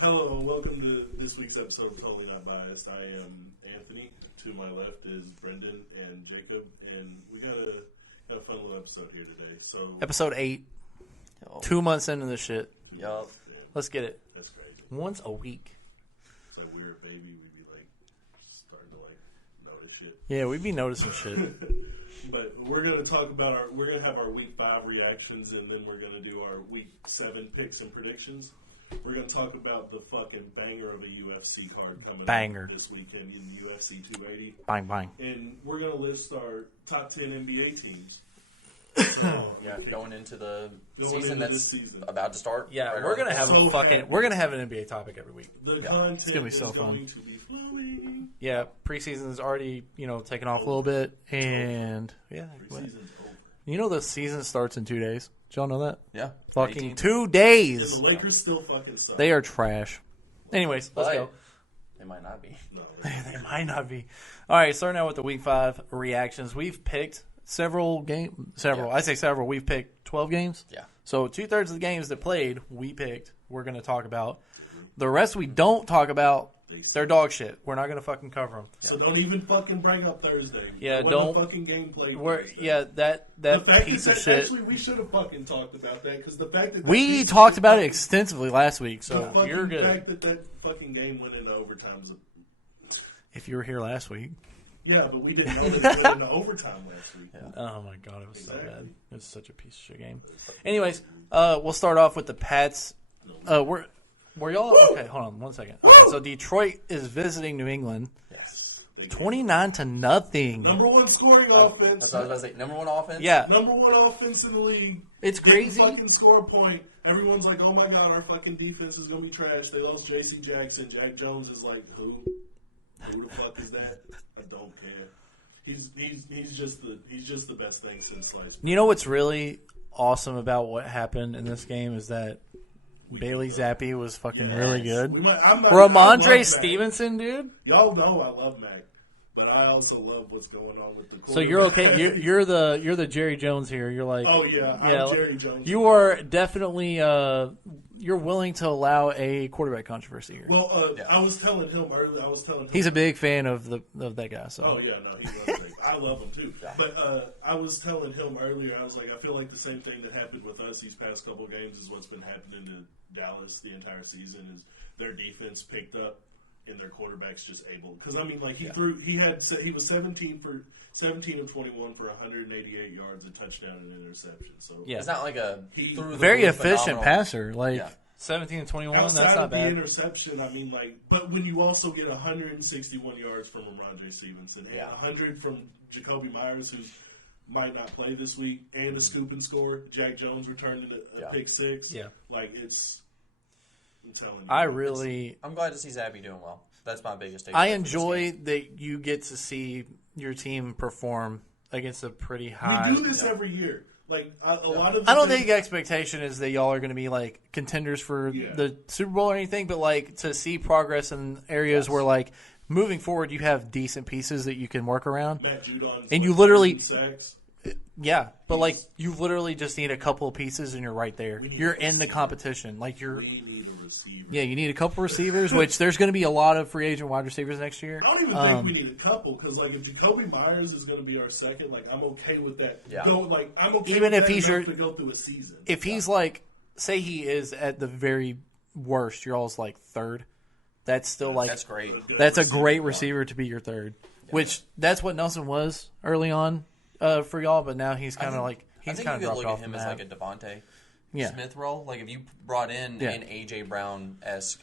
Hello, and welcome to this week's episode of Totally Not Biased. I am Anthony. To my left is Brenden and Jacob, and we got a fun little episode here today. So, episode 8, 2 months into this shit. Yup. Let's get it. That's crazy. Once a week. It's like we're a baby. We'd be like starting to like notice shit. Yeah, we'd be noticing shit. But we're gonna talk about we're gonna have our week 5 reactions, and then we're gonna do our week 7 picks and predictions. We're going to talk about the fucking banger of a UFC card coming up this weekend in UFC 280. Bang, bang. And we're going to list our top 10 NBA teams. So, going into the season that's about to start. Yeah, we're going to have we're going to have an NBA topic every week. The content it's going to be so fun. Going to be flowing. Yeah, preseason is already, taking off a little bit. And, Preseason's over. You know the season starts in 2 days. Did y'all know that? Yeah. Fucking 2 days. And the Lakers still fucking suck. They are trash. Anyways, let's go. They might not be. No, They might not be. All right, starting out with the Week 5 reactions. We've picked several games. I say several. We've picked 12 games. Yeah. So 2/3 of the games that played, we picked. We're going to talk about. The rest we don't talk about. They're dog shit. We're not going to fucking cover them. So don't even fucking bring up Thursday. Yeah, when don't. The fucking game played. That piece of shit. Actually, we should have fucking talked about that because the fact that we talked about it extensively last week. So you're good. The fact that fucking game went into overtime is if you were here last week. Yeah, but we didn't know it went into overtime last week. Yeah. Oh my god, it was so bad. It was such a piece of shit game. Anyways, we'll start off with the Pats. Were y'all okay? Hold on 1 second. Okay, so Detroit is visiting New England. Yes. 29-0. Number one scoring offense. That's what I was about to say. Number one offense? Yeah. Number one offense in the league. It's crazy. Fucking score a point. Everyone's like, oh my god, our fucking defense is going to be trash. They lost J.C. Jackson. Jack Jones is like, who? Who the fuck is that? I don't care. He's just the best thing since sliced bread. You know what's really awesome about what happened in this game is that Bailey Zappi was fucking really good. Ramondre Stevenson, dude. Y'all know I love Mac, but I also love what's going on with the quarterback. So you're okay. You're the Jerry Jones here. You're like, oh yeah, I'm Jerry Jones. You are definitely you're willing to allow a quarterback controversy here. Well, I was telling him earlier. He's a big fan of that guy. So. Oh yeah, no, he loves it. I love him too. Yeah. But I was telling him earlier. I was like, I feel like the same thing that happened with us these past couple of games is what's been happening to Dallas the entire season. Is their defense picked up and their quarterback's just able. Because I mean, like he was 17 of 21 for 188 yards, a touchdown, and an interception. So it's not like very efficient passer. Like 17 and 21, outside that's not of bad. The interception, I mean, like, but when you also get 161 yards from Ramondre Stevenson and 100 from Jacoby Myers, who might not play this week, and a scoop and score, Jack Jones returned a pick six. Yeah, like it's. I'm telling you, I'm glad to see Zappi doing well. That's my biggest takeaway. I enjoy that you get to see your team perform against a pretty high. We do this every year. Like a lot of. I don't think the expectation is that y'all are going to be like contenders for the Super Bowl or anything, but like to see progress in areas where like moving forward you have decent pieces that you can work around. Matt Judon's and you literally. Sacks. Yeah, but like you literally just need a couple of pieces and you're right there. You're in the competition. Like you're. We need a receiver. Yeah, you need a couple receivers, which there's going to be a lot of free agent wide receivers next year. I don't even think we need a couple because like if Jacoby Myers is going to be our second, like I'm okay with that. Yeah. I'm okay even with if that he's to go through a season. If he's like, say he is at the very worst, you're all's like third. That's still like that's great. That's a great receiver to be your third. Yeah. Which that's what Nelson was early on for y'all, but now he's kind of like he's kind of dropped off. I think you could look at him as like a Devontae Smith role. Like if you brought in an AJ Brown-esque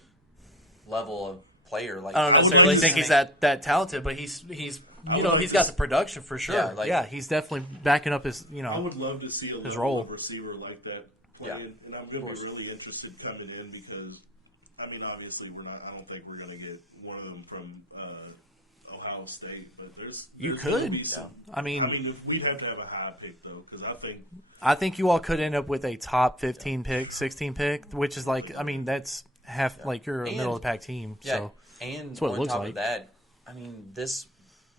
level of player, like I don't necessarily think he's that talented, but he's he's got the production for sure. Yeah, he's definitely backing up his I would love to see his role of receiver like that playing, and I'm going to be really interested coming in because I mean obviously I don't think we're going to get one of them from Ohio State, but there's could. Be some, I mean, if we'd have to have a high pick though, because I think you all could end up with a top 15 pick, 16 pick, which is like that's half like you're a middle of the pack team. Yeah, so and that's what on it looks top like. of that, I mean this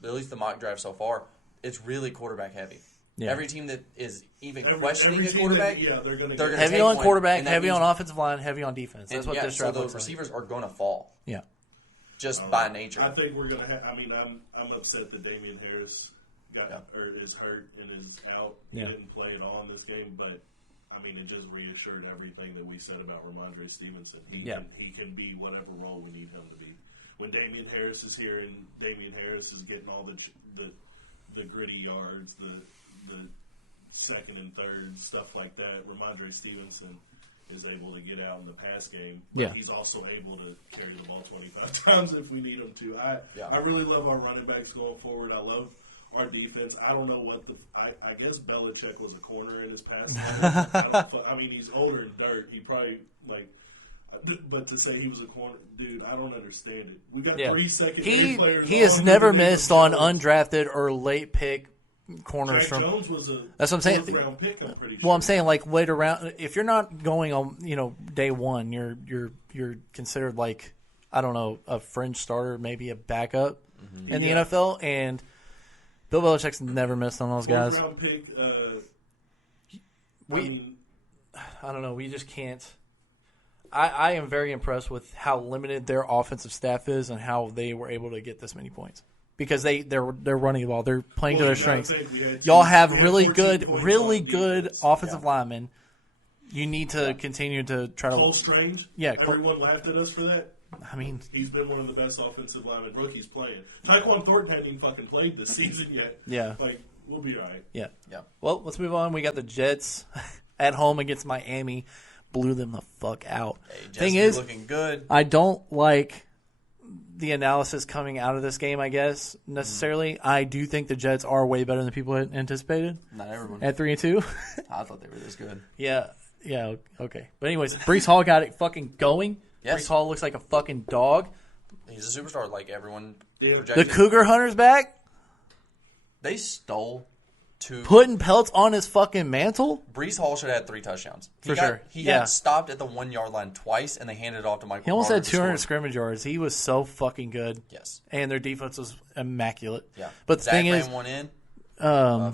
at least the mock draft so far, it's really quarterback heavy. Yeah. Every team that is even questioning a quarterback, they're going to heavy on quarterback, heavy on offensive line, heavy on defense. That's what this draft so looks the like. receivers are going to fall. Yeah. Just by nature. I think we're going to have. I mean, I'm upset that Damian Harris is hurt and is out. He didn't play at all in this game, but I mean, it just reassured everything that we said about Ramondre Stevenson. He can be whatever role we need him to be. When Damian Harris is here and Damian Harris is getting all the gritty yards, the second and third stuff like that, Ramondre Stevenson is able to get out in the pass game. But he's also able to carry the ball 25 times if we need him to. I really love our running backs going forward. I love our defense. I don't know what I guess Belichick was a corner in his past. I mean, he's older than dirt. He probably but to say he was a corner, dude, I don't understand it. We got 3 second players. He has never missed on undrafted or late pick corners. Jack Jones was a that's what I'm saying. 4th round pick. I'm pretty sure. Well, I'm saying like later round. If you're not going on, day one, you're considered like I don't know a fringe starter, maybe a backup in the NFL. And Bill Belichick's never missed on those guys. 4th round pick. I don't know. We just can't. I am very impressed with how limited their offensive staff is and how they were able to get this many points. Because they're running the ball. They're playing to their strengths. Y'all have really good offensive linemen. You need to continue to try to... Cole Strange? Yeah. Everyone laughed at us for that. I mean... He's been one of the best offensive linemen rookies playing. Tyquan Thornton hadn't even fucking played this season yet. Yeah. Like, we'll be all right. Yeah. Well, let's move on. We got the Jets at home against Miami. Blew them the fuck out. Hey, Thing is, looking good. I don't like the analysis coming out of this game, I guess, necessarily. I do think the Jets are way better than people had anticipated. Not everyone. At 3-2. I thought they were this good. Yeah, okay. But anyways, Breece Hall got it fucking going. Yes. Breece Hall looks like a fucking dog. He's a superstar like everyone The projected. Cougar Hunter's back. They stole 2. Putting pelts on his fucking mantle. Breece Hall should have had 3 touchdowns. Sure. He got stopped at the 1 yard line twice, and they handed it off to Michael. He almost Carter had to 200 score. scrimmage yards. He was so fucking good. Yes. And their defense was immaculate. Yeah. But the Zach thing ran is, one in.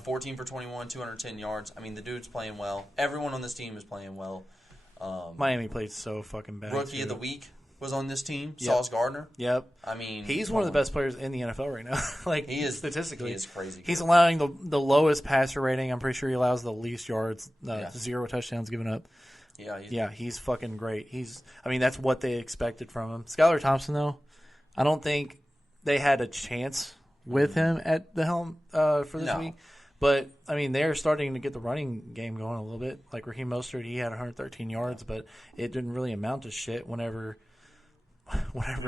14 for 21, 210 yards. I mean, the dude's playing well. Everyone on this team is playing well. Miami played so fucking bad. Rookie of the week was on this team, Yep. Sauce Gardner. Yep. I mean, He's one of the best players in the NFL right now. Like He is statistically. He is crazy. He's allowing the lowest passer rating. I'm pretty sure he allows the least yards, 0 touchdowns given up. Yeah, He's fucking great. That's what they expected from him. Skylar Thompson, though, I don't think they had a chance with him at the helm for this week. But, they're starting to get the running game going a little bit. Like Raheem Mostert, he had 113 yards, but it didn't really amount to shit whenever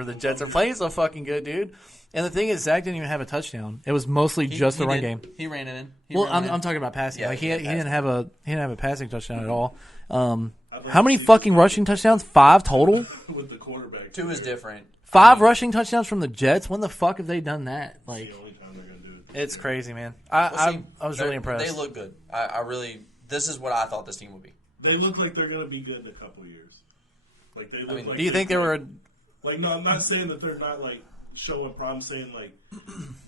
the Jets are playing so fucking good, dude. And the thing is, Zach didn't even have a touchdown. It was mostly just the run game. He ran it in. I'm talking about passing. Yeah, he didn't have a passing touchdown at all. How many fucking rushing touchdowns? 5 total? With the quarterback. 2 is different. 5 rushing touchdowns from the Jets? When the fuck have they done that? Like, It's the only time they're going to do it. it's crazy, man. I was really impressed. They look good. I really. This is what I thought this team would be. They look like they're going to be good in a couple of years. Like they look like. Do you think they were? Like, no, I'm not saying that they're not like showing promise. I'm saying like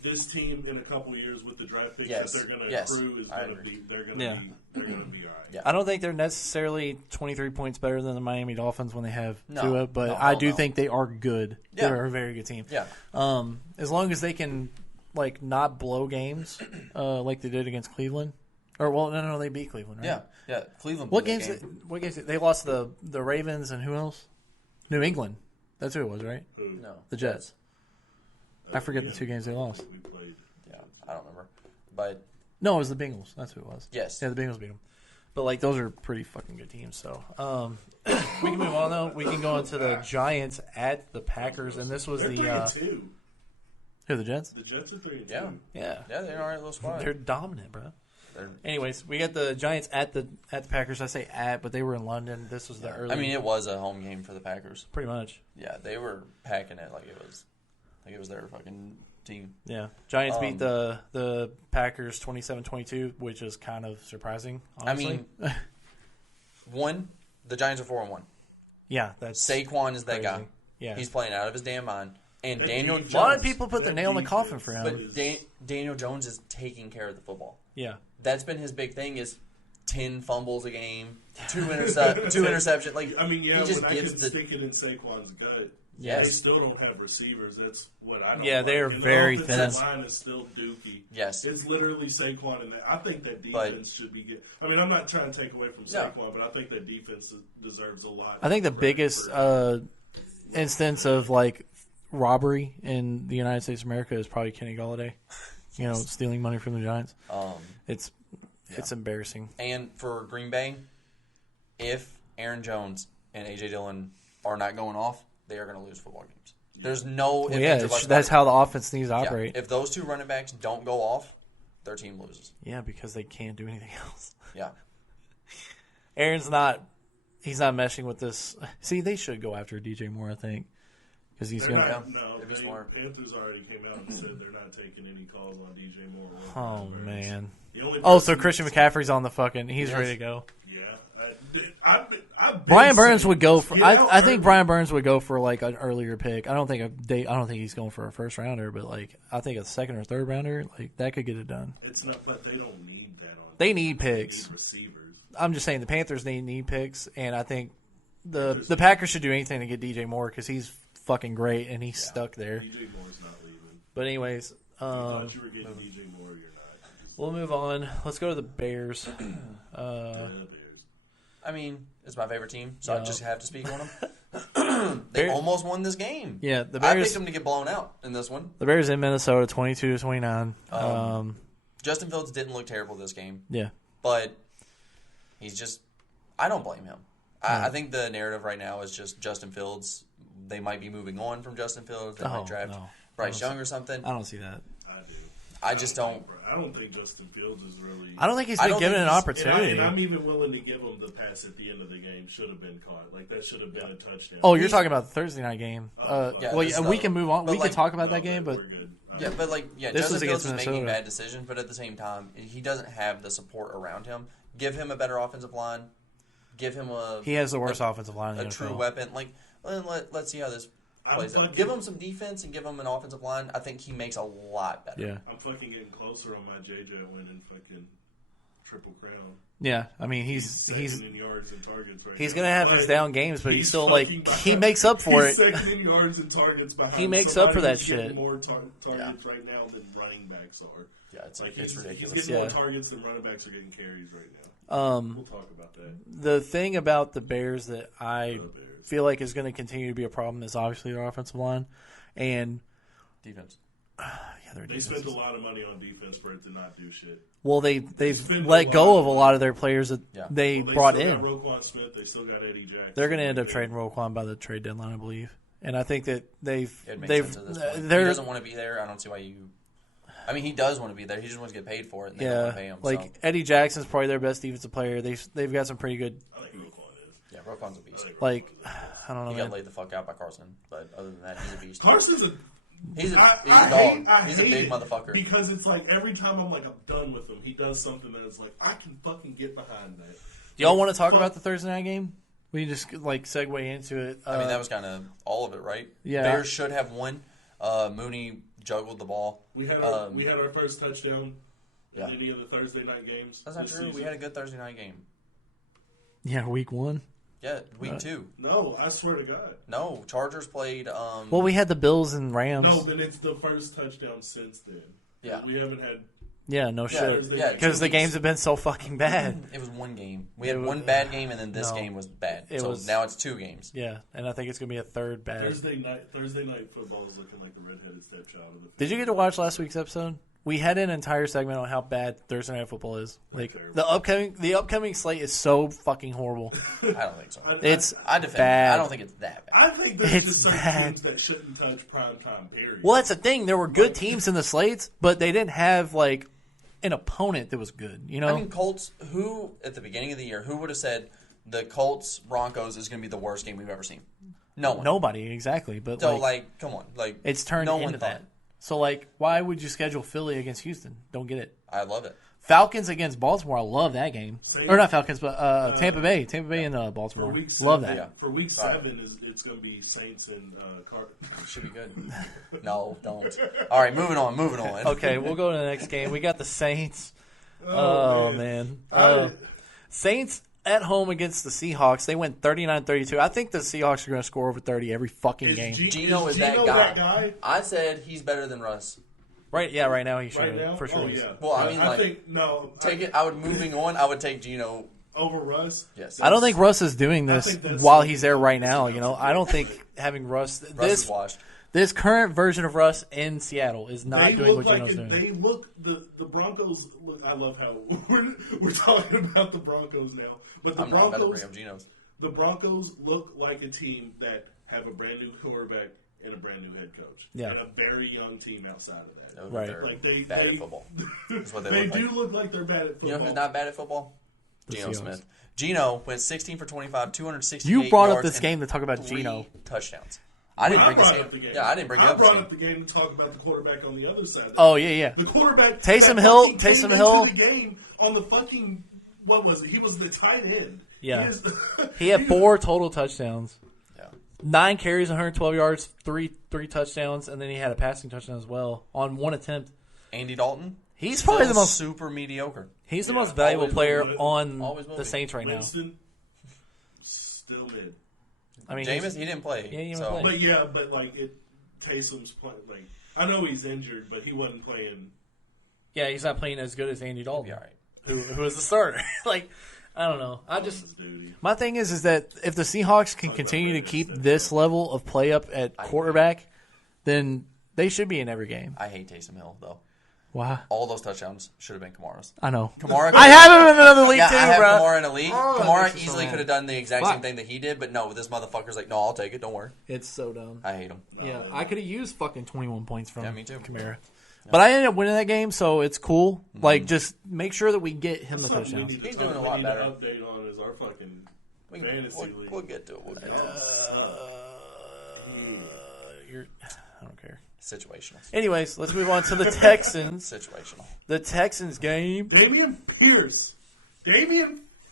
this team in a couple of years with the draft picks that they're going to accrue is going to be. They're going to be all right. Yeah. I don't think they're necessarily 23 points better than the Miami Dolphins when they have Tua, but no, I do think they are good. Yeah. They're a very good team. Yeah. As long as they can like not blow games like they did against Cleveland. Or no, they beat Cleveland, right? Yeah. Cleveland. What games? They lost the Ravens and who else? New England. That's who it was, right? No, the Jets. I forget the 2 games they lost. We played. Yeah, I don't remember, but no, it was the Bengals. That's who it was. Yes. Yeah, the Bengals beat them. But like those are pretty fucking good teams. So we can move on though. We can go into the Giants at the Packers, and this was They're 3-2. Who the Jets? The Jets are 3-2. Yeah. yeah, they're an alright little squad. They're dominant, bro. Anyways, we got the Giants at the Packers. I say at, but they were in London. This was the early. I mean, it was a home game for the Packers. Pretty much. Yeah, they were packing it like it was their fucking team. Yeah, Giants beat the Packers 27-22, which is kind of surprising. Honestly. I mean, the Giants are 4-1. Yeah, that's Saquon is that crazy. guy. Yeah, he's playing out of his damn mind. And That Daniel defense- a lot of Jones. people put the nail in the coffin for him. But Daniel Jones is taking care of the football. Yeah, that's been his big thing is 10 fumbles a game, 2 interceptions. Like, I mean, yeah, he just when I gives can the stick it in Saquon's gut. Yes. They still don't have receivers. That's what I don't Yeah, like. they are and very the thin. offensive line is still dookie. Yes. It's literally Saquon, and I think that defense should be good. I mean, I'm not trying to take away from Saquon, but I think that defense deserves a lot. I think the biggest instance of, like, robbery in the United States of America is probably Kenny Golladay. You know, stealing money from the Giants. It's embarrassing. And for Green Bay, if Aaron Jones and A.J. Dillon are not going off, they are going to lose football games. There's no... that's how the offense needs to operate. Yeah. If those two running backs don't go off, their team loses. Yeah, because they can't do anything else. Yeah. Aaron's not... He's not meshing with this. See, they should go after DJ Moore, I think. Because he's going to... No, Panthers already came out and said they're not taking any calls on DJ Moore. Oh, man. So Christian McCaffrey's on the fucking... He's ready to go. Brian Burns would go for. I think Brian Burns would go for like an earlier pick. I don't think he's going for a first rounder, but like I think a second or third rounder, like that could get it done. It's not, but they don't need that. They need picks. They need receivers. I'm just saying the Panthers need picks, and I think the Packers should do anything to get DJ Moore because he's fucking great and he's stuck there. DJ Moore's not leaving. But anyways, I thought you were getting DJ Moore. You're not. We'll move on. Let's go to the Bears. I mean, it's my favorite team, so I just have to speak on them. They almost won this game. Yeah, the Bears. I picked them to get blown out in this one. The Bears in Minnesota, 22-29. Justin Fields didn't look terrible this game. Yeah, but he's just. I don't blame him. I think the narrative right now is just Justin Fields. They might be moving on from Justin Fields. They might draft Bryce Young or something. I don't see that. I do. I just don't. I don't think Justin Fields is really. I don't think he's been given an opportunity. And I'm even willing to give him the pass at the end of the game. Should have been caught. Like that should have been a touchdown. Oh, you're talking about the Thursday night game. We can move on. We can talk about that game, but we're good. Justin Fields is making bad decisions, but at the same time, he doesn't have the support around him. Give him a better offensive line. Give him He has the worst offensive line in the NFL. A true weapon. Like, let's see how this plays out. Give him some defense and give him an offensive line. I think he makes a lot better. Yeah. I'm fucking getting closer on my JJ winning fucking Triple Crown. Yeah, I mean he's second in yards and targets right he's now. Gonna have his down games, but he's still like he makes up for he's it. Second in yards and targets behind. He makes up for that shit. More targets right now than running backs are. Yeah, it's ridiculous. He's getting more targets than running backs are getting carries right now. We'll talk about that. The thing about the Bears that I feel like is going to continue to be a problem is obviously their offensive line and defense. They spent a lot of money on defense for it to not do shit. Well, they've let go of a lot of their players that they brought in. Got Roquan Smith. They still got Eddie Jackson. They're going to end up trading Roquan by the trade deadline, I believe. And I think that they've he doesn't want to be there. I don't see why you. I mean, he does want to be there. He just wants to get paid for it. And they don't want to pay him. Like Eddie Jackson's probably their best defensive player. They've got some pretty good. I think Roquan is. Yeah, Roquan's a beast. I don't know. He got laid the fuck out by Carson, but other than that, he's a beast. Carson's a. He's a dog. He's a big motherfucker. Because it's like every time I'm done with him, he does something that is like, I can fucking get behind that. Do y'all want to talk about the Thursday night game? We just segue into it. I mean, that was kind of all of it, right? Yeah. Bears should have won. Mooney juggled the ball. We had our first touchdown in any of the Thursday night games. That's not true. Season. We had a good Thursday night game. Yeah, week 1. Yeah, week 2. No, I swear to God. No, Chargers played. Well, we had the Bills and Rams. No, then it's the first touchdown since then. Yeah, we haven't had. Yeah, no shit. Yeah, because the games have been so fucking bad. It was one game. We had one bad game, and then this game was bad. Now it's 2 games. Yeah, and I think it's gonna be a third bad. Thursday night football is looking like the redheaded stepchild of the. Did you get to watch last week's episode? We had an entire segment on how bad Thursday night football is. Like the upcoming slate is so fucking horrible. I don't think so. I defend bad. I don't think it's that bad. I think there's just some teams that shouldn't touch primetime. Period. Well, that's the thing. There were good teams in the slates, but they didn't have an opponent that was good. You know, I mean, Colts. Who at the beginning of the year, who would have said the Colts Broncos is going to be the worst game we've ever seen? No one. Nobody exactly. But so come on, it's turned into that. So, why would you schedule Philly against Houston? Don't get it. I love it. Falcons against Baltimore. I love that game. Or not Falcons, but Tampa Bay. Tampa Bay and Baltimore. Love that. Yeah. For week 7, it's going to be Saints and Cardinals. Should be good. No, don't. All right, moving on. Okay, we'll go to the next game. We got the Saints Oh man. Saints at home against the Seahawks. They went 39-32. I think the Seahawks are going to score over 30 every fucking game. Geno is that guy. I said he's better than Russ. Right? Yeah. Right now he should. Right now? For sure. Oh, yeah. Well, I mean, I think no. Take it. I would I would take Geno over Russ. Yes. I don't think Russ is doing this while he's there right now. You know, I don't think having Russ is washed. This current version of Russ in Seattle is not doing what Geno's doing. They look the Broncos. Look, I love how we're talking about the Broncos now, but I'm not better than Geno's. The Broncos look like a team that have a brand new quarterback and a brand new head coach, and a very young team outside of that. Right, like they bad at football. That's what they look like they're bad at football. You know who's not bad at football? Geno Smith. Geno went 16 for 25, 268 You brought yards up this game to talk about Geno. Touchdowns. I didn't bring this game. Yeah, I didn't bring it up. I brought up the game to talk about the quarterback on the other side. Oh yeah. The quarterback Taysom Hill into the game on the fucking what was it? He was the tight end. Yeah. He had 4 total touchdowns. Yeah. 9 carries, 112 yards, 3 touchdowns, and then he had a passing touchdown as well on 1 attempt. Andy Dalton. He's probably the most super mediocre. He's the most valuable player on the Saints right Winston, now. Still mid. I mean, Jameis, he didn't play. Yeah, he didn't play. But like Taysom's playing. Like I know he's injured, but he wasn't playing. Yeah, he's not playing as good as Andy Dalton, all right. who is the starter. Like, I don't know. My thing is that if the Seahawks can continue to keep this level of play up at quarterback, then they should be in every game. I hate Taysom Hill though. Why? All those touchdowns should have been Kamara's. I know. Kamara. I have him in another league too, I have bro. Kamara in a league. Kamara easily could have done the exact same thing that he did, but no, this motherfucker's like, no, I'll take it. Don't worry. It's so dumb. I hate him. Yeah, I could have used fucking 21 points from me too. Kamara. Yeah. But I ended up winning that game, so it's cool. Like, just make sure that we get him the touchdowns. He's doing a lot better. Update on is our fucking fantasy league. We'll get to it. I don't care. Situational. Anyways, let's move on to the Texans. Situational. The Texans game. Damian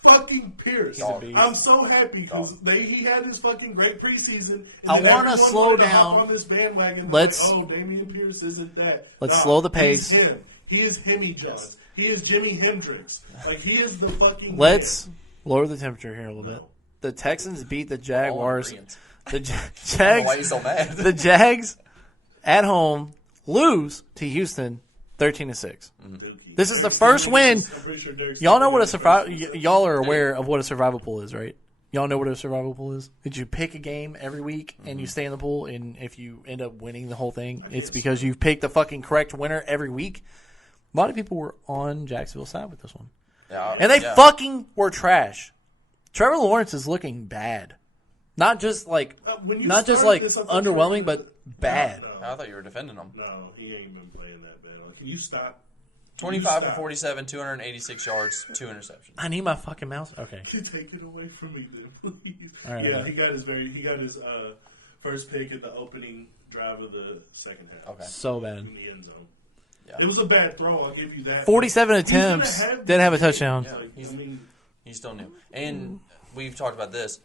fucking Pierce. I'm so happy because he had his fucking great preseason. And I want to slow down on this bandwagon. Let's. Like, Damian Pierce isn't that. Let's slow the pace. He's him. He is Hemi Johns. He is Jimi Hendrix. Like he is the fucking. Let's lower the temperature here a little bit. The Texans beat the Jaguars. The Jags. Why are you so mad? The Jags at home lose to Houston 13-6. This is the first win. Y'all know what a y'all are aware of what a survival pool is, right? Y'all know what a survival pool is? Did you pick a game every week and you stay in the pool, and if you end up winning the whole thing, it's because you picked the fucking correct winner every week? A lot of people were on Jacksonville's side with this one. Yeah, and they fucking were trash. Trevor Lawrence is looking bad. Not just like underwhelming, but bad. No. I thought you were defending him. No, he ain't been playing that bad. Can you stop? 25 for 47, 286 yards, 2 interceptions. I need my fucking mouse. Okay. Can you take it away from me, then, please? All right, he got his first pick in the opening drive of the second half. Okay. So bad. In the end zone. Yeah. It was a bad throw. I'll give you that. 47 attempts. Didn't have a touchdown. Yeah, he's still new. And we've talked about this.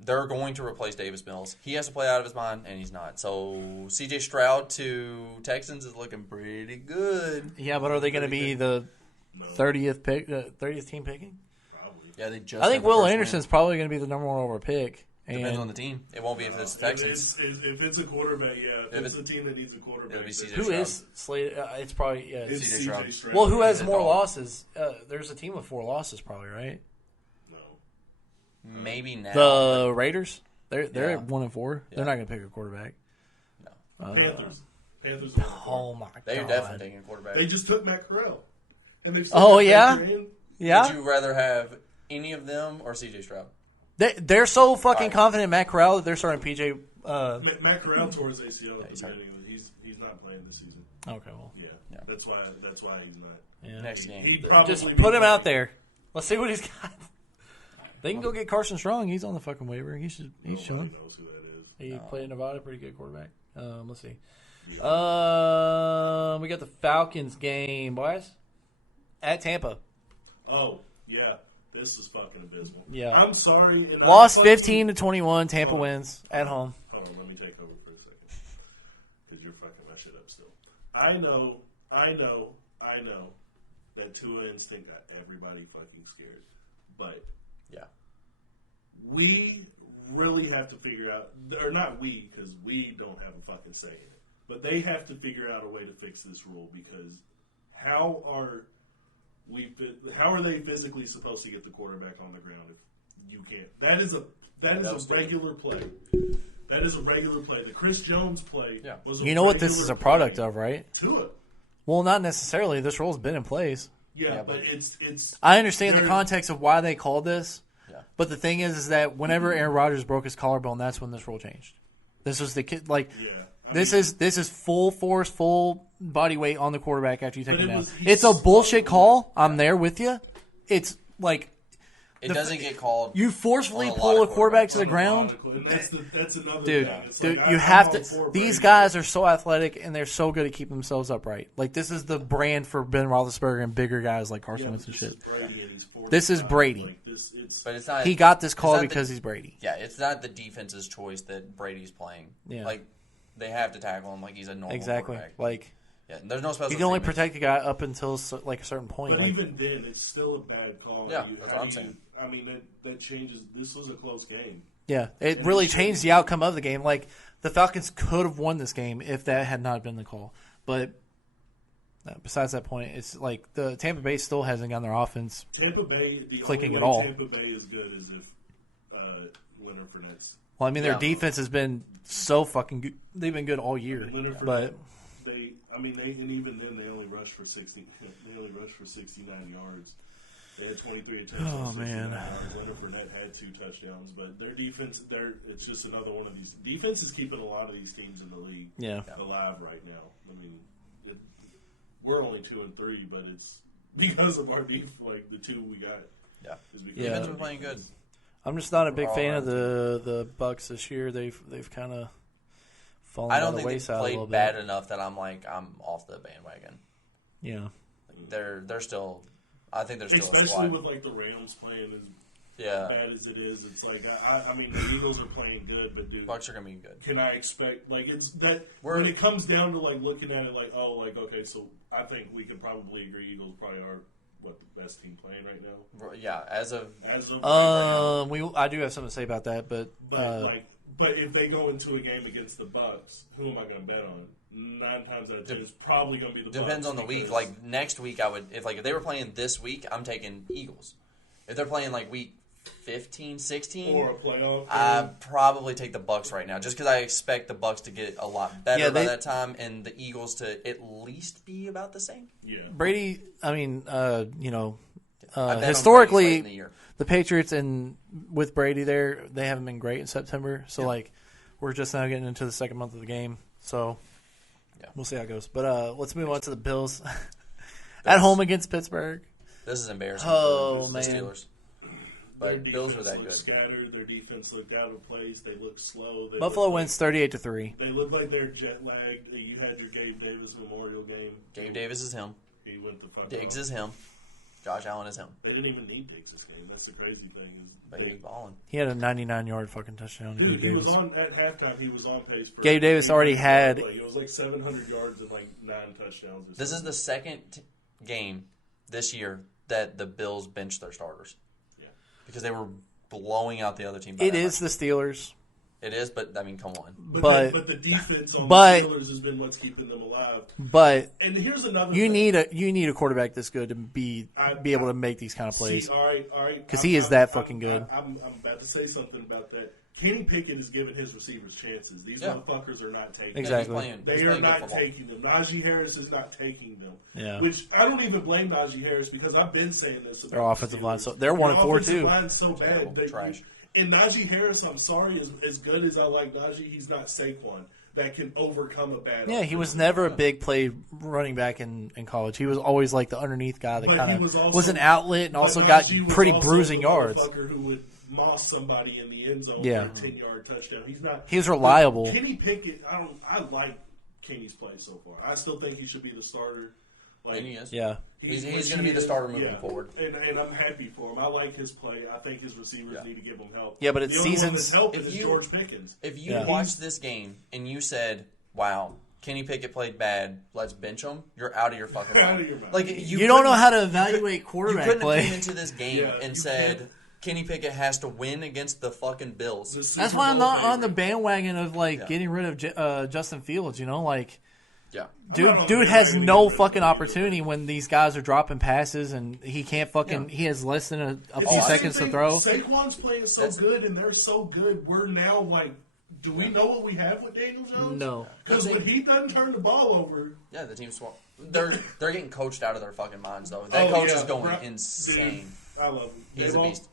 They're going to replace Davis Mills. He has to play out of his mind, and he's not. So C.J. Stroud to Texans is looking pretty good. Yeah, but are they going to be the 30th pick, 30th team picking? Probably. Yeah, they just. I think Will Anderson's probably going to be the number 1 overall pick. Depends on the team. It won't be if it's Texans. If it's a quarterback, If it's a team that needs a quarterback, it'll be C.J. Who Stroud. is slated? It's probably C.J. Stroud. Well, who has more losses? There's a team with 4 losses, probably, right? Maybe now. The Raiders. They're at 1-4. They're not going to pick a quarterback. No. Panthers. Oh my god. They're definitely taking a quarterback. They just took Matt Corral. And they've yeah. Would you rather have any of them or C.J. Stroud? They're so fucking confident in Matt Corral that they're starting P.J. Matt Corral tore his ACL at the beginning. He's not playing this season. Okay, well, yeah. That's why he's not. Yeah. Next game, he'd probably just put him out there. Let's see what he's got. They can go get Carson Strong. He's on the fucking waiver. He's young. Nobody knows who that is. He played in Nevada. Pretty good quarterback. Let's see. We got the Falcons game, boys. At Tampa. Oh, yeah. This is fucking abysmal. Yeah. I'm sorry. Lost 15-21. Tampa wins at home. Hold on. Let me take over for a second. Because you're fucking my shit up still. I know that Tua instinct got everybody fucking scared. But yeah, we really have to figure out, or not we, because we don't have a fucking say in it, but they have to figure out a way to fix this rule, because how are they physically supposed to get the quarterback on the ground if you can't? That is a regular play. That is a regular play. The Chris Jones play was a You know what this is a product of, right? Tua. Well, not necessarily. This rule's been in place. Yeah, but it's. I understand the context of why they called this, but the thing is that whenever Aaron Rodgers broke his collarbone, that's when this rule changed. This was the kid, like this is full force, full body weight on the quarterback after you take him down. It's a bullshit call. I'm there with you. It's like. It doesn't get called. You forcefully pull a quarterback to the ground. That's another dude. thing. It's Dude, like, you have to. These guys are so athletic and they're so good at keeping themselves upright. Like this is the brand for Ben Roethlisberger and bigger guys like Carson Wentz and shit. This is Brady. Like but it's not. He got this call because he's Brady. Yeah, it's not the defense's choice that Brady's playing. Yeah. Like they have to tackle him like he's a normal quarterback. Like. Yeah, there's no special. You can only protect a guy up until like a certain point. But like, even then, it's still a bad call. Yeah, that's what I'm saying. I mean, that changes. This was a close game. Yeah, it really changed the outcome of the game. Like the Falcons could have won this game if that had not been the call. But besides that point, it's like the Tampa Bay still hasn't gotten their offense clicking at all. Tampa Bay is good as if Leonard Fournette's. Well, I mean, their defense has been so fucking good. They've been good all year. But and even then they only rushed for 60. They only rushed for 69 yards. They had 23 attempts. Oh man, Leonard Fournette had 2 touchdowns, but their defense, it's just another one of these. Defense is keeping a lot of these teams in the league alive right now. I mean, we're only 2-3, but it's because of our defense. Like the 2 we got. Yeah, defense been playing good. I'm just not a big fan of the Bucs this year. They've kind of fallen by the wayside a little bit. I don't think they played bad enough that I'm off the bandwagon. Yeah, they're still. I think they're still especially with like the Rams playing as bad as it is. It's like I mean the Eagles are playing good, but dude, Bucs are gonna be good. Can I expect like it's that when it comes down to like looking at it like okay, so I think we can probably agree Eagles probably are the best team playing right now. Yeah, as of I do have something to say about that, but if they go into a game against the Bucs, who am I going to bet on? 9 times out of 10, it's probably going to be the Bucs. Depends on the week. Like next week, I would if they were playing this week, I'm taking Eagles. If they're playing like week 15, 16, or a playoff, I'd probably take the Bucs right now, just because I expect the Bucs to get a lot better by that time, and the Eagles to at least be about the same. Yeah, Brady. I mean, historically, the Patriots and with Brady there, they haven't been great in September. So we're just now getting into the second month of the game. So we'll see how it goes. But let's move on to the Bills at home against Pittsburgh. This is embarrassing. Oh for man, the Steelers. But Bills were that good. Scattered. Their defense looked out of place. They looked slow. Buffalo wins 38-3. They looked like they're jet lagged. You had your Gabe Davis Memorial game. Gabe Davis is him. He went the fuck Diggs off. is him. Josh Allen is him. They didn't even need Diggs this game. That's the crazy thing. Baby balling. He had a 99-yard fucking touchdown. Dude, he was on at halftime. He was on pace for. Gabe Davis already had. It was like 700 yards and like 9 touchdowns. This is the second game this year that the Bills benched their starters. Yeah, because they were blowing out the other team. It is the Steelers. It is, but I mean, come on. But the defense on the Steelers has been what's keeping them alive. And here's another. You need a quarterback this good to be able to make these kind of plays. See, all right. Because he is that fucking good. I'm about to say something about that. Kenny Pickett is giving his receivers chances. These motherfuckers are not taking them. Exactly. They are not taking them. Najee Harris is not taking them. Yeah. Which I don't even blame Najee Harris because I've been saying this about their offensive line. So they're 1-4 too. Line's so bad. Trash. And Najee Harris, I'm sorry, as good as I like Najee, he's not Saquon that can overcome a bad. Yeah, he was never a big play running back in college. He was always like the underneath guy that kind of was an outlet and also got pretty bruising yards. Who would moss somebody in the end zone for a 10-yard touchdown. He's not. He was reliable. Kenny Pickett, I like Kenny's play so far. I still think he should be the starter. And he is. Yeah. He's going to be the starter moving forward. And I'm happy for him. I like his play. I think his receivers need to give him help. Yeah, but it's the seasons. only one that's helping is George Pickens. If you watched this game and you said, wow, Kenny Pickett played bad. Let's bench him. You're out of your fucking mind. Out of your mind. Like You don't know how to evaluate quarterback You couldn't play. have came into this game and said Kenny Pickett has to win against the fucking Bills. That's why I'm not on the bandwagon of getting rid of Justin Fields. Dude has no fucking opportunity when these guys are dropping passes and he can't fucking. He has less than a few seconds to throw. Saquon's playing so good and they're so good. We're now like, do we know what we have with Daniel Jones? No, because when he doesn't turn the ball over, the team's swamp. They're getting coached out of their fucking minds though. That coach is going insane. Dude, I love him. He's a beast.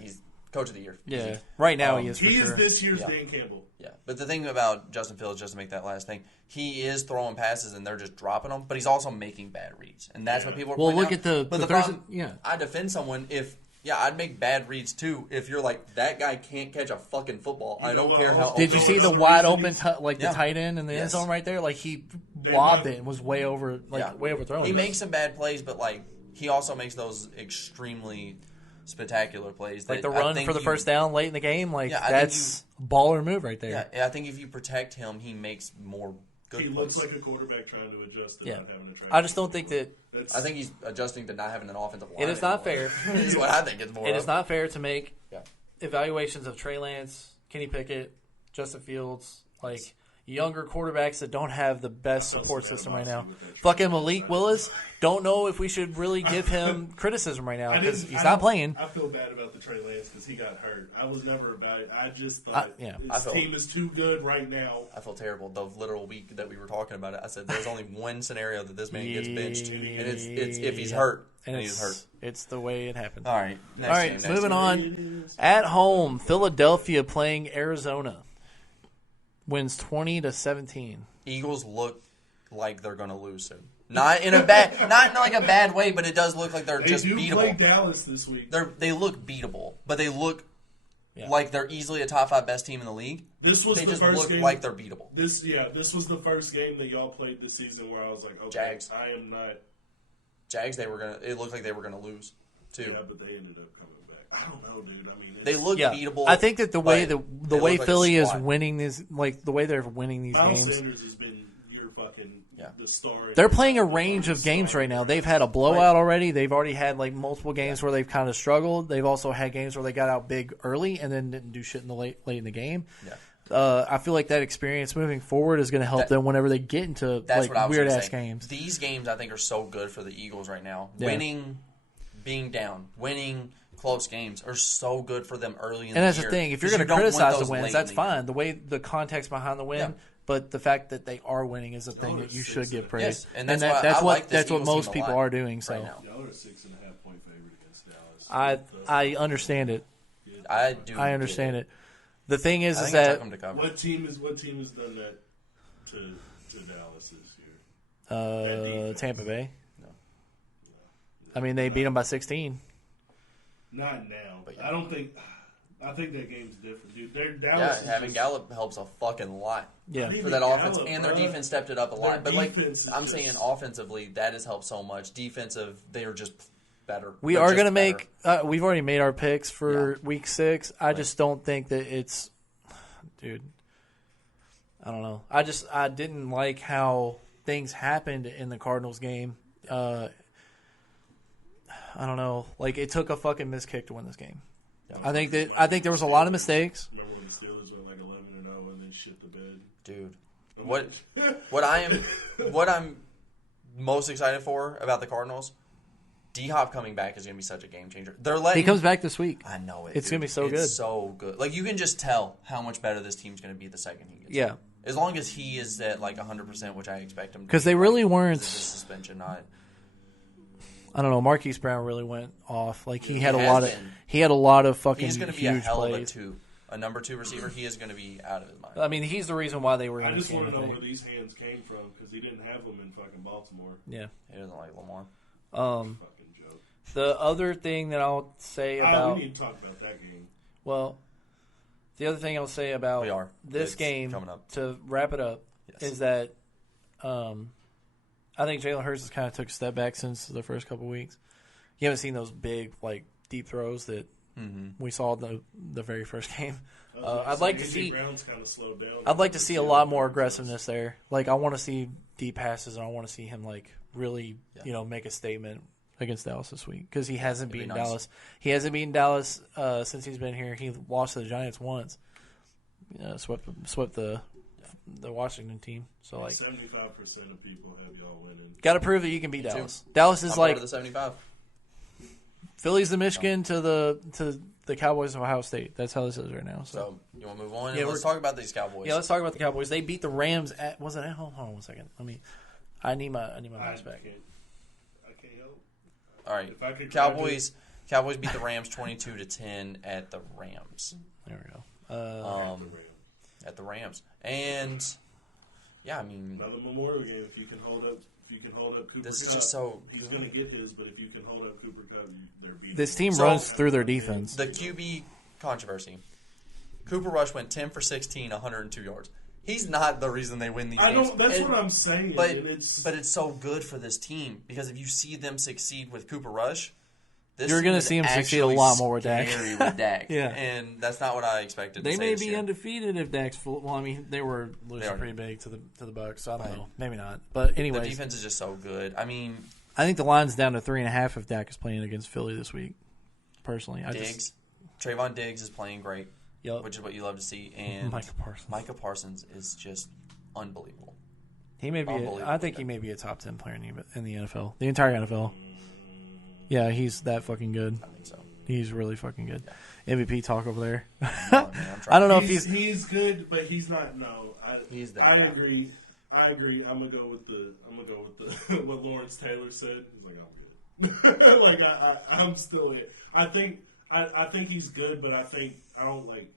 He's coach of the year. Yeah, right now he is. For he sure. is this year's Dan Campbell. Yeah, but the thing about Justin Fields, just to make that last thing, he is throwing passes and they're just dropping them, but he's also making bad reads, and that's what people are. Well, pointing look out. at the. But the problem, I defend someone if. Yeah, I'd make bad reads too if you're like, that guy can't catch a fucking football. I don't care how. Did you see the wide open, the tight end in the end zone right there? Like, he lobbed it and was way over, way overthrown. He makes some bad plays, but like he also makes those extremely spectacular plays. Like the run for the first down late in the game. Like, that's a baller move right there. Yeah, I think if you protect him, he makes more good plays. He looks like a quarterback trying to adjust to not having a track. I just don't think that. I think he's adjusting to not having an offensive line. It is not fair. Is what I think it's more. It is not fair to make evaluations of Trey Lance, Kenny Pickett, Justin Fields, like younger quarterbacks that don't have the best support system right now. Fucking Malik Willis, don't know if we should really give him criticism right now because he's not playing. I feel bad about the Trey Lance because he got hurt. I was never about it. I just thought his team is too good right now. I feel terrible. The literal week that we were talking about it, I said there's only one scenario that this man gets benched, and it's if he's hurt. And he's hurt. It's the way it happened. All right. Next game, moving on. At home, Philadelphia playing Arizona. Wins 20-17. Eagles look like they're going to lose soon. Not in a bad, not in like a bad way, but it does look like they're just beatable. They play Dallas this week. They look beatable, but they look like they're easily a top 5 best team in the league. This was they the just first look game, like they're beatable. This was the first game that y'all played this season where I was like, okay, Jags. I am not. Jags, it looked like they were gonna lose too. Yeah, but they ended up coming back. I don't know, dude. I mean, they look beatable. I think that the way Philly like is winning this, like the way they're winning these Miles games. Sanders has been your fucking the star. They're playing a range of games right now. They've had a blowout already. They've already had like multiple games where they've kind of struggled. They've also had games where they got out big early and then didn't do shit in the late in the game. Yeah. I feel like that experience moving forward is going to help them whenever they get into like weird ass games. These games I think are so good for the Eagles right now. Yeah. Winning, being down, winning close games are so good for them early in the year. And that's the thing. If you're going to criticize the wins, that's fine. The way the context behind the win, but the fact that they are winning is the thing that you should give praise. Yes. And that's what most people are doing. So y'all are 6.5 point favorite against Dallas. I understand it. I do. I understand it. The thing is I that what team has done that to Dallas this year? Tampa Bay. No. I mean, they beat them by 16. Not now. But I don't think. I think that game's different, dude. Dallas. Yeah, having Gallup helps a fucking lot. Yeah, for that offense, and their defense stepped it up a lot. But like I'm saying, offensively, that has helped so much. Defensive, they are just better. We are going to make. We've already made our picks for Week 6. I just don't think that it's, dude. I don't know. I didn't like how things happened in the Cardinals game. I don't know. Like it took a fucking miss kick to win this game. Yeah. I think there was a lot of mistakes. Remember when the Steelers went like 11-0 and then shit the bed, dude. What I'm most excited for about the Cardinals. D-Hop coming back is going to be such a game changer. He comes back this week. I know it. It's going to be so good. It's so good. Like, you can just tell how much better this team's going to be the second he gets in. As long as he is at, like, 100%, which I expect him to be. Because they really weren't. Suspension, not. I don't know. Marquise Brown really went off. Like, he had a lot of fucking huge plays. He's going to be a hell of a number 2 receiver. He is going to be out of his mind. I mean, he's the reason why they were in this game. I just want to know where these hands came from because he didn't have them in fucking Baltimore. Yeah. He doesn't like Lamar. The other thing that I'll say about... we need to talk about that game. Well, the other thing I'll say about this game, to wrap it up, is that I think Jalen Hurts has kind of took a step back since the first couple weeks. You haven't seen those big, like, deep throws that We saw the very first game. I'd like to see. Brown's kind of slowed down. I'd like to see a lot more aggressiveness there. Like I want to see deep passes, and I want to see him like really, make a statement against Dallas this week because he hasn't beaten Dallas. He hasn't beaten Dallas since he's been here. He lost to the Giants once. Swept the Washington team. So like 75% of people have y'all winning. Got to prove that you can beat Dallas. Dallas is like part of the 75. Philly's the Michigan to the Cowboys of Ohio State. That's how this is right now. So you want to move on? Yeah, let's talk about these Cowboys. Yeah, let's talk about the Cowboys. They beat the Rams at was it at home? Hold on one second. I need my mouse back. I can't help. All right. Cowboys beat the Rams 22-10 at the Rams. There we go. At the Rams. And yeah, I mean another Memorial game if you can hold up Cooper this Kupp, is just so he's going to get his, but if you can hold up Cooper Kupp, they're beating. This team runs through their defense. The QB controversy. Cooper Rush went 10 for 16, 102 yards. He's not the reason they win these games. That's what I'm saying. But it's so good for this team because if you see them succeed with Cooper Rush, you're going to see him succeed a lot more with Dak. With Dak. Yeah. And that's not what I expected. They may be undefeated if Dak's full. Well, I mean, they were losing pretty big to the Bucs. So I don't know. Maybe not. But anyway, the defense is just so good. I mean, I think the line's down to 3.5 if Dak is playing against Philly this week. Personally, Trayvon Diggs is playing great. Yep. Which is what you love to see. And Micah Parsons is just unbelievable. He may be. I think he may be a top 10 player in the NFL, the entire NFL. Yeah, he's that fucking good. I think so. He's really fucking good. Yeah. MVP talk over there. Man, I don't know if he's good, but he's not. No, he's that. I agree. I'm gonna go with the what Lawrence Taylor said. He's like, I'm good. Like I'm still it. I think he's good, but I don't like.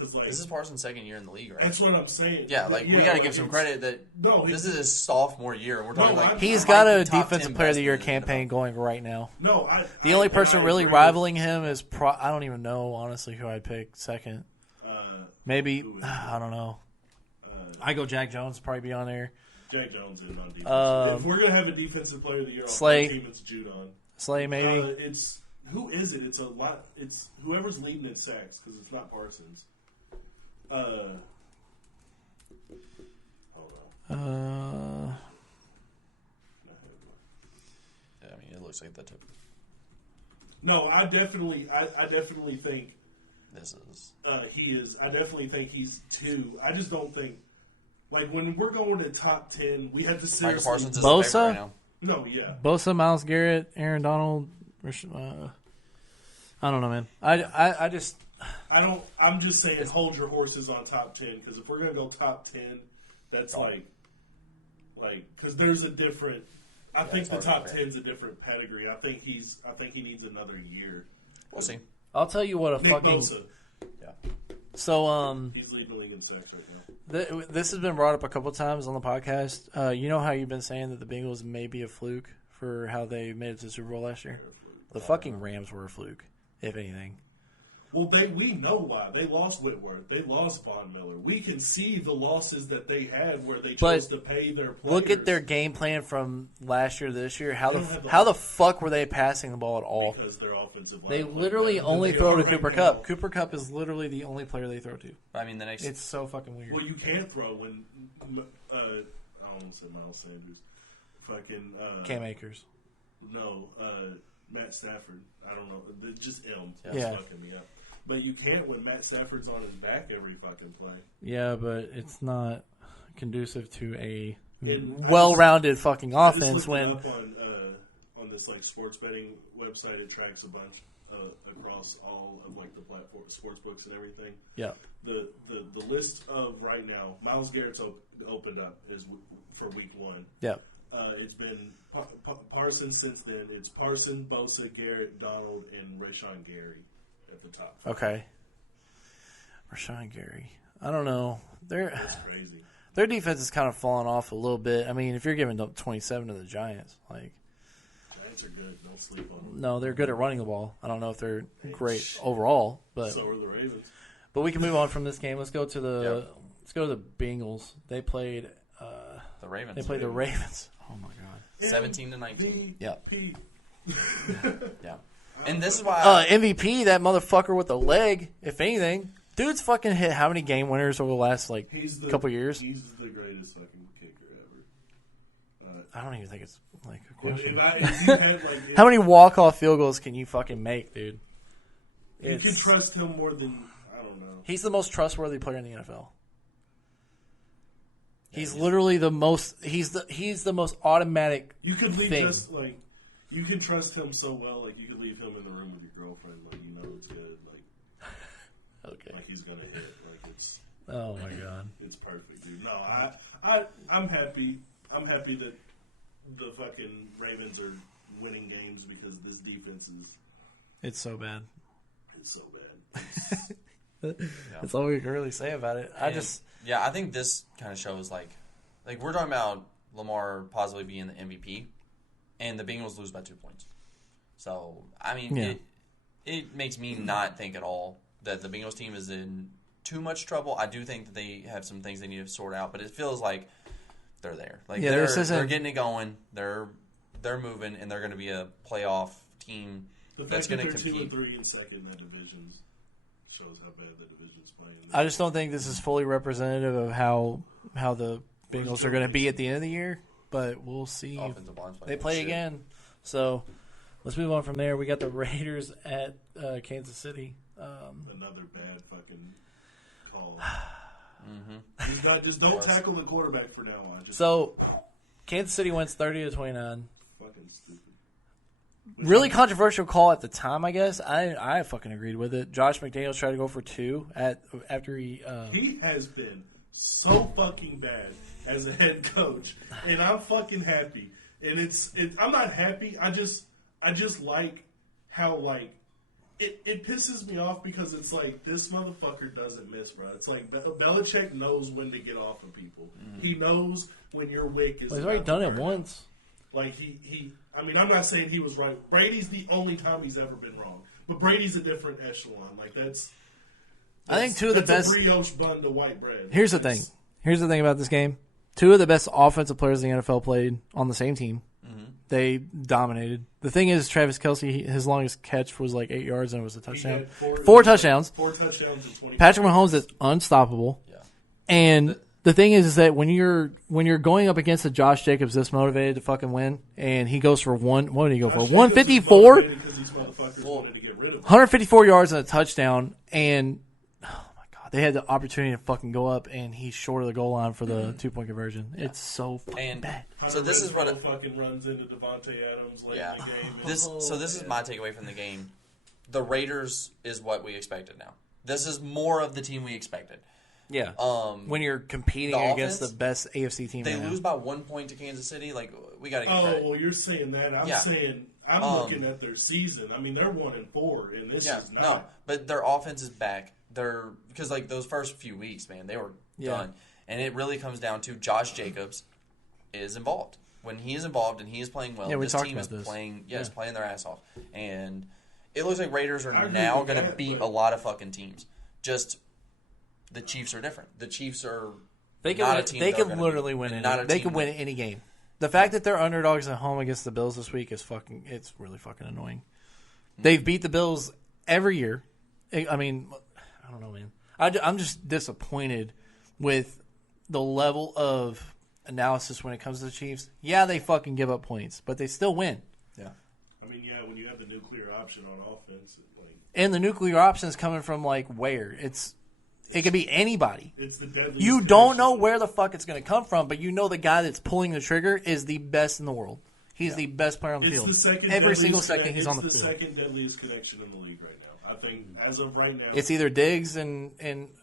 Cause like, this is Parsons' second year in the league, right? That's what I'm saying. Yeah, like we got to give some credit that this is his sophomore year. We're talking he's got a defensive player of the year campaign going right now. No, the only person really rivaling him is I don't even know honestly who I'd pick second. Maybe I don't know. I go Jack Jones probably be on there. Jack Jones is on defense. If we're gonna have a defensive player of the year on the team, it's Judon. Slay maybe. Who is it? It's a lot. It's whoever's leading in sacks because it's not Parsons. Hold on. Yeah, I mean, it looks like that too. No, I definitely think this is. He is. I definitely think he's 2. I just don't think like when we're going to top 10, we have to seriously. Micah Parsons is Bosa. Right now. No, yeah. Bosa, Myles Garrett, Aaron Donald. I don't know, man. I just. I'm just saying, hold your horses on top 10 because if we're gonna go top 10, that's because there's a different. I think the top 10's a different pedigree. I think he needs another year. We'll see. I'll tell you what Nick Bosa. Yeah. So he's leading the league in sacks right now. This has been brought up a couple times on the podcast. You know how you've been saying that the Bengals may be a fluke for how they made it to the Super Bowl last year? The fucking Rams were a fluke, if anything. Well, we know why. They lost Whitworth. They lost Von Miller. We can see the losses that they had where they chose to pay their players. Look at their game plan from last year to this year. How the fuck were they passing the ball at all? Because their offensive line. They literally only throw to Cooper Kupp. Cooper Kupp is literally the only player they throw to. I mean, it's so fucking weird. Well, you can't throw when I almost said Miles Sanders. Fucking Cam Akers. No, Matt Stafford. I don't know. Just M. Yeah. Fucking me up. But you can't when Matt Stafford's on his back every fucking play. Yeah, but it's not conducive to a well-rounded fucking offense when. Up on this like sports betting website, it tracks a bunch across all of like the platform, sports books and everything. Yeah. The list of right now, Myles Garrett's opened up is for week 1. Yeah. It's been Parsons since then. It's Parsons, Bosa, Garrett, Donald, and Rashawn Gary at the top. Okay. Rashawn Gary. I don't know. That's crazy. Their defense is kind of falling off a little bit. I mean, if you're giving up 27 to the Giants, like. Giants are good. Don't sleep on them. No, they're good at running the ball. I don't know if they're great overall, but so are the Ravens. But we can move on from this game. Let's go to the Bengals. They played the Ravens. They played the Ravens. Oh my god. 17-19. Yeah. Yeah. And this is why MVP, that motherfucker with the leg, if anything. Dude's fucking hit how many game winners over the last couple years? He's the greatest fucking kicker ever. I don't even think it's like a question. How many walk-off field goals can you fucking make, dude? You can trust him more than, I don't know. He's the most trustworthy player in the NFL. He's literally the most. He's the most automatic. You could leave you can trust him so well. Like you could leave him in the room with your girlfriend. Like you know it's good. Like okay. Like he's gonna hit. Like it's. Oh my god. It's perfect, dude. No, I'm happy. I'm happy that the fucking Ravens are winning games because this defense is. It's so bad. It's so bad. That's all we can really say about it. I think this kind of shows like we're talking about Lamar possibly being the MVP, and the Bengals lose by 2 points. So I mean, it makes me not think at all that the Bengals team is in too much trouble. I do think that they have some things they need to sort out, but it feels like they're there. Like they're getting it going. They're moving, and they're going to be a playoff team. The that's fact going that to they're compete. 2 and 3 in second in that division shows how bad the division's playing. I just don't think this is fully representative of how the Bengals are going to be at the end of the year. But we'll see. They play again. So let's move on from there. We got the Raiders at Kansas City. Another bad fucking call. Just don't tackle the quarterback for now on. So Kansas City wins 30-29. Fucking stupid. Really controversial call at the time, I guess. I fucking agreed with it. Josh McDaniels tried to go for 2 after he. He has been so fucking bad as a head coach, and I'm fucking happy. And I'm not happy. I just like how it pisses me off because it's like this motherfucker doesn't miss, bro. It's like Belichick knows when to get off of people. Mm-hmm. He knows when your wick is. Well, he's already done it once. Like he. I mean, I'm not saying he was right. Brady's the only time he's ever been wrong, but Brady's a different echelon. Like that's I think two of the best. A brioche bun to white bread. Here's the thing. Here's the thing about this game. 2 of the best offensive players in the NFL played on the same team. Mm-hmm. They dominated. The thing is, Travis Kelce, his longest catch was like 8 yards and it was a touchdown. Four touchdowns. 4 touchdowns and 20. Patrick Mahomes is unstoppable. Yeah. And the thing is that when you're going up against a Josh Jacobs this motivated to fucking win, and he goes for what did he go for? 154? 154 yards and a touchdown, and oh my god, they had the opportunity to fucking go up, and he's short of the goal line for the 2-point conversion. Yeah. It's so fucking bad. So this is what fucking runs into Devontae Adams late in the game. This is my takeaway from the game. The Raiders is what we expected now. This is more of the team we expected. Yeah. When you're competing against the best AFC team, they lose by 1 point to Kansas City. Like we got to get credit. Well, you're saying that. I'm looking at their season. I mean, they're 1-4, and this is not. No, but their offense is back. Because those first few weeks, man, they were done, and it really comes down to Josh Jacobs is involved. When he is involved and he is playing well, this team is playing. Is playing their ass off, and it looks like Raiders are now going to beat a lot of fucking teams. Just the Chiefs are different. The Chiefs are not a team. They can literally win any. They can win any game. The fact that they're underdogs at home against the Bills this week is it's really fucking annoying. They've beat the Bills every year. I mean, I don't know, man. I'm just disappointed with the level of analysis when it comes to the Chiefs. Yeah, they fucking give up points, but they still win. Yeah. I mean, when you have the nuclear option on offense. And the nuclear option is coming from, where? It could be anybody. It's the deadliest. You don't know where the fuck it's going to come from, but you know the guy that's pulling the trigger is the best in the world. He's the best player on the field. Every single second he's on the field. It's the second deadliest connection in the league right now. I think as of right now, it's either Diggs and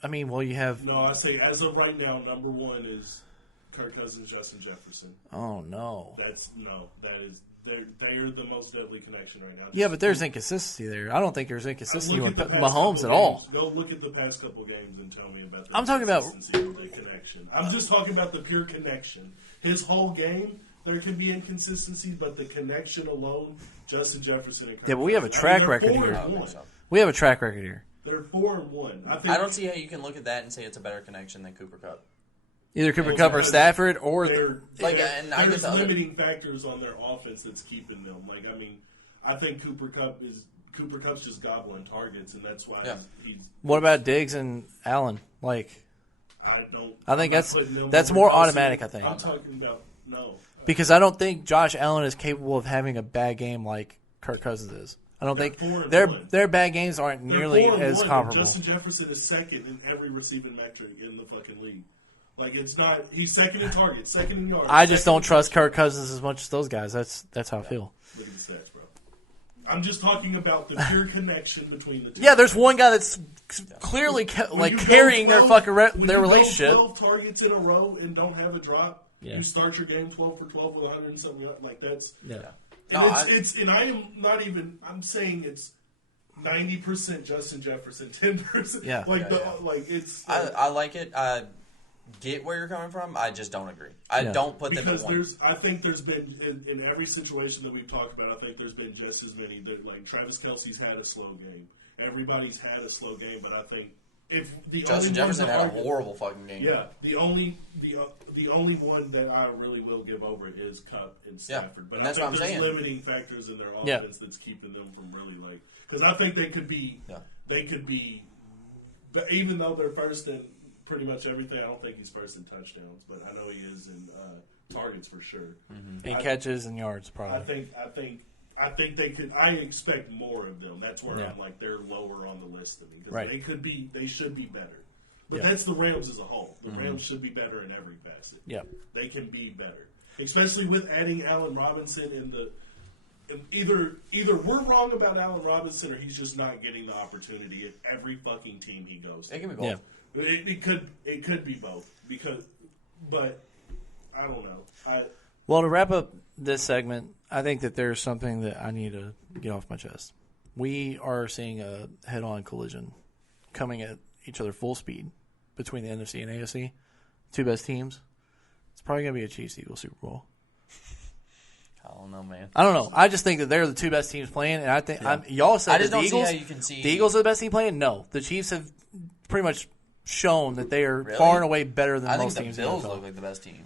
I mean, you have. No, I say as of right now, number 1 is Kirk Cousins, Justin Jefferson. Oh no, that is. They are the most deadly connection right now. Yeah, but there's inconsistency there. I don't think there's inconsistency with Mahomes at all. Go look at the past couple games and tell me about the I'm talking about the connection. I'm just talking about the pure connection. His whole game, there can be inconsistencies, but the connection alone, Justin Jefferson and Kirk. Yeah, but we have a track record here. We have a track record here. They're 4-1. I don't see how you can look at that and say it's a better connection than Cooper Kupp. Either Cooper Kupp or Stafford, or there's limiting factors on their offense that's keeping them. I think Cooper Kupp is Cooper Kupp's just gobbling targets, and that's why he's. What about Diggs and Allen? Like, I don't. I think I'm that's more automatic. I think I'm talking about no. Because I don't think Josh Allen is capable of having a bad game like Kirk Cousins is. I don't think their bad games aren't nearly as comparable. Justin Jefferson is second in every receiving metric in the fucking league. Like, it's not. He's second in targets, second in yards. I just don't trust Kirk Cousins as much as those guys. That's how I feel. Look at the stats, bro. I'm just talking about the pure connection between the two. Yeah, there's one guy that's clearly carrying their their relationship. 12 targets in a row and don't have a drop. Yeah. You start your game 12 for 12 with 100 and something like that's. Yeah. And I am not even. I'm saying it's 90% Justin Jefferson, 10%. Yeah. It's. I like it. I get where you're coming from. I just don't agree. I don't put them in one. I think there's been in every situation that we've talked about. I think there's been just as many that like Travis Kelce's had a slow game. Everybody's had a slow game, but I think if the Justin Jefferson had a horrible fucking game. Yeah, the only one that I really will give over is Kupp and Stafford. But that's I think what I'm saying. Limiting factors in their offense that's keeping them from really because I think they could be but even though they're first in pretty much everything, I don't think he's first in touchdowns, but I know he is in targets for sure. Mm-hmm. And catches and yards probably. I think they could. I expect more of them. That's where I'm like they're lower on the list than me because they should be better. But that's the Rams as a whole. The Rams should be better in every facet. Yeah, they can be better, especially with adding Allen Robinson in the. Either we're wrong about Allen Robinson or he's just not getting the opportunity at every fucking team he goes to. It can be both. Yeah. It could be both but I don't know. Well, to wrap up this segment, I think that there's something that I need to get off my chest. We are seeing a head-on collision coming at each other full speed between the NFC and AFC. Two best teams. It's probably going to be a Chiefs-Eagles Super Bowl. I don't know, man. I don't know. I just think that they're the two best teams playing, and I think y'all said that the Eagles. See how you can see the Eagles are the best team playing. No, the Chiefs have pretty much shown that they are far and away better than most teams. I think the Bills look like the best team.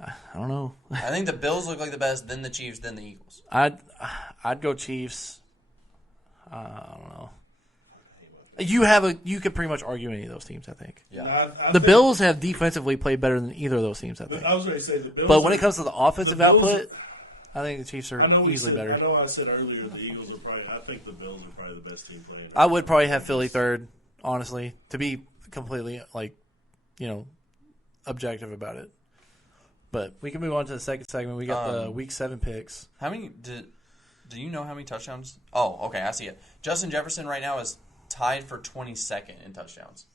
I don't know. I think the Bills look like the best, then the Chiefs, then the Eagles. I'd go Chiefs. I don't know. You could pretty much argue any of those teams. I think. Yeah. The Bills have defensively played better than either of those teams. I think. I was going to say the Bills. But when it comes to the offensive output, I think the Chiefs are easily better. I know I said earlier the Eagles are probably. I think the Bills are probably the best team playing. I would probably have Philly third, honestly, to be completely objective about it. But we can move on to the second segment. We got the Week 7 picks. How many do you know how many touchdowns? Oh, okay, I see it. Justin Jefferson right now is tied for 22nd in touchdowns.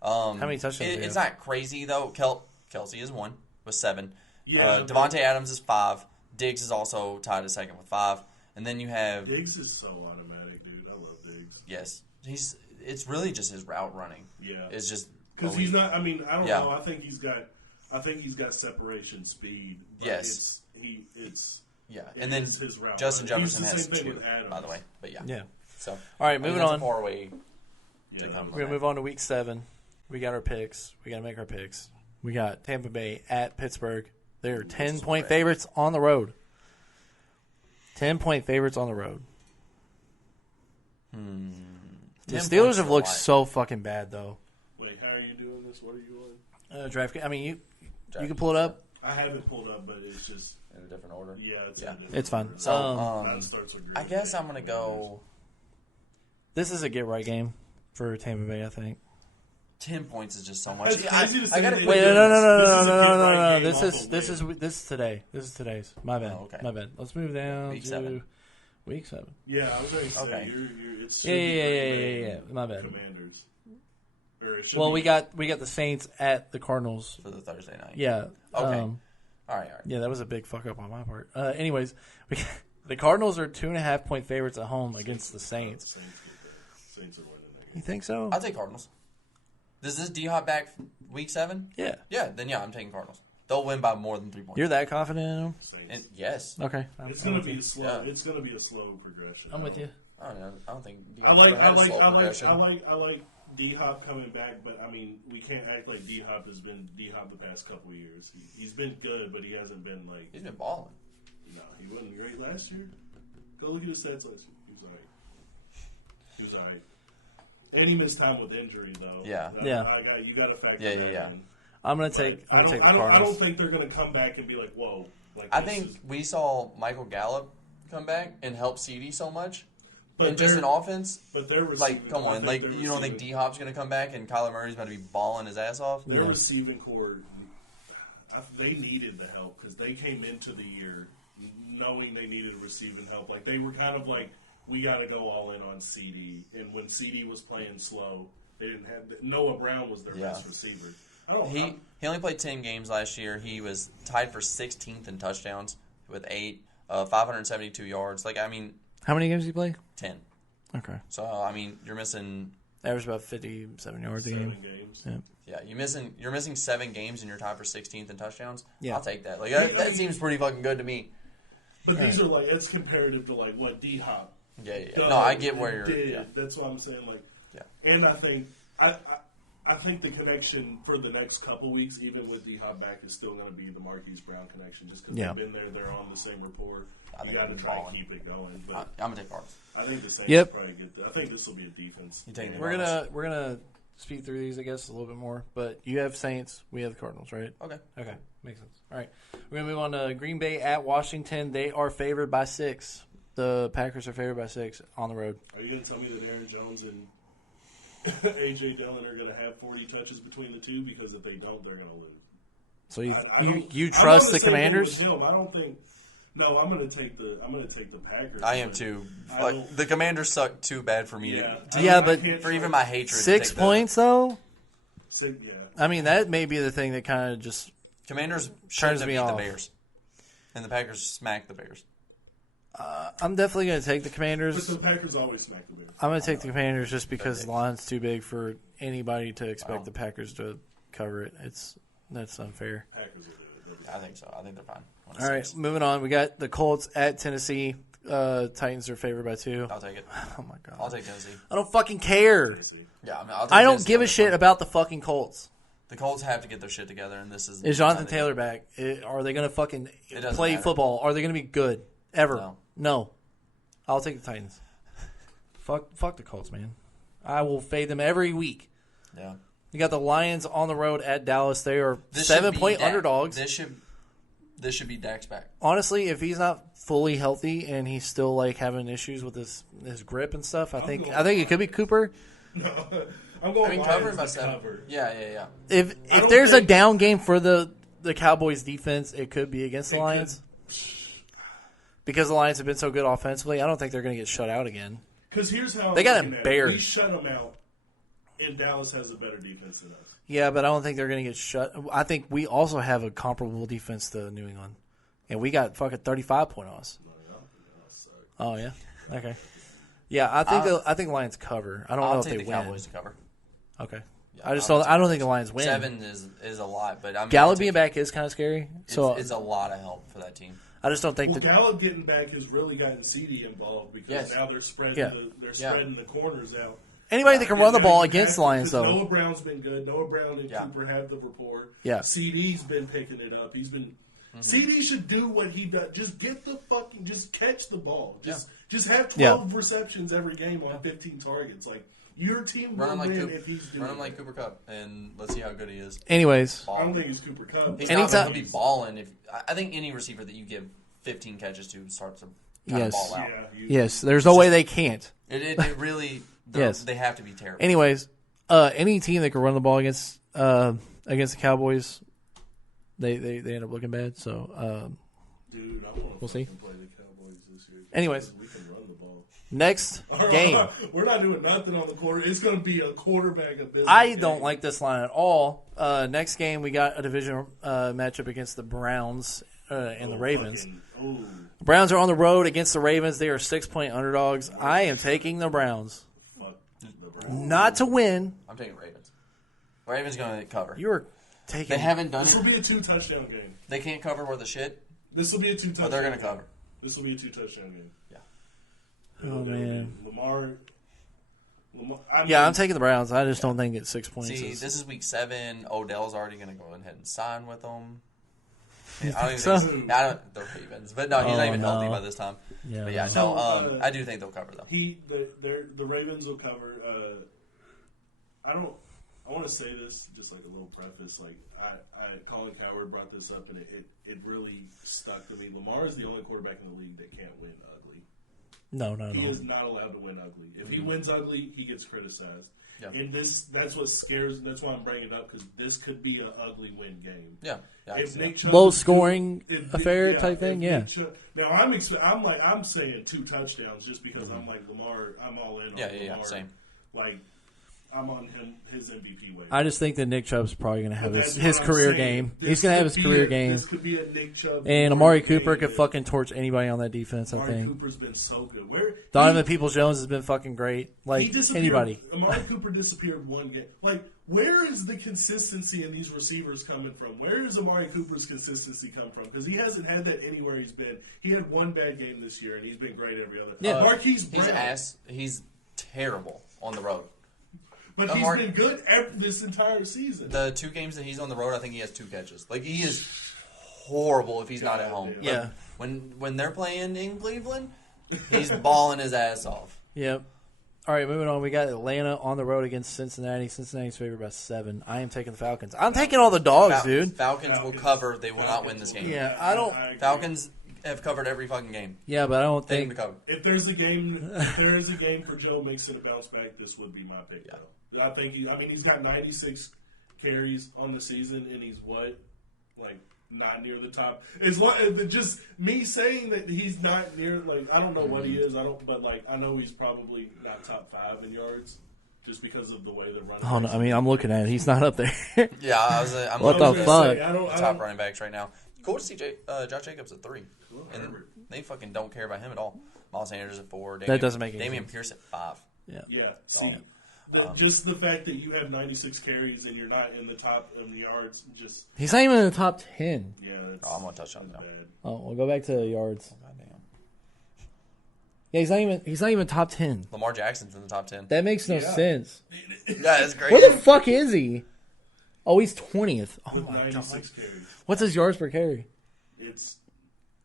How many touchdowns? It's not crazy though. Kelce is 1 with 7. Yeah. Devontae Adams is 5. Diggs is also tied at second with 5. And then you have Diggs is so automatic, dude. I love Diggs. Yes, it's really just his route running. Yeah, it's just because he's not. I mean, I don't know. I think he's got separation speed. But yes, and then his route Justin running. Jefferson has 2, by the way. But yeah. So all right, moving on. Far away. We're gonna move on to Week 7. We got our picks. We gotta make our picks. We got Tampa Bay at Pittsburgh. They're 10-point favorites on the road. 10-point favorites on the road. The Steelers have looked so fucking bad, though. Wait, how are you doing this? What are you on? Draft. I mean, you can pull it up. I have it pulled up, but it's just in a different order. Yeah, it's fine. Order. So, I guess I'm gonna go. This is a get right game for Tampa Bay, I think. 10 points is just so much. I gotta wait. No. This is today. This is today's. My bad. Oh, okay. My bad. Let's move down Week to 7. Week 7. Yeah, I was going to say okay. It's yeah. My bad. Commanders. We got the Saints at the Cardinals for the Thursday night. Yeah. Okay. All right. Yeah, that was a big fuck up on my part. Anyways, the Cardinals are 2.5-point favorites at home against the Saints. Saints are winning that game. You think so? I'll take Cardinals. Is this D-Hop back Week 7? Yeah. Yeah, then I'm taking Cardinals. They'll win by more than 3 points. You're that confident in them? Yes. Okay. It's going to be slow. Yeah. It's going to be a slow progression. I'm with you. I don't know. I don't think I like D-Hop coming back, but I mean, we can't act like D-Hop has been D-Hop the past couple of years. He's been good, but he hasn't been like. He's been balling. No, he wasn't great last year. Go look at his stats last year. He was all right. And he missed time with injury, though. Yeah. You got to factor that in. I'm gonna take the Cardinals. I don't think they're gonna come back and be like, whoa. I think we saw Michael Gallup come back and help CD so much. But and just an offense. But they're like, come on, like you don't think D Hop's gonna come back and Kyler Murray's going to be balling his ass off? Their receiving core, they needed the help because they came into the year knowing they needed receiving help. Like they were kind of like, we got to go all in on CD. And when CD was playing slow, they didn't have Noah Brown was their best receiver. He only played 10 games last year. He was tied for 16th in touchdowns with 8, 572 yards. Like, I mean, how many games did he play? 10. Okay. So I mean, you're missing average about 57 yards a game. 7 games. Yeah. You're missing 7 games and you're tied for 16th in touchdowns. Yeah. I'll take that. Like that seems pretty fucking good to me. But these are like it's comparative to like what D Hop. Yeah. No, I get where you're. Did. Yeah. That's what I'm saying. Like, and I think the connection for the next couple weeks, even with D Hop back, is still going to be the Marquise Brown connection. Just because they've been there, they're on the same rapport. You got to try and keep it going. But I'm gonna take Cardinals. I think the Saints probably get. I think this will be a defense. We're gonna speed through these, I guess, a little bit more. But you have Saints, we have the Cardinals, right? Okay, makes sense. All right, we're gonna move on to Green Bay at Washington. They are favored by 6. The Packers are favored by 6 on the road. Are you gonna tell me that Aaron Jones and AJ Dillon are gonna have 40 touches between the two? Because if they don't, they're gonna lose. So you trust the Commanders? I don't think. No, I'm gonna take the Packers. I am too. Like, the Commanders suck too bad for me. But for even my hatred, 6 points though. Yeah. I mean, that may be the thing that kind of just Commanders turns me off. The Bears, and the Packers smack the Bears. I'm definitely going to take the Commanders. But the Packers always smack the Bears. I'm going to take the Commanders just because the line's too big for anybody to expect the Packers to cover it. That's unfair. Packers will do it. I think so. I think they're fine. All right, moving on. We got the Colts at Tennessee. Titans are favored by 2. I'll take it. Oh my god. I'll take Tennessee. I don't fucking care. Yeah, I don't give a shit about the fucking Colts. The Colts have to get their shit together, and this is Jonathan Taylor back? Are they going to fucking play football? Are they going to be good ever? No. I'll take the Titans. Fuck the Colts, man. I will fade them every week. Yeah. You got the Lions on the road at Dallas. They are 7-point underdogs. This should be Dak's back. Honestly, if he's not fully healthy and he's still like having issues with his grip and stuff, I think it could be Cooper. No, I'm going. Covering by 7. Yeah. If there's a down game for the Cowboys defense, it could be against the Lions. Because the Lions have been so good offensively, I don't think they're going to get shut out again. Because here's how they got embarrassed. We shut them out, and Dallas has a better defense than us. Yeah, but I don't think they're going to get shut. I think we also have a comparable defense to New England, and we got fucking 35 point on us. Oh yeah, okay. Yeah, I think the Lions cover. I don't know if they win. I'll take the Cowboys to cover. Okay. Yeah, I don't think the Lions win. 7 is a lot, but I mean, Gallup being back is kind of scary. So it's a lot of help for that team. I just don't think Gallup getting back has really gotten CD involved because now they're spreading the corners out. Anybody that can run the ball against the Lions, though. Noah Brown's been good. Noah Brown and Cooper have the rapport. Yeah. CD's been picking it up. He's been. CD should do what he does. Just just catch the ball. Just have 12 receptions every game on 15 targets. Like your team will win if he's doing. Run him like Cooper Kupp, and let's see how good he is. Anyways, I don't think he's Cooper Kupp. He's not going to be balling. I think any receiver that you give 15 catches to starts to kind of ball out. Yes, there's no way they can't. It really. They have to be terrible. Anyways, any team that can run the ball against the Cowboys, they end up looking bad. So, dude, I want we'll see. Play the Cowboys this year. Anyways, we can run the ball. Next game, we're not doing nothing on the quarter. It's going to be a quarterback of business. I don't like this line at all. Next game, we got a division matchup against the Browns and the Ravens. The Browns are on the road against the Ravens. They are 6-point underdogs. I am taking the Browns. Not to win. I'm taking Ravens. Ravens going to cover. You are taking. They haven't done this it. This will be a 2-touchdown game. They can't cover worth a shit. This will be a 2-touchdown. But they're going to cover. This will be a 2-touchdown game. Yeah. Oh man. Lamar. I'm taking the Browns. I just don't think it's 6 points. See, this is week 7. Odell's already going to go ahead and sign with them. I don't so? even think I don't. The Ravens, but no, he's not even healthy by this time. Yeah, But yeah, So, no. I do think they'll cover though. The Ravens will cover. I want to say this just like a little preface. Like Colin Cowherd brought this up, and it really stuck to me. Lamar is the only quarterback in the league that can't win ugly. No. He is not allowed to win ugly. If he wins ugly, he gets criticized. Yeah. And that's what scares. That's why I'm bringing it up, because this could be an ugly win game. Yeah. If Nick Chubb low is scoring if affair type thing, yeah. Now I'm saying 2 touchdowns just because I'm like Lamar. I'm all in on Lamar. Yeah, same. Like I'm on his MVP wave. I just think that Nick Chubb's probably going to have But his that's what career I'm saying. game. He's going to have his career game. This could be a Nick Chubb. And Amari Cooper could fucking torch anybody on that defense, I Amari think. Cooper's been so good. Donovan Peoples-Jones has been fucking great. Like, anybody. Amari Cooper disappeared one game. Like, where is the consistency in these receivers coming from? Where does Amari Cooper's consistency come from? Because he hasn't had that anywhere he's been. He had one bad game this year, and he's been great every other. Yeah. Marquise Brown. He's terrible on the road. But he's been good this entire season. The 2 games that he's on the road, I think he has 2 catches. Like, he is horrible if he's not at home. Yeah. When they're playing in Cleveland, he's balling his ass off. Yep. All right, moving on. We got Atlanta on the road against Cincinnati. Cincinnati's favored by 7. I am taking the Falcons. I'm taking all the dogs, dude. Falcons will cover. They will not win this game. Yeah, I don't. Falcons have covered every fucking game. Yeah, but I don't They need think. to cover. If there's a game for Joe Mixon to bounce back, this would be my pick. Yeah. Though. I think he's got 96 carries on the season, and he's not near the top. It's just me saying that he's not near. Like, I don't know what he is. I know he's probably not top 5 in yards, just because of the way they're running. Oh, no, I mean, I'm looking at it. He's not up there. Yeah, I'm What looking the at fuck? the top running backs right now. Cool to see Josh Jacobs at 3. And they fucking don't care about him at all. Miles Sanders at 4. That doesn't make any Damian sense. Pierce at 5. Yeah. See, just the fact that you have 96 carries and you're not in the top in the yards, just He's not even in the top 10. yeah. That's, I'm on touchdown now. bad. Oh, we'll go back to yards. Goddamn. Yeah, he's not even top 10. Lamar Jackson's in the top 10. That makes no Yeah. sense. Yeah, that's great. Where the fuck is he? Oh, he's 20th. Oh With my god. 96 carries, What's his yards per carry? it's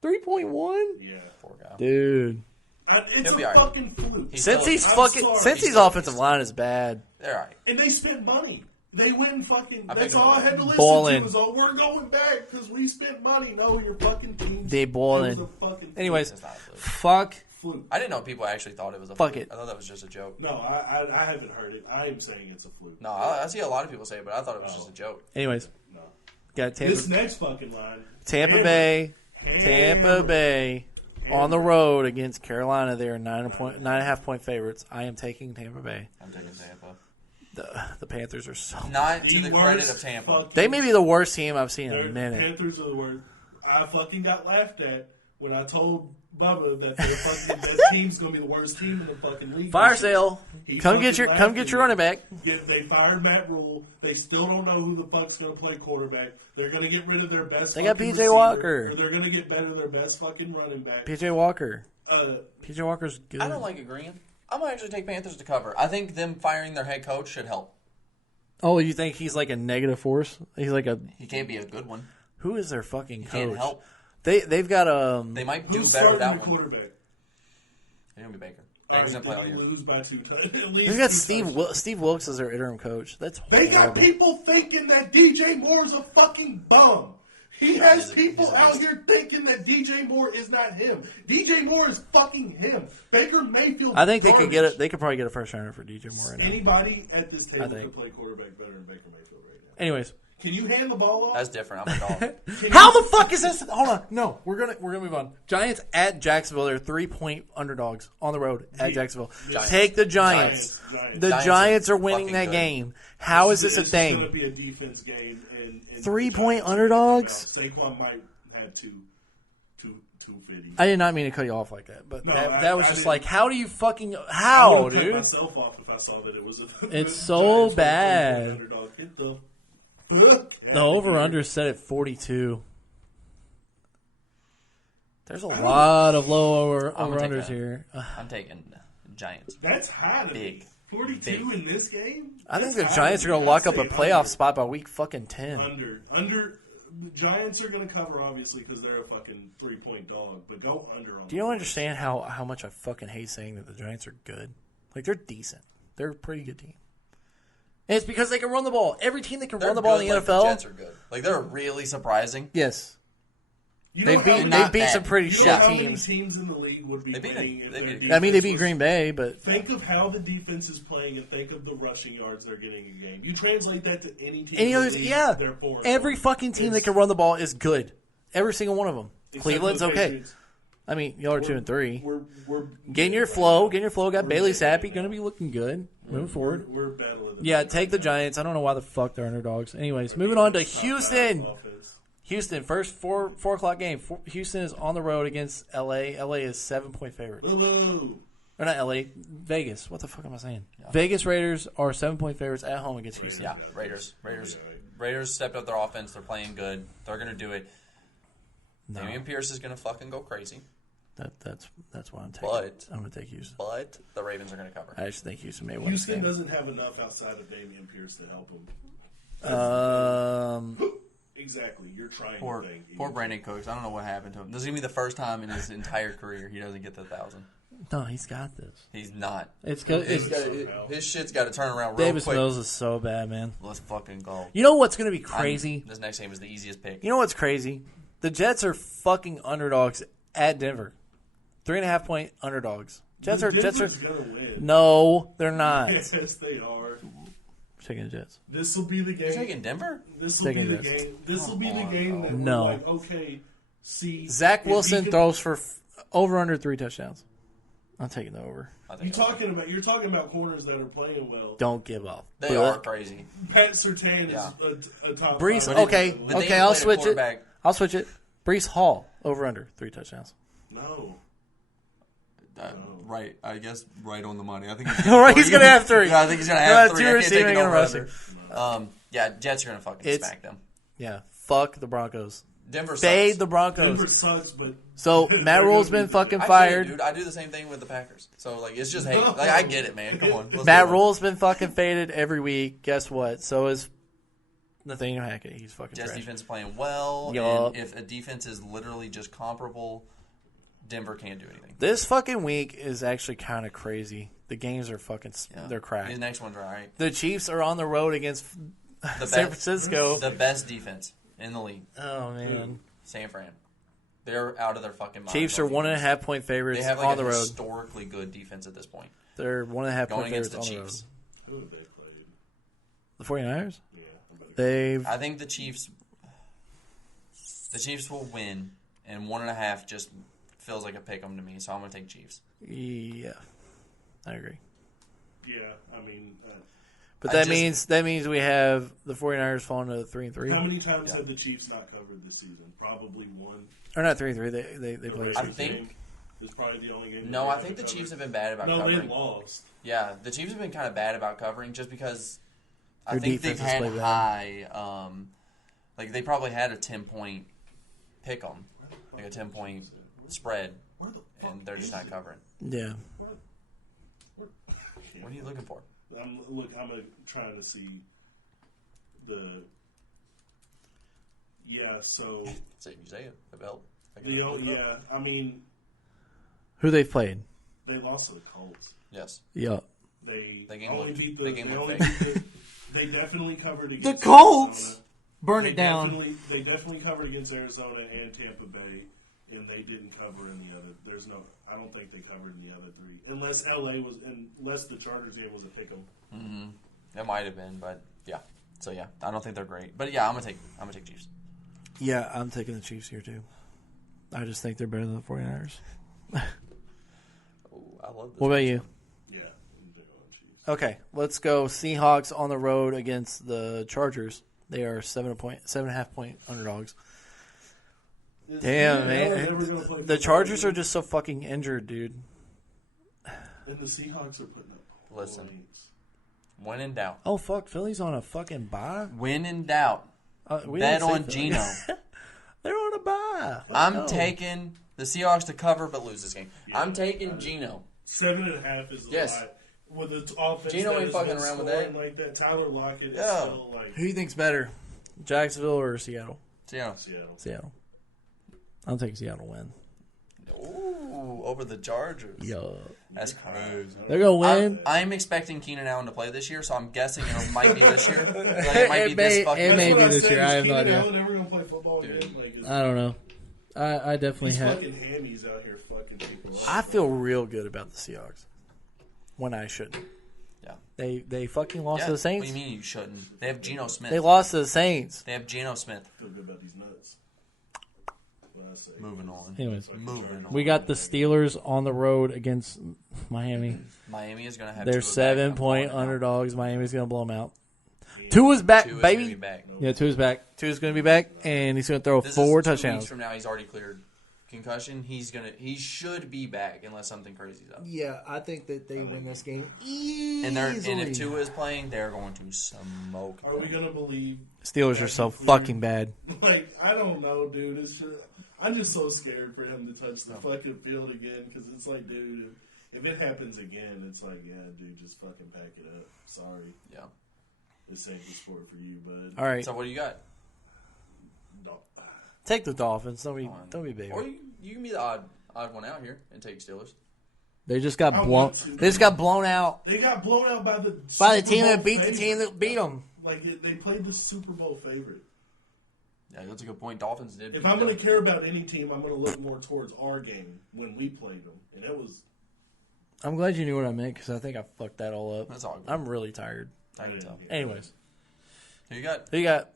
3.1? yeah. Poor guy. Dude. It's He'll be a all right. fucking fluke. He's Since still- he's I'm fucking sorry. since He's his still- offensive line is bad. They're all right. And they spent money. They went fucking. I That's think all I they're had to listen balling. to was, "Oh, we're going back because we spent money." No, your fucking team. They balling. It was a fucking Anyways, It's not a fluke. fuck. fluke. I didn't know people actually thought it was a Fuck fluke. it. I thought that was just a joke. No, I haven't heard it. I am saying it's a fluke. No, I see a lot of people say it, but I thought it was just a joke. Anyways, No. got This next fucking line. Tampa Hammer. Bay on the road against Carolina. They are 9.5 point favorites. I am taking Tampa Bay. I'm taking Tampa. The Panthers are so. Not to the credit worst of Tampa. fucking- They may be the worst team I've seen in They're- a minute. Panthers are the worst. I fucking got laughed at when I told Bubba that their fucking that team's gonna be the worst team in the fucking league. Fire sale. He Come get fucking your laughed at running me. back. They fired Matt Rule. They still don't know who the fuck's going to play quarterback. They're going to get rid of their best. They got fucking PJ receiver, Walker. Or they're going to get better their best fucking running back. PJ Walker. Uh, PJ Walker's good. I don't like agreeing. I'm going to actually take Panthers to cover. I think them firing their head coach should help. Oh, you think he's like a negative force? He's like a. He can't be a good one. Who is their fucking coach? Can't help. They've got They might do who's better starting the without one. quarterback? They're going to be Baker. All Baker's right, going to play all did he year. lose by 2 touchdowns? At least They've got 2 touchdowns. Steve Wilkes as their interim coach. That's They horrible. got people thinking that DJ Moore's a fucking bum. He has people he's a out beast. here thinking that DJ Moore is not him. DJ Moore is fucking him. Baker Mayfield. I think they could get garbage. it. They could probably get a first rounder for DJ Moore right now. Anybody at this table I think. could play quarterback better than Baker Mayfield right now. Anyways, Can you hand the ball off? That's different. I'm a dog. how the fuck is this? Hold on, no, we're gonna move on. Giants at Jacksonville. They're 3-point underdogs on the road at Jacksonville. Giants. Take the Giants. Giants. The Giants Giants are are winning fucking that good. game. How is this a It's going to thing? be a defense game. And 3-point Giants- underdogs? Saquon might have 250. I did not mean to cut you off like that, but No, that was I just didn't- like, how do you fucking I how, would have cut dude? myself off if I saw that it was a. It's the so Giants were a bad. 3-point underdog. Get the fuck The over under is set at 42. There's a lot of low over I'm gonna take unders that. here. I'm taking Giants. That's high to Big. me. 42 in this game. I think That's the high Giants to are me. going to lock I'd up a say playoff under. spot by week fucking 10. Under. the Giants are going to cover, obviously, because they're a fucking 3-point dog, but go under on Do you understand how much I fucking hate saying that the Giants are good? Like, they're decent. They're a pretty good team. And it's because they can run the ball. Every team that can run the ball in the NFL. The Jets are good. Like, they're really surprising. Yes. You They beat some pretty shit how teams. many teams in the league would be winning if their defense I mean, they beat Green Bay, but... Think of how the defense is playing and think of the rushing yards they're getting a game. You translate that to any team Any in the others, league, yeah. they're 4-4. Every fucking team that can run the ball is good. Every single one of them. Except Cleveland's for the okay. Patriots. I mean, y'all are 2-3. We're Getting your flow. Got Bailey Zappi going to be looking good. Moving forward. We're battling. Yeah, take the Giants. I don't know why the fuck they're underdogs. Anyways, moving on to Houston. Houston, first 4 o'clock game. Houston is on the road against L.A. L.A. is 7-point favorites. Ooh. Or not L.A., Vegas. What the fuck am I saying? Yeah. Vegas Raiders are 7-point favorites at home against Houston. Yeah, Raiders stepped up their offense. They're playing good. They're going to do it. No. Damian Pierce is going to fucking go crazy. That's why I'm taking. I'm going to take Houston. But the Ravens are going to cover. I actually think Houston may win. Houston doesn't have enough outside of Damian Pierce to help him. Exactly. You're trying poor, to think. Poor Brenden Cooks. I don't know what happened to him. This is going to be the first time in his entire career he doesn't get to 1,000. No, he's got this. He's not. His shit's got to turn around real Davis quick. Mills is so bad, man. Let's fucking go. You know what's going to be crazy? This next game is the easiest pick. You know what's crazy? The Jets are fucking underdogs at Denver. 3.5-point underdogs. Jets are. Gonna win. No, they're not. Yes, they are. Taking the Jets. This will be the game. You're taking Denver? This will be the game. This will be the game that no. we're like, okay, see. Zach Wilson throws for over under 3 touchdowns. I'm taking the over. You're talking about corners that are playing well. Don't give up. They are crazy. Pat Surtain is a top. Brees. Okay. I'll switch it. Brees Hall over under 3 touchdowns. No. Right, I guess right on the money. I think he's gonna have 3. Yeah, I think he's gonna have 3. 2 receiving and a rushing. Yeah, Jets are gonna fucking smack them. Yeah, fuck the Broncos. Denver fade sucks. the Broncos. Denver sucks, but so Matt Rule's been fucking fired. Dude, I do the same thing with the Packers. So like, it's just hate. Like, I get it, man. Come on. Matt Rule's been fucking faded every week. Guess what? So is Nathaniel Hackett. He's fucking Jets trash. defense playing well. Yup. And if a defense is literally just comparable, Denver can't do anything. This fucking week is actually kind of crazy. The games are fucking they're cracked. The next ones are all right. The Chiefs are on the road against San Francisco. The best defense in the league. Oh man. San Fran. They're out of their fucking mind. Chiefs are 1.5-point favorites they have on the road. Historically good defense at this point. They're 1.5-point favorites the on Chiefs. the road. Who have they played? The 49ers? Yeah. I think the Chiefs will win, and 1.5 just feels like a pick 'em to me, so I'm going to take Chiefs. Yeah. I agree. Yeah, I mean... but that means we have the 49ers falling to 3-3. How many times have the Chiefs not covered this season? Probably 1. Or not 3-3. They played. I think is probably the only game. No, I think the Chiefs have been bad about covering. No, they lost. Yeah, the Chiefs have been kind of bad about covering just because I Their think they've had defense is high. Like they probably had a 10-point pick 'em, like a 10-point spread, and they're just not covering. Yeah. What are you looking for? I'm trying to see the. Yeah, so. So you say it. About. Yeah, I mean. Who they played? They lost to the Colts. Yes. Yeah. They only beat the. They definitely covered against the Colts. Arizona. Burn it down. They definitely covered against Arizona and Tampa Bay, and they didn't cover in the other. I don't think they covered in the other 3, unless the Chargers game was a pick 'em. Mm-hmm. That might have been, but yeah. So yeah, I don't think they're great, but yeah, I'm gonna take Chiefs. Yeah, I'm taking the Chiefs here too. I just think they're better than the 49ers. Oh, I love this. What about you? Yeah, I'm taking Chiefs. Okay, let's go. Seahawks on the road against the Chargers. They are 7.5-point underdogs. Damn, man. The Chargers are just so fucking injured, dude. And the Seahawks are putting up points. Listen. When in doubt. Oh, fuck. Philly's on a fucking bye? When in doubt. Bet on Geno. They're on a bye. I'm taking the Seahawks to cover but lose this game. Yeah, I'm taking Geno. 7.5 is a lot. With the offense Geno ain't fucking around with that. Like that. Tyler Lockett is Yeah. still like... Who do you think's better, Jacksonville or Seattle? Seattle. I'll take Seattle win. Ooh, over the Chargers. Yeah. That's crazy. They're going to win. I'm expecting Keenan Allen to play this year, so I'm guessing it might be this year. Like, it might be this fucking it may That's what be this year. I have no Keenan idea. Allen ever gonna play football again? Like, I don't know. I definitely these have. fucking hammies out here fucking people. I feel real good about the Seahawks when I shouldn't. Yeah. They fucking lost to the Saints. What do you mean you shouldn't? They have Geno Smith. They lost to the Saints. They have Geno Smith. I feel good about these nuts. What I say. Moving on. Anyways, Moving on. we got the Steelers on the road against Miami. Miami is going to have They're Tua back. 7-point underdogs. Miami's going to blow them out. Tua's back, Tua's baby. gonna be back. Yeah, Tua's back. Tua's going to be back, and he's going to throw This 4 is 2 touchdowns. weeks from now. He's already cleared concussion. He should be back unless something crazy's up. Yeah, I think that they win this game And if Tua is playing, they're going to smoke. Are we gonna believe? Steelers are so fucking bad. Like, I don't know, dude. I'm just so scared for him to touch the fucking field again because it's like, dude, if it happens again, it's like, yeah, dude, just fucking pack it up. Sorry. Yeah. This ain't the sport for you, bud. All right, So what do you got? take the Dolphins. Don't be big. Or you can be the odd one out here and take Steelers. They just got I blown. want to. They just got blown out They got blown out by the team that beat the team that beat them. Like, they played the Super Bowl favorite. Yeah, that's a good point. Dolphins did. If beat I'm going them. to care about any team, I'm going to look more towards our game when we played them. And it was... I'm glad you knew what I meant because I think I fucked that all up. That's all good. I'm really tired. I can tell. Anyways, Who you got? who you got?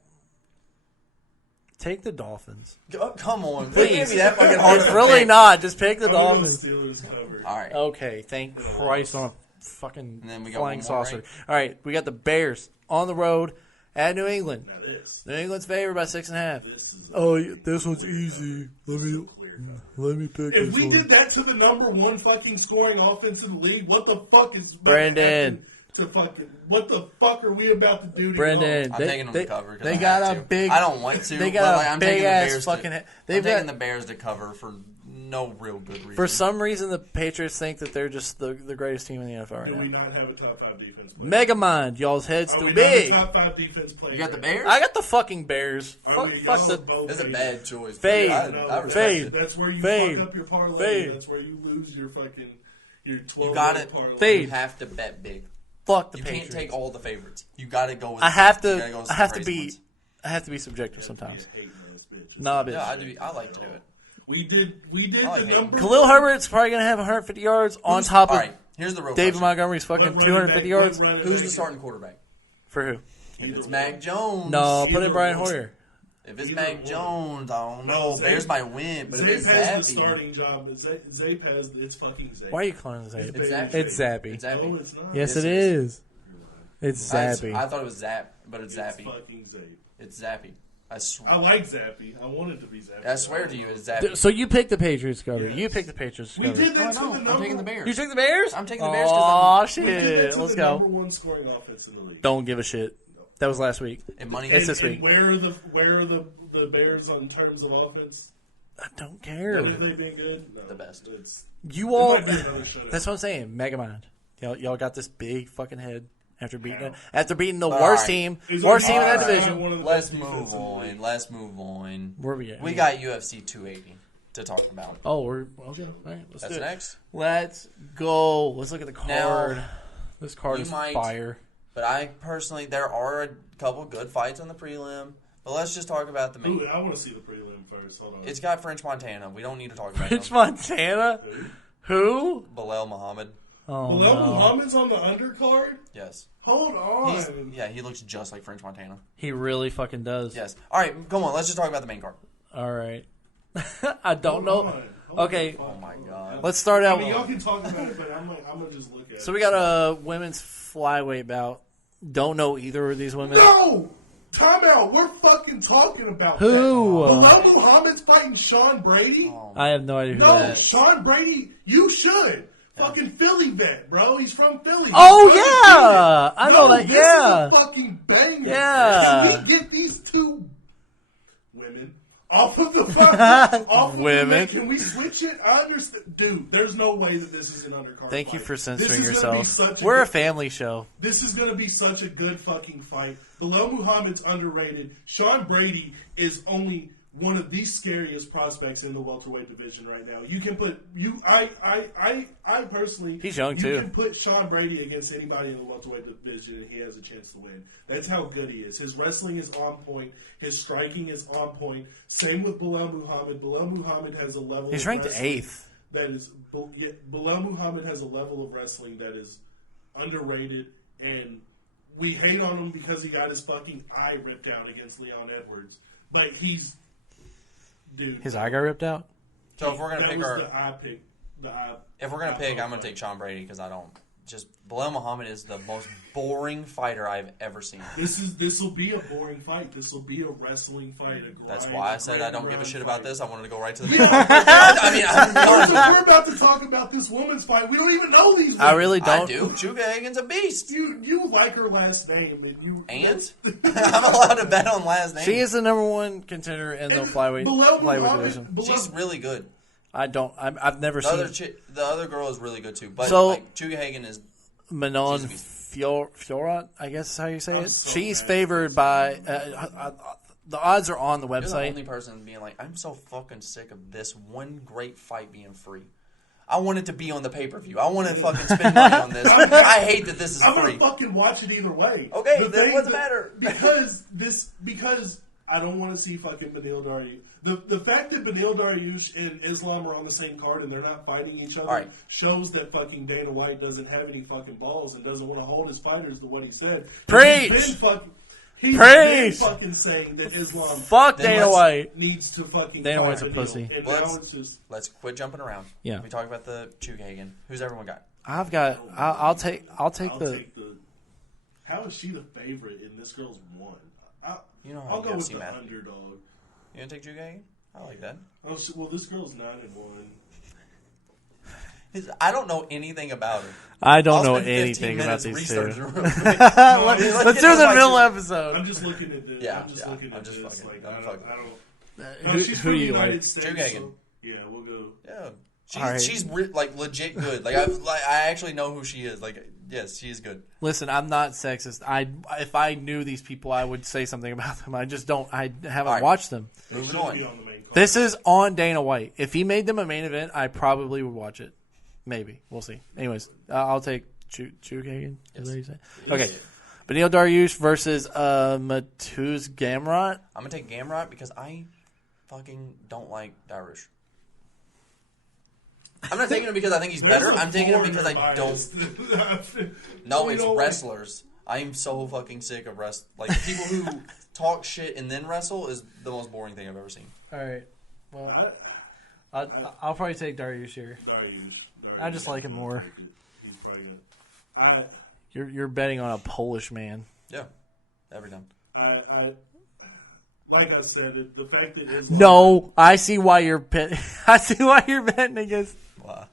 Take the Dolphins. Oh, come on. Please. It can't be that fucking hard. It's to really pick. not. Just pick the I'm going to Dolphins. go Steelers cover. All right. Okay, thank Christ on a fucking And then we got flying one more, saucer. right? All right, we got the Bears on the road at New England. Now this. New England's favored by 6.5. This is... Oh, yeah, this one's easy. Let me pick If this we one. did that to the number one fucking scoring offense in the league, what the fuck is Brenden. What the fuck are we about to do to Brenden. I'm taking them to cover. 'Cause They I got have a to. big. I don't want to. They but, got like, a I'm big taking the ass Bears fucking. I'm They've taking got, the Bears to cover for no real good reason. for some reason, the Patriots think that they're just the greatest team in the NFL right Do now. we not have a top 5 defense player? Megamind, y'all's head's Are too we big. not a top 5 defense player? You got the Bears? I got the fucking Bears. Are we- Fuck y'all the. are both That's a hating. bad choice. Fade. but I respect Fade. it. That's where you Fade. fuck up your parlay. Fade. That's where you lose your fucking your 12 You got it. parlay. Fade. You have to bet big. Fuck the You Patriots. can't take all the favorites. You got to go with. I have you gotta to. go with I some have to crazy be. ones. I have to be subjective sometimes. You're hating ass bitch. Nah, bitch. Yeah, I like to do it. We did I like the hating. number. Khalil Herbert's probably gonna have 150 yards on top All of right, here's the real David question. Montgomery's fucking What running 250 back- yards. what running Who's back- the starting quarterback? For who? If Either it's one. Mac Jones. No, put in Either Brian one. Hoyer. If it's Either Mac one. Jones, I don't No, know. Zape- Bears might win, but if Zape it's has the Zappy, starting job. Zape has it's fucking Zape. Why are you calling it Zappy? It's Zappy. It's Zappy. It's Zappy. No, it's not. Yes, Yes, it it is. It's I Zappy. thought it was Zap, but it's Zappy. fucking Zape. It's Zappy. I I like Zappy. I want it to be Zappy. I swear to you, it's Zappy. So you picked the Patriots cover. Yes. You picked the Patriots We cover. did that Oh, to no, the I'm number. taking the Bears. You took the Bears? I'm taking the Bears Oh because We did that shit! to Let's the go. number one scoring offense in the league. Don't give a shit. That was last week. and money. It's this week. And where are the Bears on terms of offense? I don't Have care. they been good? No, The best. It's, You it all. might be another shutout. That's what I'm saying. Megamind. Y'all got this big fucking head after beating the All worst right. team, Is worst our team in that defense division. not one of the Let's best move defenses in the on. league? Let's move on. Where we at? We got UFC 280 to talk about. Oh, we're okay. All right, let's That's do it. next. Let's go. Let's look at the card. Now, This card you is might- fire. But I personally, there are a couple good fights on the prelim. But let's just talk about the main. Ooh, I want to see the prelim first. Hold on. It's got French Montana. We don't need to talk about Rich him. Montana. Who? Bilal Muhammad. Oh Bilal no. Muhammad's on the undercard? Yes. Hold on. He looks just like French Montana. He really fucking does. Yes. All right, come on. Let's just talk about the main card. All right. I don't Hold know. on. Okay. Oh my God. Let's start I out. mean, y'all can talk about it, but I'm gonna just look at it. So we got a women's flyweight bout. Don't know either of these women. No! Time out. We're fucking talking about Who? that. Bilal Muhammad's fighting Sean Brady? Oh, I have no idea who No, that is. Sean Brady, you should. Fucking Philly vet, bro. He's from Philly. Oh, He's yeah! I know that, this yeah. is a fucking banger. Yeah. Can we get these two women Off of the fucking off of Women. Can we switch it? I understand, dude. There's no way that this is an undercard. Thank you fight. for censoring This is gonna be yourself. such We're a good- family show. This is going to be such a good fucking fight. Bilal Muhammad's underrated. Sean Brady is only one of the scariest prospects in the welterweight division right now. You can put I personally. He's young, you too. You can put Sean Brady against anybody in the welterweight division, and he has a chance to win. That's how good he is. His wrestling is on point. His striking is on point. Same with Bilal Muhammad. Bilal Muhammad has a level. He's of ranked wrestling 8th. That is, Bilal Muhammad has a level of wrestling that is underrated, and we hate on him because he got his fucking eye ripped out against Leon Edwards. But he's, dude. His eye got ripped out? So if we're gonna that pick was our, the eye pick. if we're gonna pick, I'm gonna take Sean Brady because I don't. Just Bilal Muhammad is the most boring fighter I've ever seen. This will be a boring fight. This will be a wrestling fight. That's why I said I don't give a shit about this. I wanted to go right to the. We don't, I mean, we're about to talk about this woman's fight. We don't even know these women. I really I don't. do. Chuka Hagen's a beast. You like her last name, and you I'm allowed to bet on last name. She is the number one contender in the flyweight division. She's really good. I don't. I've never seen. The other girl is really good too. But So- Chuka Hagen is. Manon She's a beast. Fiorot, I guess is how you say it. so She's mad. favored by. The odds are on the You're the website. only person being like, I'm so fucking sick of this one great fight being free. I want it to be on the pay-per-view. I want to fucking spend money on this. I hate that this is I'm free. gonna fucking watch it either way. Okay, The then thing what's the that- matter? Because I don't want to see fucking Beneil Dariush. The fact that Beneil Dariush and Islam are on the same card and they're not fighting each other Right. shows that fucking Dana White doesn't have any fucking balls and doesn't want to hold his fighters to what he said. Preach! He's Preach! been fucking saying that Islam Fuck Then Dana let's- White. needs to fucking Dana fight White's a Beneil. pussy. And Well, now it's just Let's quit jumping around. Yeah. We talked about the Chuka Hagen. Who's everyone got? I've got. I'll take I'll the. take the. How is she the favorite and this girl's won? You know how I'll go with UFC the math. underdog. You gonna take Chuka Hagen? I like that. Oh, well, this girl's 9-1. I don't know anything about her. I don't I'll know spend 15 anything about minutes these two. researching real quick. Let's do the middle episode. I'm just looking at this. Yeah, I'm just yeah, looking I'm at just this. fucking- Like, I'm I fucking. don't. No, Who she's who from do the you United like? States. Chuka Hagen. So, yeah, we'll go. Yeah. All right. She's like legit good. I actually know who she is. Like, yes, she is good. Listen, I'm not sexist. If I knew these people, I would say something about them. I just don't. I haven't All right. watched them. Moving Should on. be on the main card. This is on Dana White. If he made them a main event, I probably would watch it. Maybe. We'll see. Anyways, I'll take Chuka Hagen. Is that what you say? Okay. Beneil Dariush versus Matuz Gamrot. I'm gonna take Gamrot because I fucking don't like Dariush. I'm not taking him because I think he's better. There's a I'm taking him foreigner because I bias. don't. No, We it's don't like- wrestlers. I'm so fucking sick of like people who talk shit and then wrestle is the most boring thing I've ever seen. All right. Well, I- I'll probably take Dariush here. Dariush. I just like him more. He's probably gonna. You're betting on a Polish man. Yeah, every time. Like I said, the fact that Islam. No, I see why you're I see why you're betting against Wow.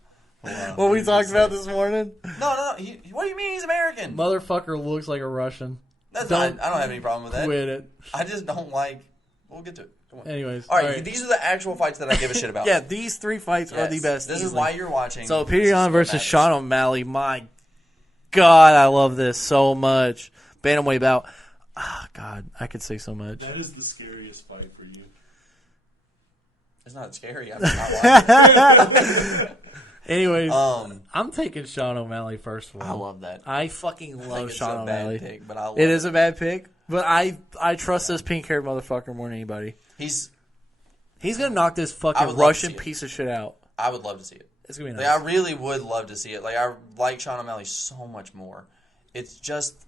what we talked about this morning. No. What do you mean he's American? Motherfucker looks like a Russian. I don't don't have any problem with that. Quit it. I just don't like. We'll get to it. Come on. Anyways, All right, these are the actual fights that I give a shit about. Yeah, these three fights are the Yes, best. This is easily. why you're watching. So This Peter is Yan what versus matters. Sean O'Malley. My God, I love this so much. Bantamweight bout. God, I could say so much. That is the scariest fight for you. It's not scary. I'm not watching. Anyways, Um, I'm taking Sean O'Malley first of all. I love that. I fucking I love think it's Sean a bad O'Malley. pick, but I love It is a bad pick, but I trust this pink-haired motherfucker more than anybody. He's. He's gonna knock this I would fucking love to Russian see it. piece of shit out. I would love to see it. It's gonna be Like, nice. I really would love to see it. Like, I like Sean O'Malley so much more. It's just,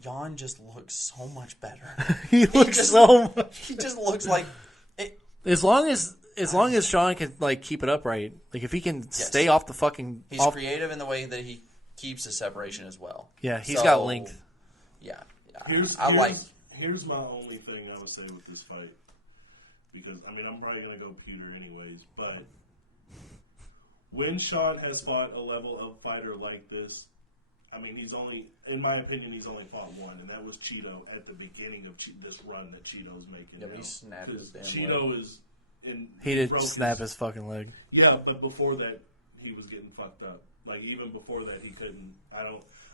Jan just looks so much better. he looks just- so much. He just looks like it. As long as Sean can like keep it upright, like if he can stay off the fucking. He's off, creative in the way that he keeps his separation as well. yeah, he's So, got length. Yeah. Here's my only thing I would say with this fight. Because, I mean, I'm probably going to go Peter anyways, but when Sean has fought a level of fighter like this, I mean, in my opinion, he's only fought one, and that was Cheeto at the beginning of this run that Cheeto's making. Yeah, but he snapped his damn Cheeto leg. is in. He did snap his fucking leg. Yeah, but before that, he was getting fucked up. Like even before that, he couldn't.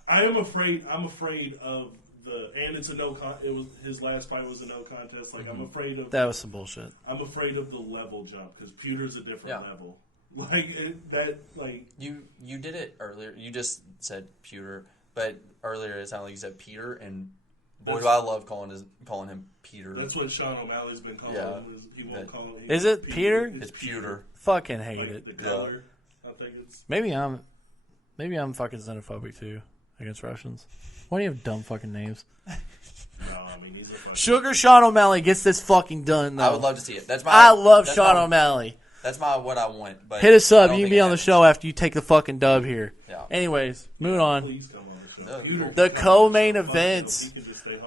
I'm afraid of and it's a no. It was his last fight was a no contest. Like I'm afraid of that was some bullshit. I'm afraid of the level jump because Pewter's a different level. Like you did it earlier. You just said Pewter, but earlier it sounded like you said Peter, and boy, do I love calling him Peter. That's what Sean O'Malley's been calling him. He won't call him. Is it Peter? It's Pewter. Fucking hate like it. The color, I think it's. Maybe I'm fucking xenophobic too against Russians. Why do you have dumb fucking names? No, I mean he's a fucking. Sugar Sean O'Malley gets this fucking done though. I would love to see it. I love Sean O'Malley. That's what I want. But hit us up. You can be on the show after you take the fucking dub here. Yeah. Anyways, moving on. Please come on the show. The co-main events.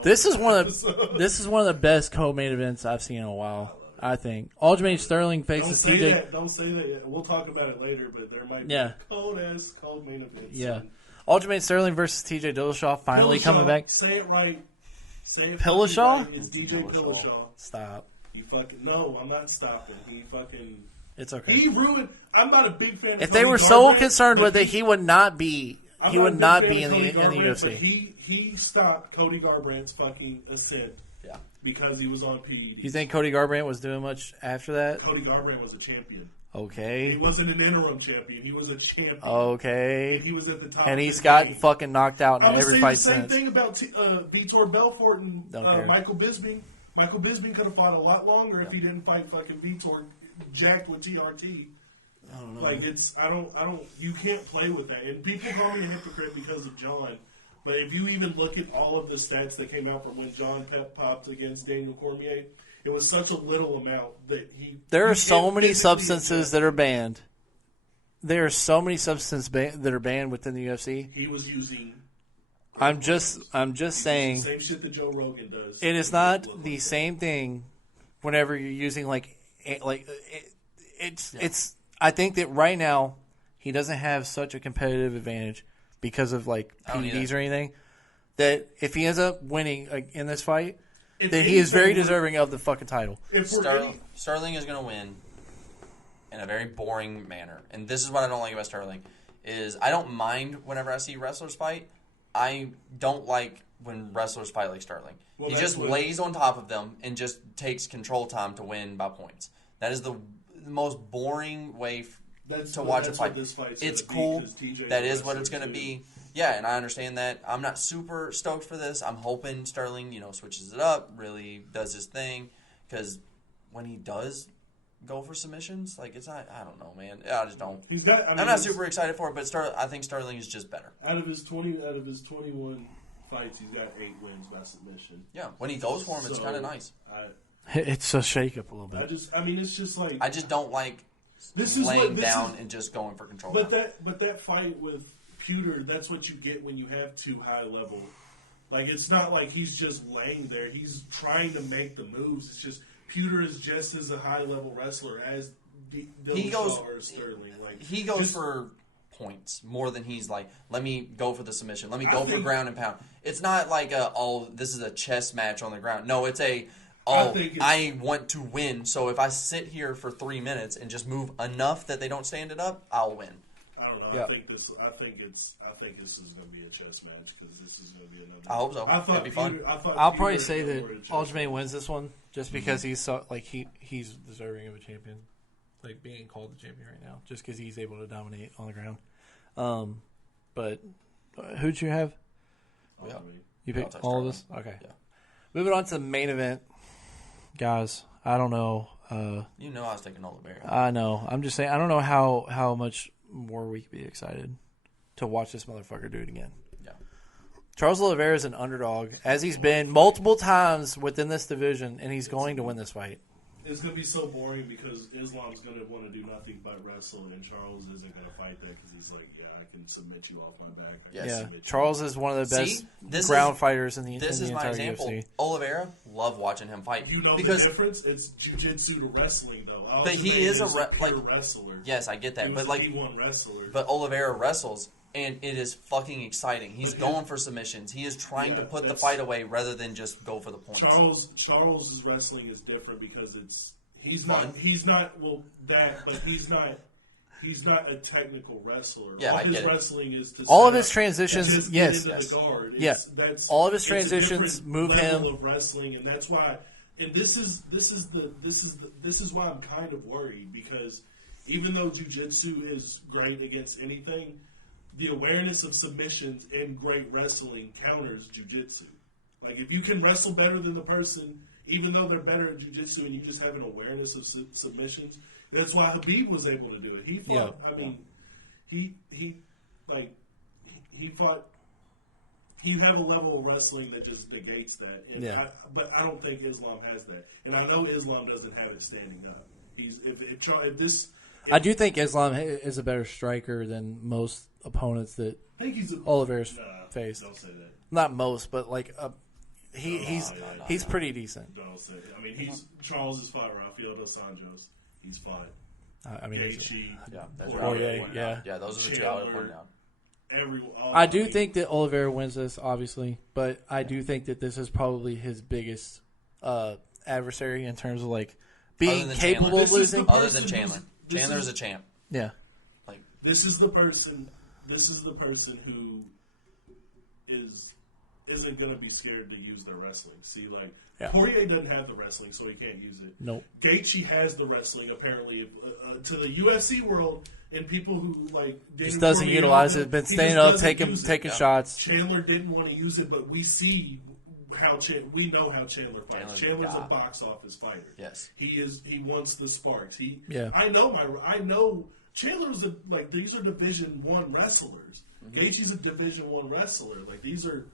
This is one of the best co-main events I've seen in a while. I think Aljamain Sterling faces TJ. Don't say that yet. We'll talk about it later, but there might be cold main events. Yeah. Aljamain Sterling versus TJ Dillashaw finally coming back. Say it right. Say it Dillashaw? Right. It's DJ Dillashaw. Stop. You fucking no, I'm not stopping. He fucking. It's okay. He ruined. I'm not a big fan. If they were so concerned with it, he would not be. He would not be in the UFC. He stopped Cody Garbrandt's fucking ascent. Yeah. Because he was on PED. You think Cody Garbrandt was doing much after that? Cody Garbrandt was a champion. Okay. He wasn't an interim champion. He was a champion. Okay. And he was at the top. And he's gotten fucking knocked out in every fight since. I would say the same thing about Vitor Belfort and Michael Bisping. Michael Bisping could have fought a lot longer if he didn't fight fucking Vitor jacked with TRT. I don't know. Like I don't. You can't play with that. And people call me a hypocrite because of John. But if you even look at all of the stats that came out from when John Pep popped against Daniel Cormier, it was such a little amount that he. There are so many substances that are banned. There are so many substances that are banned within the UFC. He was using. I'm just saying. The same shit that Joe Rogan does. It is not the same thing. Whenever you're using it's. I think that right now he doesn't have such a competitive advantage because of PEDs or anything. That if he ends up winning in this fight, then he is very deserving of the fucking title. Sterling is going to win in a very boring manner, and this is what I don't like about Sterling. Is I don't mind whenever I see wrestlers fight. I don't like when wrestlers fight like Sterling. Well, he just lays on top of them and just takes control time to win by points. That is the most boring way to watch a fight. It's cool. That is what it's going to be. Yeah, and I understand that. I'm not super stoked for this. I'm hoping Sterling, switches it up, really does his thing. Because when he does go for submissions, it's not. I don't know, man. I just don't. I'm not super excited for it, but I think Sterling is just better. Out of his 21 fights, he's got 8 wins by submission. Yeah, when he goes for him, it's kind of nice. It's a shake up a little bit. It's just like I just don't like laying down and just going for control. But that fight with Pewter, that's what you get when you have 2 high level. It's not like he's just laying there. He's trying to make the moves. It's just Pewter is just as a high level wrestler as Dillashaw or Sterling. He goes for points more than he's let me go for the submission. Let me go for ground and pound. It's not this is a chess match on the ground. No, it's I want to win. So if I sit here for 3 minutes and just move enough that they don't stand it up, I'll win. I don't know. Yep. I think this is going to be a chess match because this is going to be another. I hope so. That'd be fun. I'll probably say that Aljamain wins this one just because he's so he's deserving of a champion, being called the champion right now, just because he's able to dominate on the ground. But who'd you have? Yeah. You picked all of us. Okay. Yeah. Moving on to the main event, guys. I don't know. I was taking Oliveira. I know. I'm just saying. I don't know how much more we could be excited to watch this motherfucker do it again. Yeah. Charles Oliveira is an underdog, as he's been multiple times within this division, and he's going to win this fight. It's going to be so boring because Islam's going to want to do nothing but wrestle, and Charles isn't going to fight that because he's like, yeah, I can submit you off my back. Yeah, Charles is one of the best ground fighters in the entire UFC. This is my example. UFC. Oliveira, love watching him fight. You know the difference? It's jiu-jitsu to wrestling, though. But he is a pure wrestler. Yes, I get that. He was a P1 wrestler. But Oliveira wrestles, And it is fucking exciting. He's going for submissions. He is trying to put the fight away rather than just go for the points. Charles's wrestling is different because he's not a technical wrestler. Yeah, all his wrestling is to all of his transitions. Just yes, get into the guard. That's all of his transitions move him of wrestling, and that's why. And this is why I'm kind of worried because even though jiu-jitsu is great against anything, the awareness of submissions in great wrestling counters jiu-jitsu. Like, if you can wrestle better than the person, even though they're better at jiu-jitsu and you just have an awareness of submissions, that's why Khabib was able to do it. He fought, he fought, you have a level of wrestling that just negates that. And but I don't think Islam has that. And I know Islam doesn't have it standing up. I do think Islam is a better striker than most opponents that Oliveira's faced. Don't say that. Not most, but like he's pretty decent. Don't say it. I mean, Charles has fought Rafael dos Anjos. He's fought Gaethje. Poirier. Yeah, those are the two I would point out. I do think that Oliveira wins this, obviously, but I do think that this is probably his biggest adversary in terms of like being capable of losing. Other than Chandler. Chandler's a champ. Yeah. Like this is the person who isn't going to be scared to use their wrestling. See, Poirier doesn't have the wrestling, so he can't use it. Nope. Gaethje has the wrestling, apparently, to the UFC world, and people who, like... Just doesn't utilize it. Been staying up, taking shots. Chandler didn't want to use it, but we see we know how Chandler fights. Chandler's a box office fighter. Yes. He wants the sparks. I know Chandler's these are Division I wrestlers. Mm-hmm. Gaethje's a Division I wrestler. Like, these are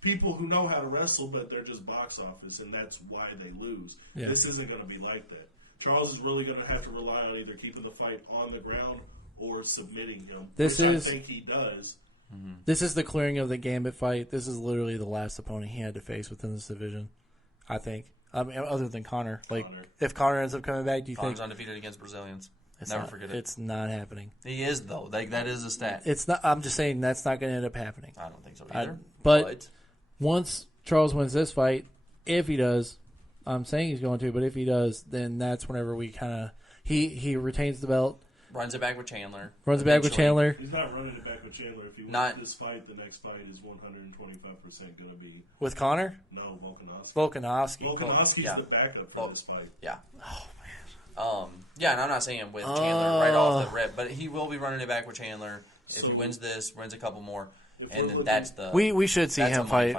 people who know how to wrestle, but they're just box office, and that's why they lose. Yeah. This isn't going to be like that. Charles is really going to have to rely on either keeping the fight on the ground or submitting him, I think he does. Mm-hmm. This is the clearing of the Gambit fight. This is literally the last opponent he had to face within this division, I think. I mean, other than Conor. If Conor ends up coming back, do you Connor's think... undefeated against Brazilians. Forget it. It's not happening. He is, though. That is a stat. It's not. I'm just saying that's not going to end up happening. I don't think so either. But once Charles wins this fight, if he does, I'm saying he's going to, but if he does, then that's whenever we kind of... He retains the belt. Runs it back with Chandler. He's not running it back with Chandler. If he wins this fight, the next fight is 125% going to be... With Conor? No, Volkanovski. Volkanovski's the backup for this fight. Yeah. Oh, man. And I'm not saying with Chandler right off the rip, but he will be running it back with Chandler. If he wins this, wins a couple more, and then that's the... We should see him fight.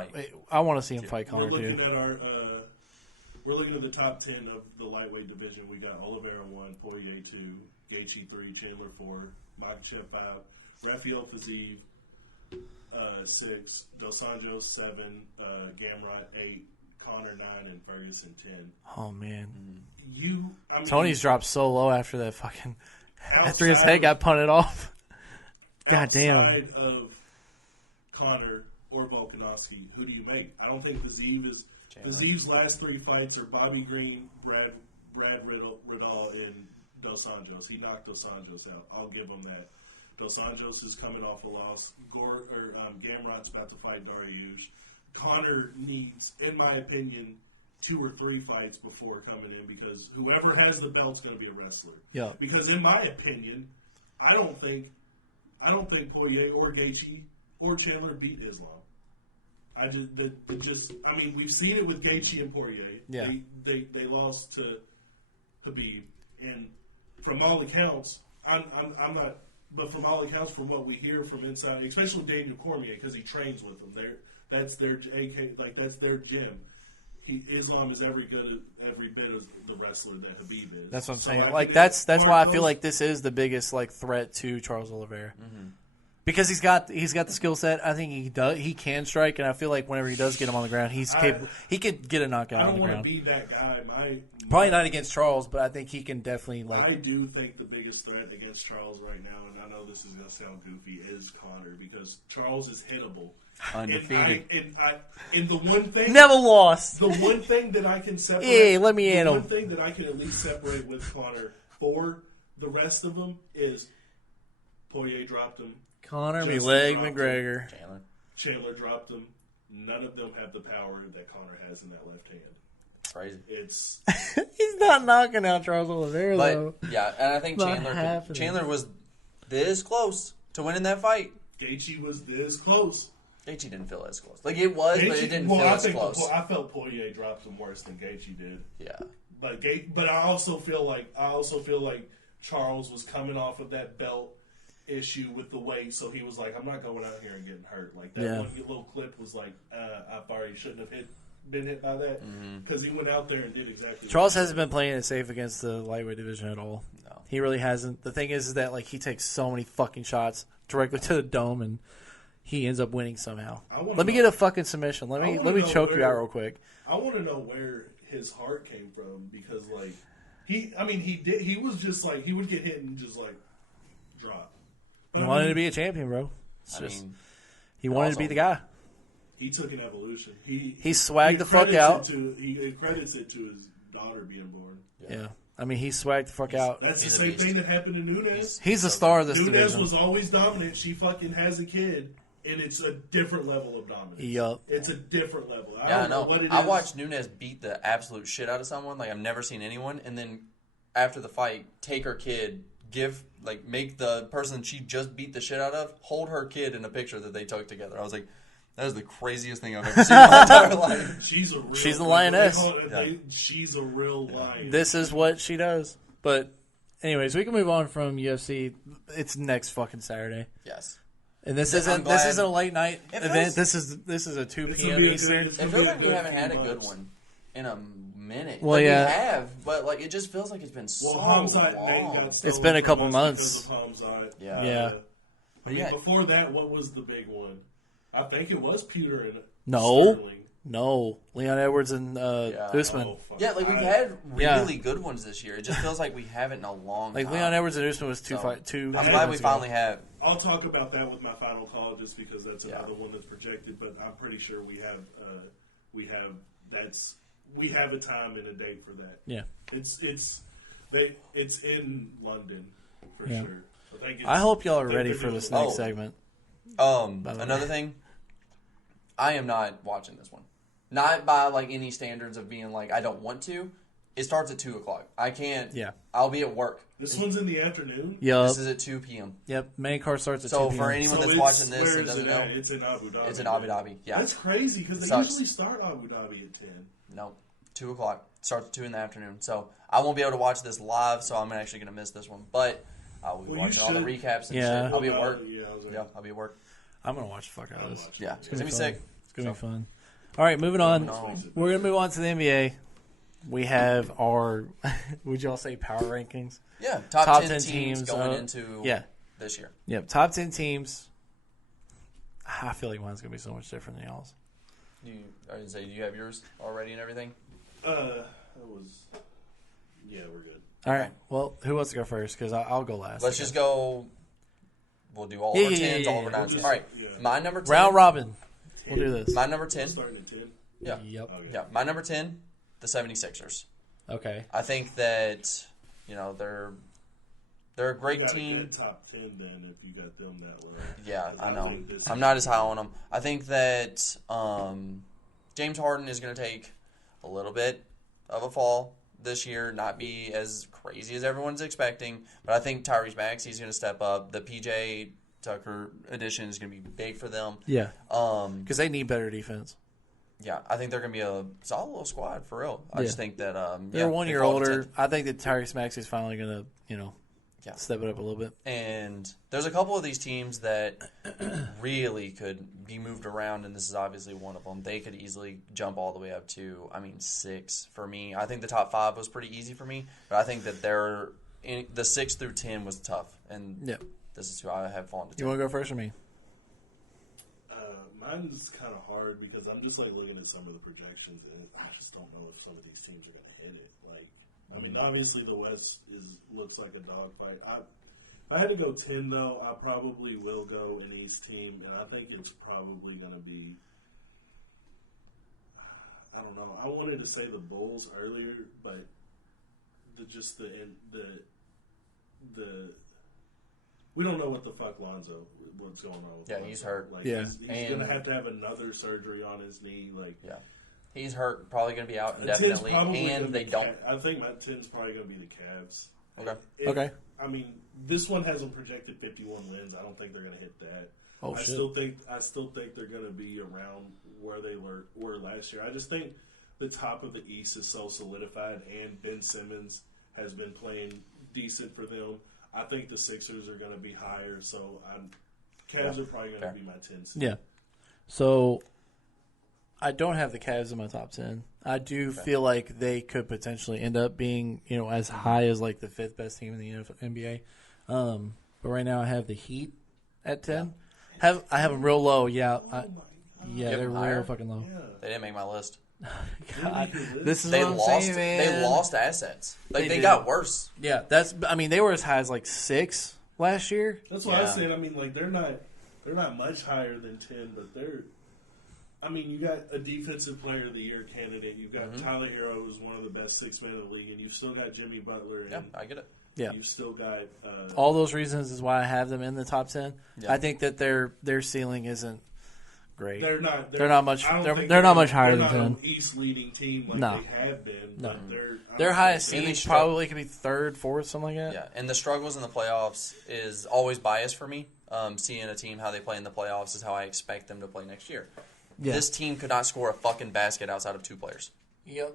I want to see him fight Conor, too. We're looking at the top 10 of the lightweight division. We got Oliveira 1, Poirier 2, Gaethje 3, Chandler 4, Makhachev 5, Rafael Fiziev 6, Dos Anjos 7, Gamrot 8, Conor 9, and Ferguson 10. Oh, man. Tony's dropped so low after that fucking... After his head got punted off. God damn. Outside of Conor or Volkanovski, who do you make? I don't think Fiziev's last 3 fights are Bobby Green, Brad Riddell, and Dos Anjos. He knocked Dos Anjos out. I'll give him that. Dos Anjos is coming off a loss. Gamrot's about to fight Dariush. Conor needs, in my opinion, 2 or 3 fights before coming in because whoever has the belt's going to be a wrestler. Yeah. Because in my opinion, I don't think Poirier or Gaethje or Chandler beat Islam. We've seen it with Gaethje and Poirier. Yeah. They lost to Khabib, and from all accounts, I'm not. But from all accounts, from what we hear from inside, especially Daniel Cormier, because he trains with them, that's their gym. Islam is every bit as the wrestler that Khabib is. That's what I'm saying. That's why I feel like this is the biggest threat to Charles Oliveira. Mm-hmm. Because he's got the skill set. I think he can strike, and I feel like whenever he does get him on the ground, he's capable. He could get a knockout on the ground. I don't want to be that guy. Probably not against Charles, but I think he can definitely I do think the biggest threat against Charles right now, and I know this is going to sound goofy, is Conor because Charles is hittable, undefeated, and the one thing never lost. The one thing that I can separate. Hey, let me in him. One thing that I can at least separate with Conor for the rest of them is Poirier dropped him. Connor Justin Leg dropped him. McGregor. Chandler dropped him. None of them have the power that Connor has in that left hand. Crazy. It's He's not knocking out Charles Oliveira, though. But, yeah, and I think Not Chandler happening. Chandler was this close to winning that fight. Gaethje was this close. Gaethje didn't feel as close. Like, it was, but it didn't feel as close. I felt Poirier dropped him worse than Gaethje did. Yeah. But I also feel like Charles was coming off of that belt issue with the weight, so he was like, I'm not going out here and getting hurt. Like that one little clip was like, I thought he shouldn't have been hit by that because he went out there and did exactly. Charles hasn't been playing it safe against the lightweight division at all. No. He really hasn't. The thing is that like he takes so many fucking shots directly to the dome and he ends up winning somehow. Let me get a fucking submission. Let me choke you out real quick. I want to know where his heart came from because like he was just like he would get hit and just like drop. But He wanted to be a champion, bro. He wanted to be the guy. He took an evolution. He swagged the fuck out. He credits it to his daughter being born. Yeah. I mean, he swagged the fuck out. That's the same thing that happened to Nunez. He's the star of this Nunez division. was always dominant. She fucking has a kid, and it's a different level of dominance. Yup. It's a different level. I know. What it I is. watched Nunez beat the absolute shit out of someone like I've never seen anyone, and then after the fight, take her kid, make the person she just beat the shit out of hold her kid in a picture that they took together. I was like, that is the craziest thing I've ever seen in my entire life. She's a lioness. She's a real lion. This is what she does. But, anyways, we can move on from UFC. It's next fucking Saturday. Yes. And this isn't a late night event. This is a 2 p.m. Eastern. It feels like we haven't had a good one in a minute. Well, we yeah. have, but like it just feels like it's been so Hamzat long. Nate got stolen It's been a from couple us months. because of Hamzat. Yeah. I mean, before that, what was the big one? I think it was Pewter and Sterling. No. Leon Edwards and Usman. Oh, fuck. Yeah, like we've had really good ones this year. It just feels like we haven't in a long time. Like Leon Edwards and Usman was two. I'm glad we finally have. I'll talk about that with my final call, just because that's another one that's projected. But I'm pretty sure we have a time and a date for that. Yeah, it's in London for sure. I hope y'all are ready for this next segment. Another thing, I am not watching this one. Not by like any standards of being like I don't want to. It starts at 2:00. I can't. Yeah. I'll be at work. This one's in the afternoon. Yep. This is at 2 p.m. Yep. Main card starts at 2 So p.m. for anyone that's watching this and doesn't know, it's in Abu Dhabi. it's in Abu Dhabi. Yeah. That's crazy because they usually start Abu Dhabi at 10. No, 2:00. Starts at 2 in the afternoon. So I won't be able to watch this live. So I'm actually going to miss this one. But I will be watching all the recaps and shit. I'll be at work. I'll be at work. I'm going to watch the fuck out of this. Yeah, it's going to be sick. It's going to be fun. All right, moving on. We're going to move on to the NBA. We have our, would y'all say power rankings? Yeah, top 10 teams going into this year. Yep, top 10 teams. I feel like mine's going to be so much different than y'all's. Do you have yours already and everything? We're good. All right, well, who wants to go first? Because I'll go last. Let's just go. We'll do all of our 10s, all of our 9s. All right, my number 10. Round robin. We'll do this. My number 10. Starting at 10? Yeah. Yep. Okay. Yeah, my number 10, the 76ers. Okay. I think that, they're a great team. Good top 10 then if you got them that way. Yeah, I know. I'm not as high on them. I think that James Harden is going to take a little bit of a fall this year, not be as crazy as everyone's expecting. But I think Tyrese Maxey's going to step up. The PJ Tucker addition is going to be big for them. Yeah. Because they need better defense. Yeah, I think they're going to be a solid little squad for real. I just think that they're 1 year older. I think that Tyrese Maxey's finally going to, step it up a little bit. And there's a couple of these teams that really could be moved around, and this is obviously one of them. They could easily jump all the way up to, 6 for me. I think the top 5 was pretty easy for me, but I think that the 6 through 10 was tough, and this is who I have fallen to. You want to go first or me? Mine's kind of hard because I'm just looking at some of the projections, and I just don't know if some of these teams are going to hit it. Obviously the West looks like a dogfight. If I had to go 10 though, I probably will go an East team, and I think it's probably going to be. I don't know. I wanted to say the Bulls earlier, but we don't know what the fuck what's going on with Lonzo. He's hurt. Like, Yeah. he's going to have another surgery on his knee. Like, yeah. He's hurt, probably going to be out 10's indefinitely, probably and they don't. I think my 10's probably going to be the Cavs. Okay. Okay. I mean, this one hasn't projected 51 wins. I don't think they're going to hit that. Oh, I shit. still think they're going to be around where they were last year. I just think the top of the East is so solidified, and Ben Simmons has been playing decent for them. I think the Sixers are going to be higher, so Cavs are probably going to be my 10 seed. Yeah. So I don't have the Cavs in my top 10. I do feel like they could potentially end up being, as high as like the 5th best team in the NBA. But right now I have the Heat at 10. I have them real low. Yeah. They're real fucking low. Yeah. They didn't make my list. God, this is They what I'm lost. saying, man. They lost assets. Like they did. got worse. Yeah, they were as high as like 6 last year. That's what I was saying. I mean, like they're not much higher than 10, but they're. I mean, you got a defensive player of the year candidate. You've got Tyler Hero, who's one of the best 6 men in the league, and you've still got Jimmy Butler. And Yeah, I get it. Yeah. You've still got all those reasons is why I have them in the top 10. Yeah. I think that their ceiling isn't great. They're not much. I don't They're think not much higher they're than not 10. an East leading team like No. they have been. No. But Their highest And ceiling they probably could be 3rd, 4th, something like that. Yeah, and the struggles in the playoffs is always biased for me. Seeing a team how they play in the playoffs is how I expect them to play next year. Yeah. This team could not score a fucking basket outside of 2 players. Yep.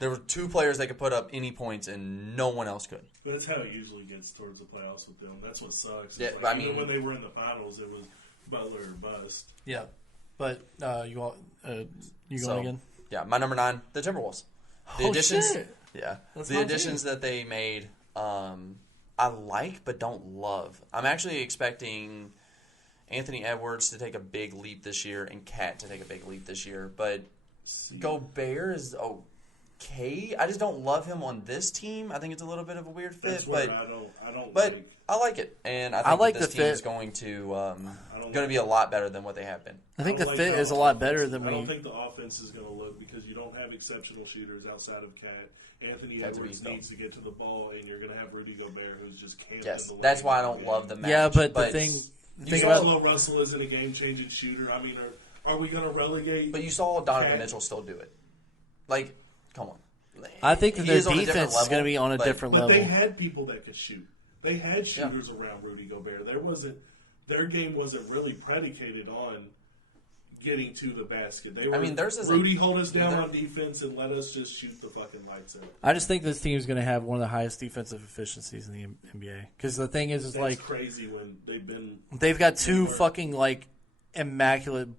There were 2 players that could put up any points, and no one else could. But that's how it usually gets towards the playoffs with them. That's what sucks. Yeah, It's but I even mean- when they were in the finals, it was Butler or bust. Yeah. But you going again? Yeah, my number 9, the Timberwolves. The Oh, additions, shit. yeah, That's the my additions that they made, I like but don't love. I'm actually expecting Anthony Edwards to take a big leap this year and Cat to take a big leap this year, but Gobert is okay. I just don't love him on this team. I think it's a little bit of a weird fit, That's where but I don't but like. I like it, and I I think like that this the team fit. is going to don't be a lot better than what they have been. I think I the don't fit like is a how lot offense- better than I don't we. think the offense is going to look because you don't have exceptional shooters outside of Cat. Anthony That's a Edwards beast, though. needs to get to the ball, and you're going to have Rudy Gobert, who's just camped Yes, in the lane. that's why I all don't game. love the match. Yeah, but the thing about D'Angelo Russell isn't a game-changing shooter. I mean, are we going to relegate? But you saw Donovan Cat? Mitchell still do it. Like, come on. I think that He their is on a different defense is going to be on a but- different But level. they had people that could shoot. They had shooters around Rudy Gobert. Their game wasn't really predicated on getting to the basket. They were, theirs isn't Rudy hold us down either. on defense and let us just shoot the fucking lights out. I just think this team is going to have one of the highest defensive efficiencies in the NBA. Because the thing is That's like crazy when they've got 2 work. fucking like immaculate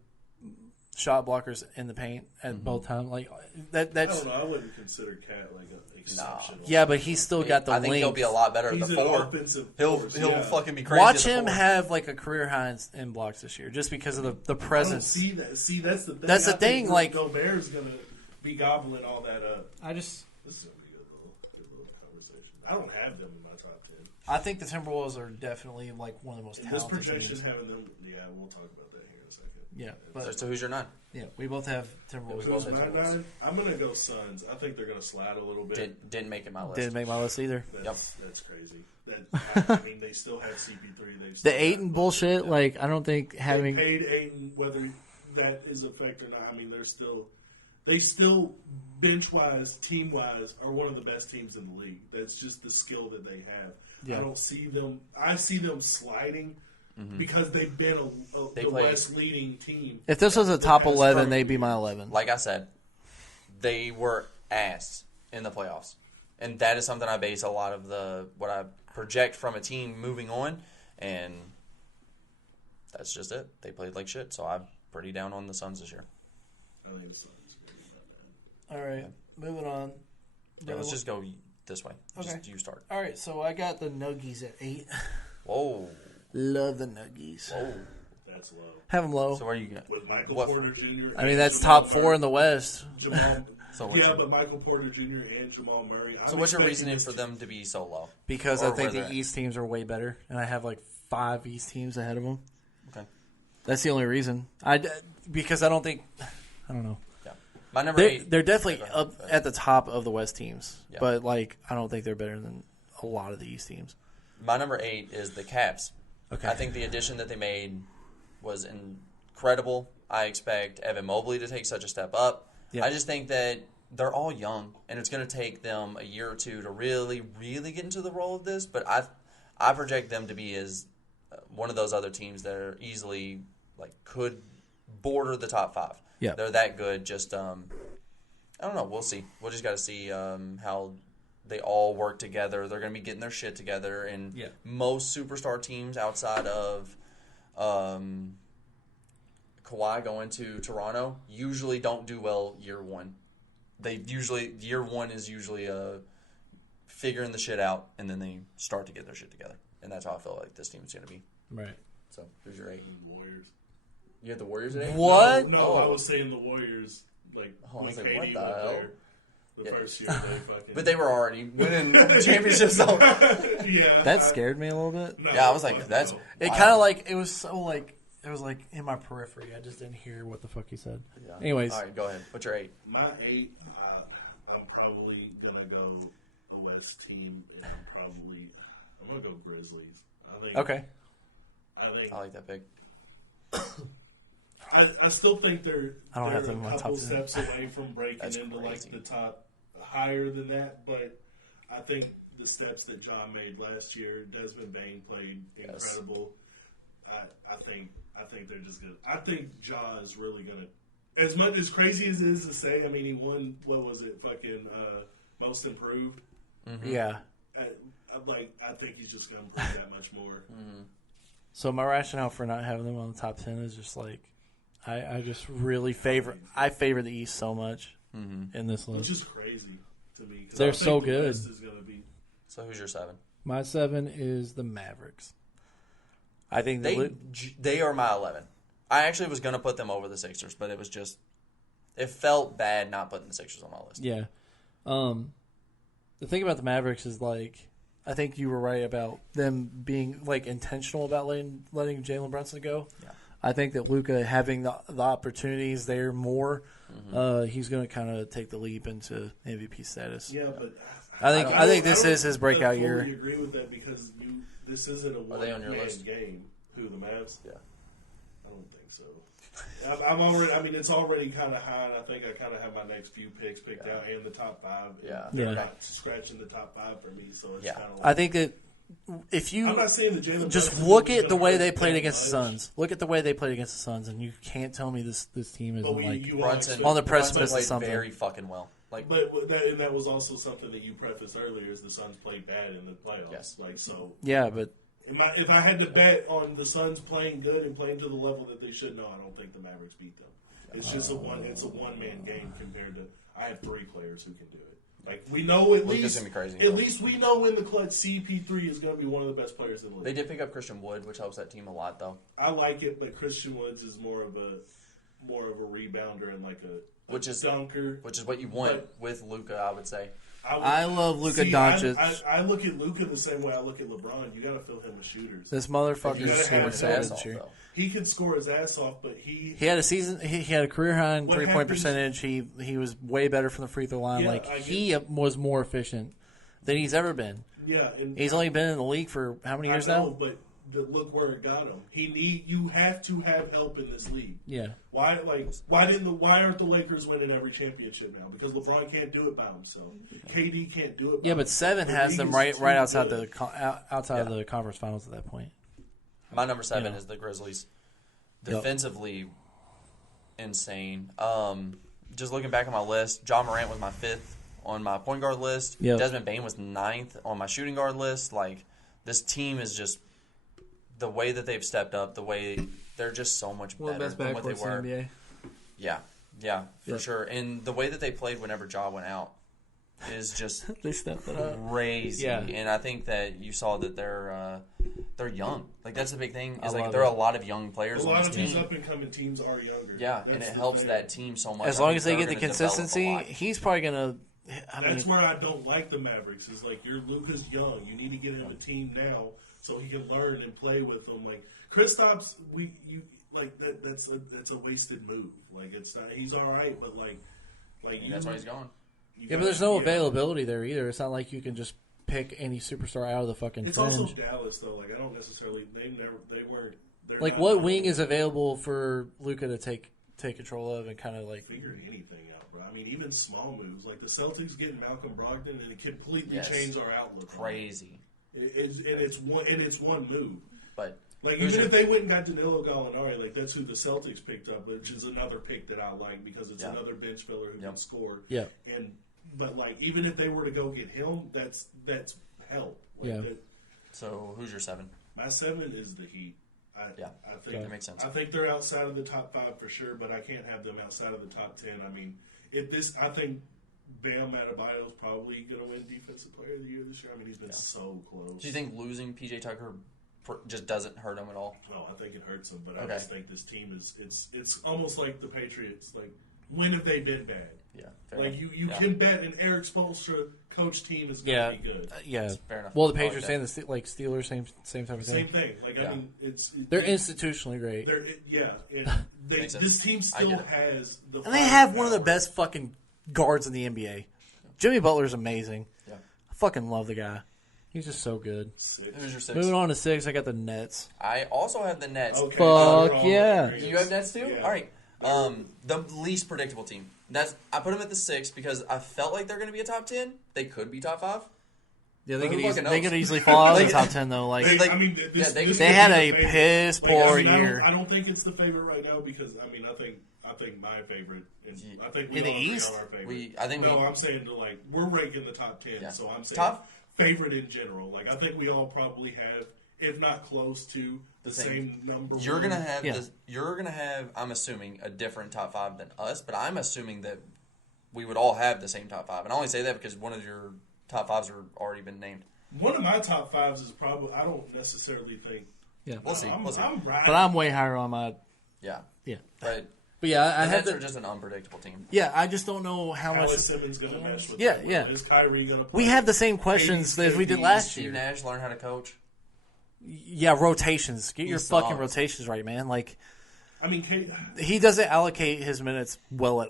shot blockers in the paint at both times. Like I that's don't know. I wouldn't consider Cat like an exceptional. yeah, but he's still got the I think he'll length. be a lot better at He's the an 4. offensive He'll force, he'll yeah. fucking be crazy. Watch at the him 4. have like a career high in blocks this year, just because of the I don't presence. see that. See, that's the thing. That's the I think thing, Rudy like- Gobert's gonna be gobbling all that up. This This is gonna be a good little conversation. I don't have them in my top 10. I think the Timberwolves are definitely like one of the most And this talented projection teams. having them, yeah, we'll talk about that here in a second. Yeah, So, but so who's your 9? yeah, we both have Timberwolves. Who's my 9? I'm gonna go Suns. I think they're gonna slide a little bit. Didn't make it my list. Didn't make my list either. That's crazy. I mean, they still have CP3. The Ayton bullshit, like I don't think They having paid Ayton, whether that is a fact or not. I mean, they still bench wise, team wise, are one of the best teams in the league. That's just the skill that they have. Yeah. I don't see them. I see them sliding because they've been They the played- West leading team. if this was a top past 11, 30 they'd be my 11. Like I said, they were ass in the playoffs, and that is something I base a lot of what I project from a team moving on, and that's just it. They played like shit, so I'm pretty down on the Suns this year. I think the Suns. All right, moving on. Yeah, let's just go this way. Okay. Just you start. All right, so I got the Nuggies at 8. Whoa, Love the Nuggies. whoa. That's low. Have them low. So where you got? With Michael What- Porter Jr. I mean, and that's Jamal top 4 Murray. in the West. Jamal, So what's yeah, your- but Michael Porter Jr. and Jamal Murray. So what's your reasoning for them to be so low? Because Or I think where the they're East teams are way better, and I have like 5 East teams ahead of them. Okay. That's the only reason. Because I don't think, I don't know. Yeah. My number 8. They're definitely up at the top of the West teams, Yeah. but like I don't think they're better than a lot of the East teams. My number 8 is the Cavs. Okay. I think the addition that they made was incredible. I expect Evan Mobley to take such a step up. Yeah. I just think that they're all young, and it's going to take them a year or two to really, really get into the role of this. But I project them to be as one of those other teams that are easily could border the top 5. Yeah. They're that good. Just I don't know. We'll see. We'll just got to see how they all work together. They're going to be getting their shit together, and most superstar teams outside of Kawhi going to Toronto usually don't do well year one. Year one is usually figuring the shit out, and then they start to get their shit together, and that's how I feel like this team is going to be. Right. So who's your 8? Warriors. You have the Warriors at 8? What? No, I was saying the Warriors. Like, I was like, KD what the went hell? there the first year they fucking. But they were already winning championships. So. Yeah. That scared me a little bit. No, Yeah, I was like, that's. no. It kind of it was so it was in my periphery. I just didn't hear what the fuck he said. Yeah. Anyways. All right, go ahead. What's your 8? My 8, I'm probably gonna go a West team, and I'm gonna go Grizzlies. I think. Okay. I like that pick. I still think they're have them in a my couple top 10. steps away from breaking That's into crazy. the top higher than that, but I think the steps that John made last year, Desmond Bain played incredible. I think they're just good. I think Ja is really gonna, as crazy as it is to say. I mean, he won fucking most improved. Mm-hmm. Yeah. I think he's just gonna improve that much more. Mm-hmm. So my rationale for not having them on the top 10 is just I just really favor the East so much in this Which list. is crazy to me. 'Cause They're I think so the good. West is gonna be. So who's your 7? My 7 is the Mavericks. I think They are my 11. I actually was going to put them over the Sixers, but it was just it felt bad not putting the Sixers on my list. Yeah. The thing about the Mavericks is I think you were right about them being intentional about letting Jalen Brunson go. Yeah. I think that Luka having the opportunities there more, he's going to kind of take the leap into MVP status. Yeah, but I think this is his breakout I year. fully agree with that because this isn't a Are they on your one-man list? game. Who, the Mavs? Yeah. I don't think so. I'm already. I mean, it's already kind of high, and I think I kind of have my next few picks picked out and the top 5. Yeah. they're Yeah. not scratching the top 5 for me, so it's Yeah. kind of. I think that if you I'm not saying that Jalen just Brunson look is at the gonna way hurt they played that against the much, Suns. Look at the way they played against the Suns, and you can't tell me this team But isn't you all Brunson expect- on the precipice Brunson of played something. very fucking well. But that was also something that you prefaced earlier: is the Suns played bad in the playoffs. Yes. So. Yeah, but If I had to bet on the Suns playing good and playing to the level that they should, no, I don't think the Mavericks beat them. It's just it's a one man game compared to I have 3 players who can do it. We know at Luka's least gonna be crazy. at least we know in the clutch CP3 is going to be one of the best players in the league. They did pick up Christian Wood, which helps that team a lot, though. I like it, but Christian Woods is more of a rebounder and Which is dunker. Which is what you want with Luka, I would say. I love Luka Doncic. I look at Luka the same way I look at LeBron. You got to fill him with shooters. this motherfucker You is gotta have scoring his so ass good this off, year. though. He could score his ass off, but he He had a career high in What 3-point happens- percentage. He was way better from the free throw line. Yeah, I get- He was more efficient than he's ever been. yeah, and He's only been in the league for how many years I know, now? but look where it got him. You have to have help in this league. Yeah. Why aren't the Lakers winning every championship now? Because LeBron can't do it by himself. KD can't do it. By Yeah, but himself. 7 The has league them is right too outside good. of the conference finals at that point. My number 7 Yeah. is the Grizzlies. Yep. Defensively, insane. Just looking back on my list, John Morant was my 5th on my point guard list. Yep. Desmond Bain was 9th on my shooting guard list. This team is just the way that they've stepped up. The way they're just so much better than what they were. NBA. Yeah, for Yep. sure. And the way that they played whenever Ja went out is just They stepped it up. crazy. Yeah. And I think that you saw that they're young. That's the big thing. Is I love there are it. a lot of young players A on lot this of these team. up and coming teams are younger. Yeah, That's and it the helps thing. that team so much. As I long think as they they're get the gonna develop a consistency, lot. he's probably gonna. That's where I don't like the Mavericks. Is Luka's young. You need to get him a team now so he can learn and play with them. Kristaps, that's a wasted move. It's not. He's all right, but And that's why he's gone. Yeah, but there's no availability there either. It's not like you can just pick any superstar out of the fucking It's fringe. also Dallas though. Like I don't necessarily. They weren't. Like what wing is available for Luka to take control of and kind of like figure anything out, bro? I mean, even small moves like the Celtics getting Malcolm Brogdon and it completely changed our outlook. Crazy. It's one move. But like even if they went and got Danilo Gallinari, like that's who the Celtics picked up, which is another pick that I like because it's another bench filler who can score. Yeah. But like even if they were to go get him, that's help. Like, so who's your 7? My 7 is the Heat. I think that makes sense. I think they're outside of the top 5 for sure, but I can't have them outside of the top 10. I mean, I think Bam Adebayo is probably going to win Defensive Player of the Year this year. I mean, he's been so close. Do you think losing PJ Tucker just doesn't hurt him at all? No, I think it hurts him, but I just think this team it's almost like the Patriots. Like, when have they been bad? Yeah, like you can bet an Eric Spoelstra coach team is going to be good. Fair enough. Well, the Patriots and the Steelers, same type of thing. Same thing. Like I mean, they're institutionally great. And this team still has the. And they have one of the best fucking guards in the NBA. Jimmy Butler's amazing. Yeah, I fucking love the guy. He's just so good. 6. Who's your 6? Moving on to 6, I got the Nets. I also have the Nets. Okay, fuck yeah! You have Nets too? Yeah. All right. The least predictable team. I put them at the 6 because I felt like they're going to be a top 10. They could be top 5. Yeah, they could easily fall out of the top 10 though. Like they had a piss poor year. I don't think it's the favorite right now because I think my favorite. I think we in the all East. agree on our favorite. I'm saying we're ranking the top 10. So I'm saying top favorite in general. Like I think we all probably have, if not close to, the same number. You're gonna have I'm assuming a different top 5 than us, but I'm assuming that we would all have the same top 5. And I only say that because one of your top 5s are already been named. One of my top 5s is probably, I don't necessarily think. Yeah, we'll see. I'm right. But I'm way higher on my. Yeah. But yeah, I have. Nets are just an unpredictable team. Yeah, I just don't know how much. Is Simmons going to mesh with Yeah, them? yeah. Is Kyrie going to play? We have the same questions as we did last Steve year. Nash learn how to coach. Yeah, rotations. Get your solid. fucking rotations right, man. Like, I mean, he doesn't allocate his minutes well at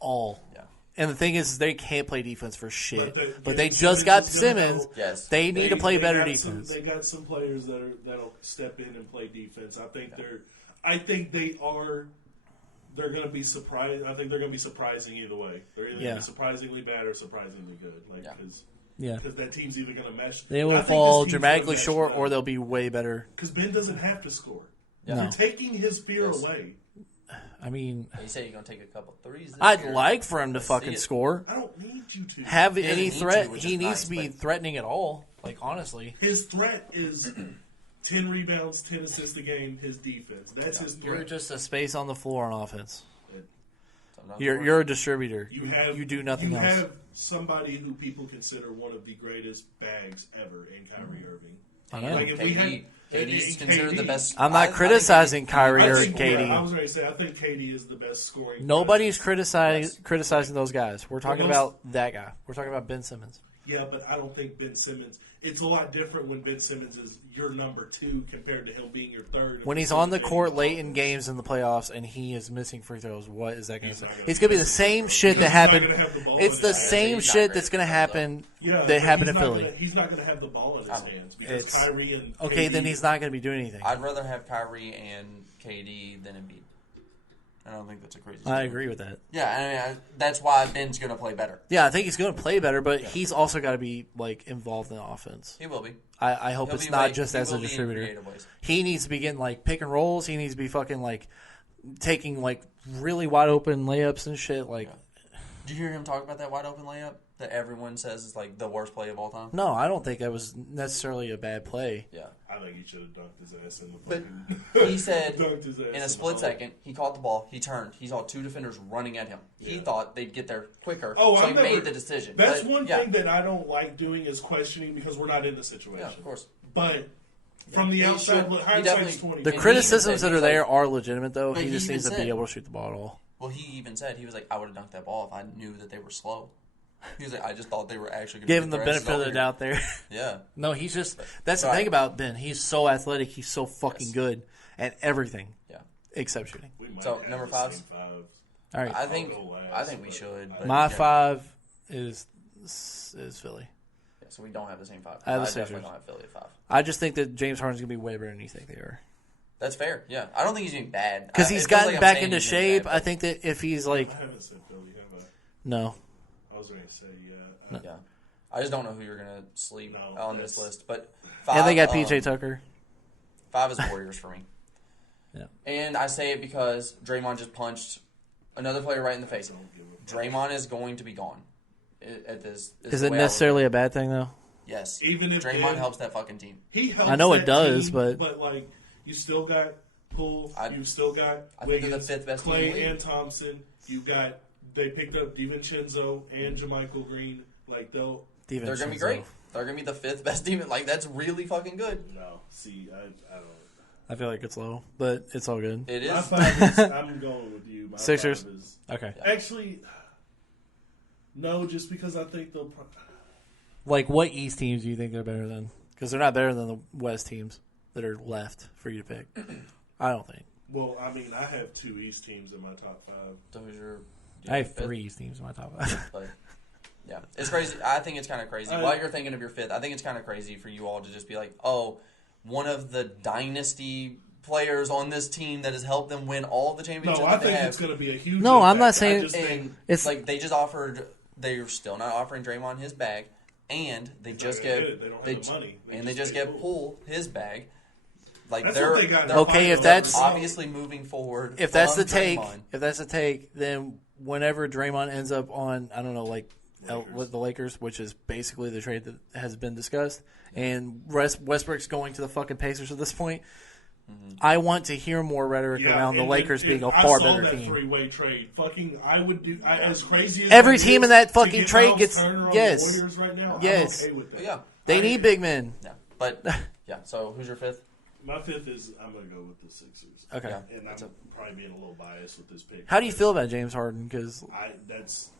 all. Yeah. And the thing is, they can't play defense for shit. But they Simmons just got is gonna Simmons. go. Yes. They need to play better got defense. They got some players that'll step in and play defense. I think they are. They're going to be surprised. I think they're going to be surprising either way. They're either going to be surprisingly bad or surprisingly good. Because that team's either going to mesh. They will fall dramatically short, or they'll be way better. Because Ben doesn't have to score. No. You're taking his fear away. I mean, you say you're going to take a couple threes. I'd like for him to fucking score. I don't need you to have any threat. He needs nice, to be threatening at all. Like, honestly, his threat is 10 rebounds, 10 assists a game. His defense. That's his threat. You're just a space on the floor on offense. So You're a distributor. You do nothing else. You have somebody who people consider one of the greatest bags ever in Kyrie Irving. I know. Like if we had KD's considered the best. I'm not criticizing Kyrie or I KD. was going to say I think KD is the best scoring. Nobody's criticizing those guys. We're talking about that guy. We're talking about Ben Simmons. Yeah, but I don't think Ben Simmons. It's a lot different when Ben Simmons is your number 2 compared to him being your 3rd. When he's on the court late in games in the playoffs and he is missing free throws, what is that going to say? It's going to be the same shit that happened. It's the same shit that's going to happen that happened in Philly. He's not going to have the ball in his hands because Kyrie and okay, KD, then he's not going to be doing anything. I'd rather have Kyrie and KD than Embiid. I don't think that's a crazy. I agree with that. Yeah, I mean, that's why Ben's going to play better. Yeah, I think he's going to play better, but he's also got to be like involved in the offense. He will be. I hope it's not just as a distributor. He needs to be getting like pick and rolls. He needs to be fucking like taking like really wide open layups and shit. Like, did you hear him talk about that wide open layup that everyone says is like the worst play of all time? No, I don't think that was necessarily a bad play. Yeah, I think he should have dunked his ass in the. But he said dunked his ass in a split second, he caught the ball, he turned, he saw 2 defenders running at him. He thought they'd get there quicker, so he made the decision. That's one thing that I don't like doing is questioning because we're not in the situation. Yeah, of course. But from the outside, hindsight's 20. The criticisms that are there are legitimate, though. He just needs to be able to shoot the ball at all. Well, he even said, he was like, I would have dunked that ball if I knew that they were slow. He was like, I just thought they were actually going to give him the benefit of the doubt there. Yeah. No, he's just that's the thing about Ben. He's so athletic. He's so fucking good at everying. Yeah. Except shooting. So number 5. All right. I think we should. My 5 is Philly. So we don't have the same 5. I have the definitely Sixers. don't have Philly at 5. I just think that James Harden's going to be way better than you think they are. That's fair. Yeah, I don't think he's doing bad Because he's it feels gotten like I'm back saying into he's doing shape. bad, I think that if he's like, I haven't said Philly, have I? no, I was going to say, yeah. I just don't know who you're gonna sleep on this list. But 5, and they got PJ Tucker. 5 is Warriors for me. Yeah. And I say it because Draymond just punched another player right in the face. Draymond is going to be gone. At this, Is it necessarily a bad thing though? Yes. Even if Draymond helps that fucking team. He helps. I know it that does, team, but like you still got Poole, you've still got I think they're Wiggins, the 5th best Clay, team in the and Thompson. You got they picked up DiVincenzo and JaMychal Green. Like they're gonna be great. They're gonna be the 5th best team. Like that's really fucking good. No, see, I don't. I feel like it's low, but it's all good. It is. My 5 is, I'm going with you. My Sixers? 5 is, Okay. actually, no, just because I think they'll. Like, what East teams do you think they're better than? Because they're not better than the West teams that are left for you to pick. I don't think. Well, I mean, I have 2 East teams in my top 5. So who's your? I have 3 East teams in my top 5. But, yeah, it's crazy. I think it's kind of crazy. While you're thinking of your 5th, I think it's kind of crazy for you all to just be like, oh, one of the dynasty players on this team that has helped them win all the championships. No, I think it's going to be a huge. No, I'm not impact. saying- I just think It's like they just offered. They're still not offering Draymond his bag, and they just gonna get get it. They don't have the money. and they just get Poole his bag. Like That's they're what they got. they're Okay, if they're that's- obviously moving forward. If that's from the take, Draymond. then whenever Draymond ends up on, I don't know, like with the Lakers, which is basically the trade that has been discussed, and Westbrook's going to the fucking Pacers at this point, I want to hear more rhetoric around the Lakers being a far better I saw that team. 3-way trade. Fucking, I would do as crazy as Every that team is, in that to fucking get trade Miles gets- Turner on yes. the Warriors right now. Yes. I'm okay with that. Yeah, They need big men. yeah, but yeah. So who's your 5th? My 5th is I'm going to go with the Sixers. Okay. Yeah. And I'm probably being a little biased with this pick. How do you feel about James Harden? Because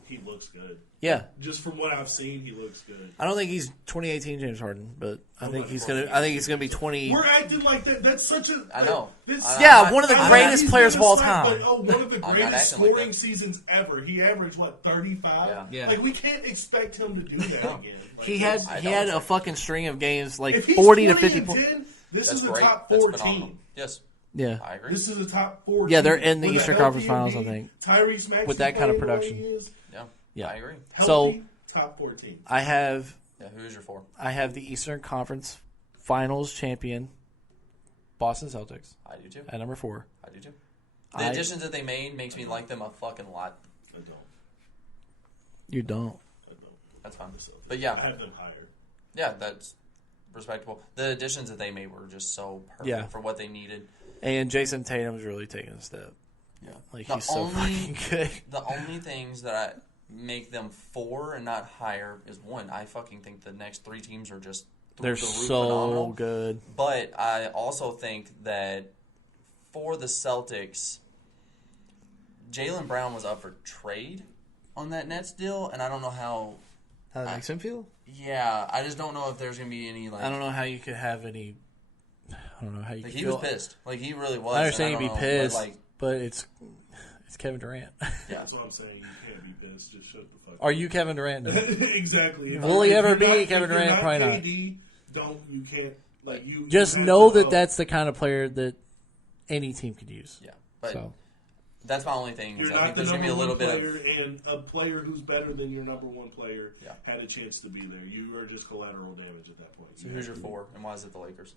He looks good. yeah, Just from what I've seen, he looks good. I don't think he's 2018 James Harden, but I think he's gonna be 20. We're acting like that. That's such a. I know. Yeah, one of the I know greatest he's players been of all a snipe, time. But, one of the I'm not greatest acting like scoring that. seasons ever. He averaged, 35? Yeah. Like, we can't expect him to do that No. again. Like, He had I he don't had a think- fucking string of games like if he's 40 to 20 50 and points. 10, this That's is a great. top That's 4 phenomenal. team. Yes, Yeah, I agree. This is a top 4 Yeah, team. they're in the With a Eastern healthy Conference Finals, I Embiid, think. Tyrese Maxey With that kind of playing the way production. he is, yeah. I agree. healthy, top 4 team. I have Yeah, who's your 4? the Eastern Conference Finals champion Boston Celtics I do too. at number 4. I do too. The additions that they made makes me like them a fucking lot. I don't. You don't. I don't. That's fine. I But yeah, have them higher. yeah, that's respectable. The additions that they made were just so perfect Yeah. for what they needed. And Jason Tatum's really taking a step. Yeah, Like The he's so fucking good. The only things that make them 4 and not higher is one. I fucking think the next 3 teams are just through They're the roof so phenomenal. good. But I also think that for the Celtics, Jaylen Brown was up for trade on that Nets deal, and I don't know how. How that makes him feel? Yeah, I just don't know if there's gonna be any like. I don't know how you could have any. I don't know how you. Like could he feel. was pissed. Like he really was. I understand and you'd I be don't know, pissed, but it's Kevin Durant. yeah. That's what I'm saying. You can't be pissed. Just shut the fuck up. Are you Kevin Durant? No. Exactly. Will he If ever you're be not- Kevin if you're Durant? not Probably not. KD, you can't. Like you. Just you have know to that that's the kind of player that any team could use. Yeah, but So that's my only thing. Is You're I think not the there's gonna be number a little one bit player, of. and a player who's better than your number 1 player Yeah. had a chance to be there. You are just collateral damage at that point. So who's your 4, and why is it the Lakers?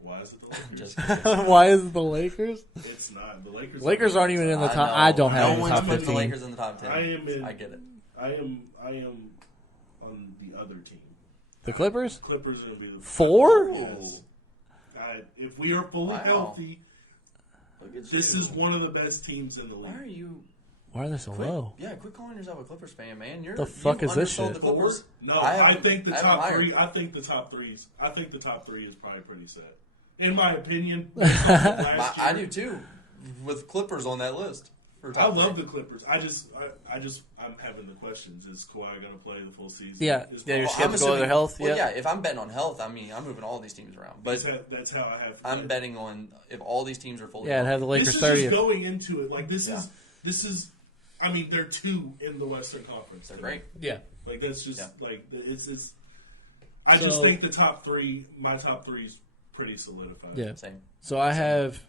Why is it the Lakers? Just why is it the Lakers? It's not the Lakers. Lakers aren't even in the I top. know. I don't have No in the one's top putting 15. the Lakers in the top 10. I am in. I get it. I am on the other team. The Clippers? Clippers are going to be the 4? Yes. If we are fully Wow. healthy, Look at this you. is one of the best teams in the Why are league. you? Why are they so Quit, low? yeah, quit calling yourself a Clippers fan, man. The fuck you is this undersold shit? The Clippers. No, I I think the have top them higher. 3. I think the top 3s. I think the top 3 is probably pretty set, in my opinion. based on last I year. do too, with Clippers on that list. For I top love 3. the Clippers. I'm having the questions. Is Kawhi going to play the full season? Yeah. Is Yeah, you're Paul- skeptical of their health? Well, Yeah. yeah. If I'm betting on health, I mean, I'm moving all these teams around. But That's how I have. I'm betting on if all these teams are fully. Yeah, and have the Lakers This is 30th. just going into it. Like this Yeah. is. I mean, they're 2 in the Western Conference. They're to me. great. Yeah. Like that's just Yeah. like it's I just think the top three, my top three is pretty solidified. Yeah. Same. So I have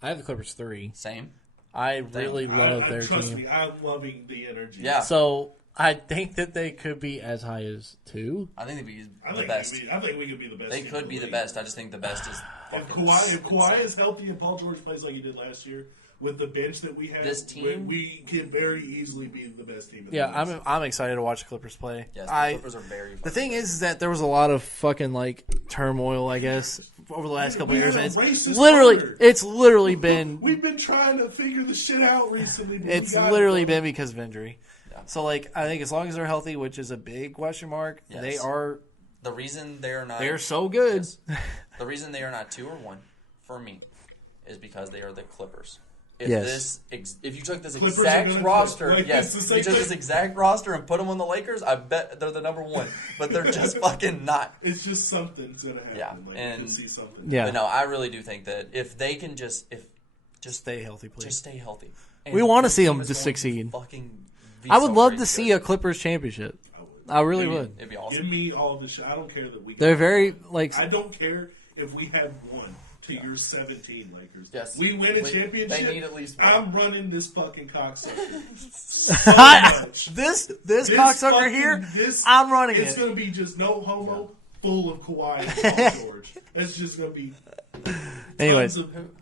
the Clippers 3. Same. I really love their trust team. me, I'm loving the energy. Yeah. So I think that they could be as high as 2. I think they'd be I the think best. I think we could be the best. They team could in be the league. best. I just think the best is If fucking Kawhi insane. is healthy and Paul George plays like he did last year, with the bench that we have, This team- we can very easily be the best team. In Yeah, the league. I'm excited to watch the Clippers play. Yes, the Clippers are very The thing is that there was a lot of fucking like turmoil, I guess, over the last couple of years. And it's literally been We've been trying to figure the shit out recently. But it's literally been because of injury. Yeah. So like I think as long as they're healthy, which is a big question mark, Yes. they are The reason they're not they're so good. Yes. The reason they are not 2 or 1 for me is because they are the Clippers. If Yes. if you took this Clippers exact are gonna roster, like, yes, it's the if same you took this thing. exact roster and put them on the Lakers, I bet they're the number 1. But they're just fucking not. It's just something's gonna happen. Yeah, Like, and- you can see something. Yeah, But no, I really do think that if they can just stay healthy, please. just stay healthy. We wanna their see team them is to going succeed. Fucking be I would so love crazy to see good. a Clippers championship. I would. I really Give me- would. It'd be awesome. Give me all the shit. I don't care that we. They're very like I don't care if we had one to your 17 Lakers. Yes. We win a They championship. need at least one. I'm running this fucking cocksucker. So much. this This cocksucker fucking- here. this- I'm running It's it. gonna be just no homo, full of Kawhi and Paul George. It's just gonna be Anyways,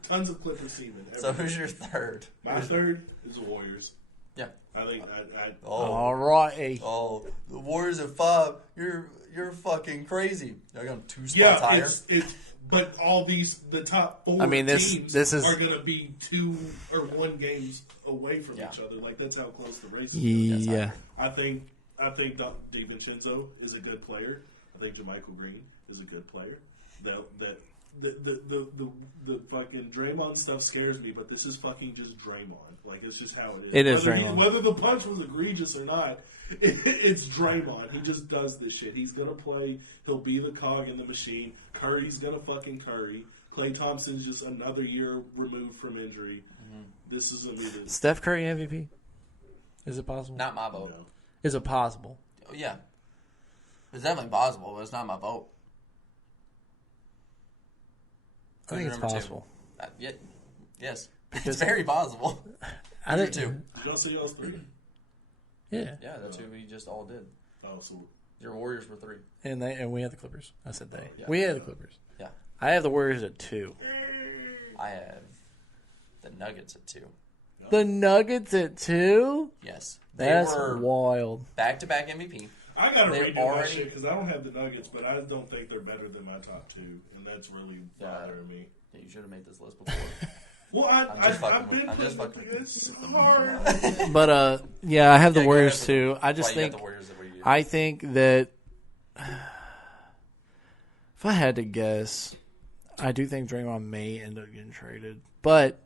tons of Clipper semen. So everywhere. who's your third? My third is the Warriors. Yeah. I think I all right. Oh, the Warriors at 5. You're fucking crazy. They're going 2 spots yeah, higher. it's but all the top 4 I mean, this teams is- are gonna be 2 or 1 games away from Yeah. each other. Like that's how close the race is. Yeah. I think DiVincenzo is a good player. I think JaMychal Green is a good player. The fucking Draymond stuff scares me, but this is fucking just Draymond. Like it's just how it is. It is whether Draymond. whether the punch was egregious or not, it's Draymond. He just does this shit. He's gonna play. He'll be the cog in the machine. Curry's gonna fucking Curry. Klay Thompson's just another year removed from injury. Mm-hmm. This is gonna be the Steph Curry MVP. Is it possible? Not my vote. no. Is it possible? Yeah. It's definitely possible, but it's not my vote. I think it's Number 2. possible. Yes. It's very possible. I Number think 2. You don't see y'all's 3? Yeah, Yeah, that's who we just all did. Oh, so Your Warriors were 3. and we had the Clippers. I said they. Yeah. We had the Clippers. Yeah. I have the Warriors at 2. I have the Nuggets at 2. The Nuggets at 2. Yes. They That's were wild. back-to-back MVP. I gotta They redo my already- shit because I don't have the Nuggets, but I don't think they're better than my top 2, and that's really bothering me. Yeah, you should have made this list before. Well, I'm just fucking I've been with- I'm just putting fucking with it's hard. But yeah, I have the Yeah, go Warriors ahead. too. I Why just you got think the Warriors that were you. I think that if I had to guess, I do think Draymond may end up getting traded, but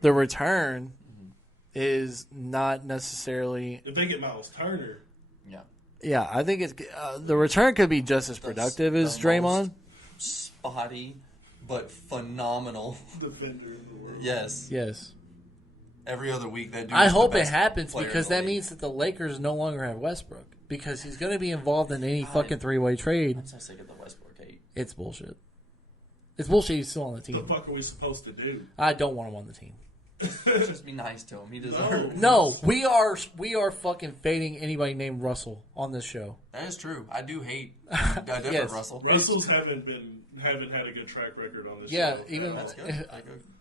the return is not necessarily. If they get Miles Turner, Yeah. Yeah, I think it's the return could be just as productive as the Draymond. Spotty, but phenomenal. defender in the world. Yes. Yes, Every other week that dude. I is the hope it best happens player in because the that league. means that the Lakers no longer have Westbrook because he's going to be involved in any fucking 3-way trade. I'm so sick of the Westbrook hate. It's bullshit. It's bullshit. He's still on the What the team. fuck are we supposed to do? I don't want him on the team. Just be nice to him. He deserves. No, we are fucking fading anybody named Russell on this show. That is true. I do hate different Yes. Russell. Russell's haven't had a good track record on this. Yeah, show. even That's good.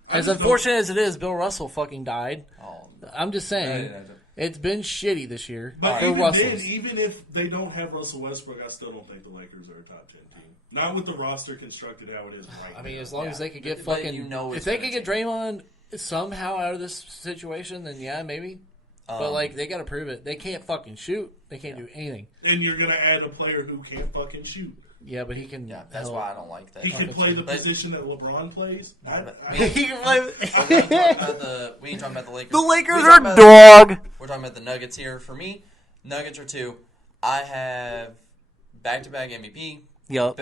as unfortunate as it is, Bill Russell fucking died. Oh, I'm just saying, Yeah. it's been shitty this year But for even Russell. then, even if they don't have Russell Westbrook, I still don't think the Lakers are a top 10 team. Not with the roster constructed how it is right I mean, now. as long as they could get But fucking, you know if it's they gonna could get Draymond somehow out of this situation, then yeah, maybe. But like, they got to prove it. They can't fucking shoot. They can't do anything. And you're going to add a player who can't fucking shoot. Yeah, but he can. Yeah, that's help. why I don't like that. He can play the But- position that LeBron plays. He can play. We ain't talking about the Lakers. The Lakers We're are talking about- dog. We're talking about the Nuggets here. For me, Nuggets are 2. I have back-to-back MVP. Yup.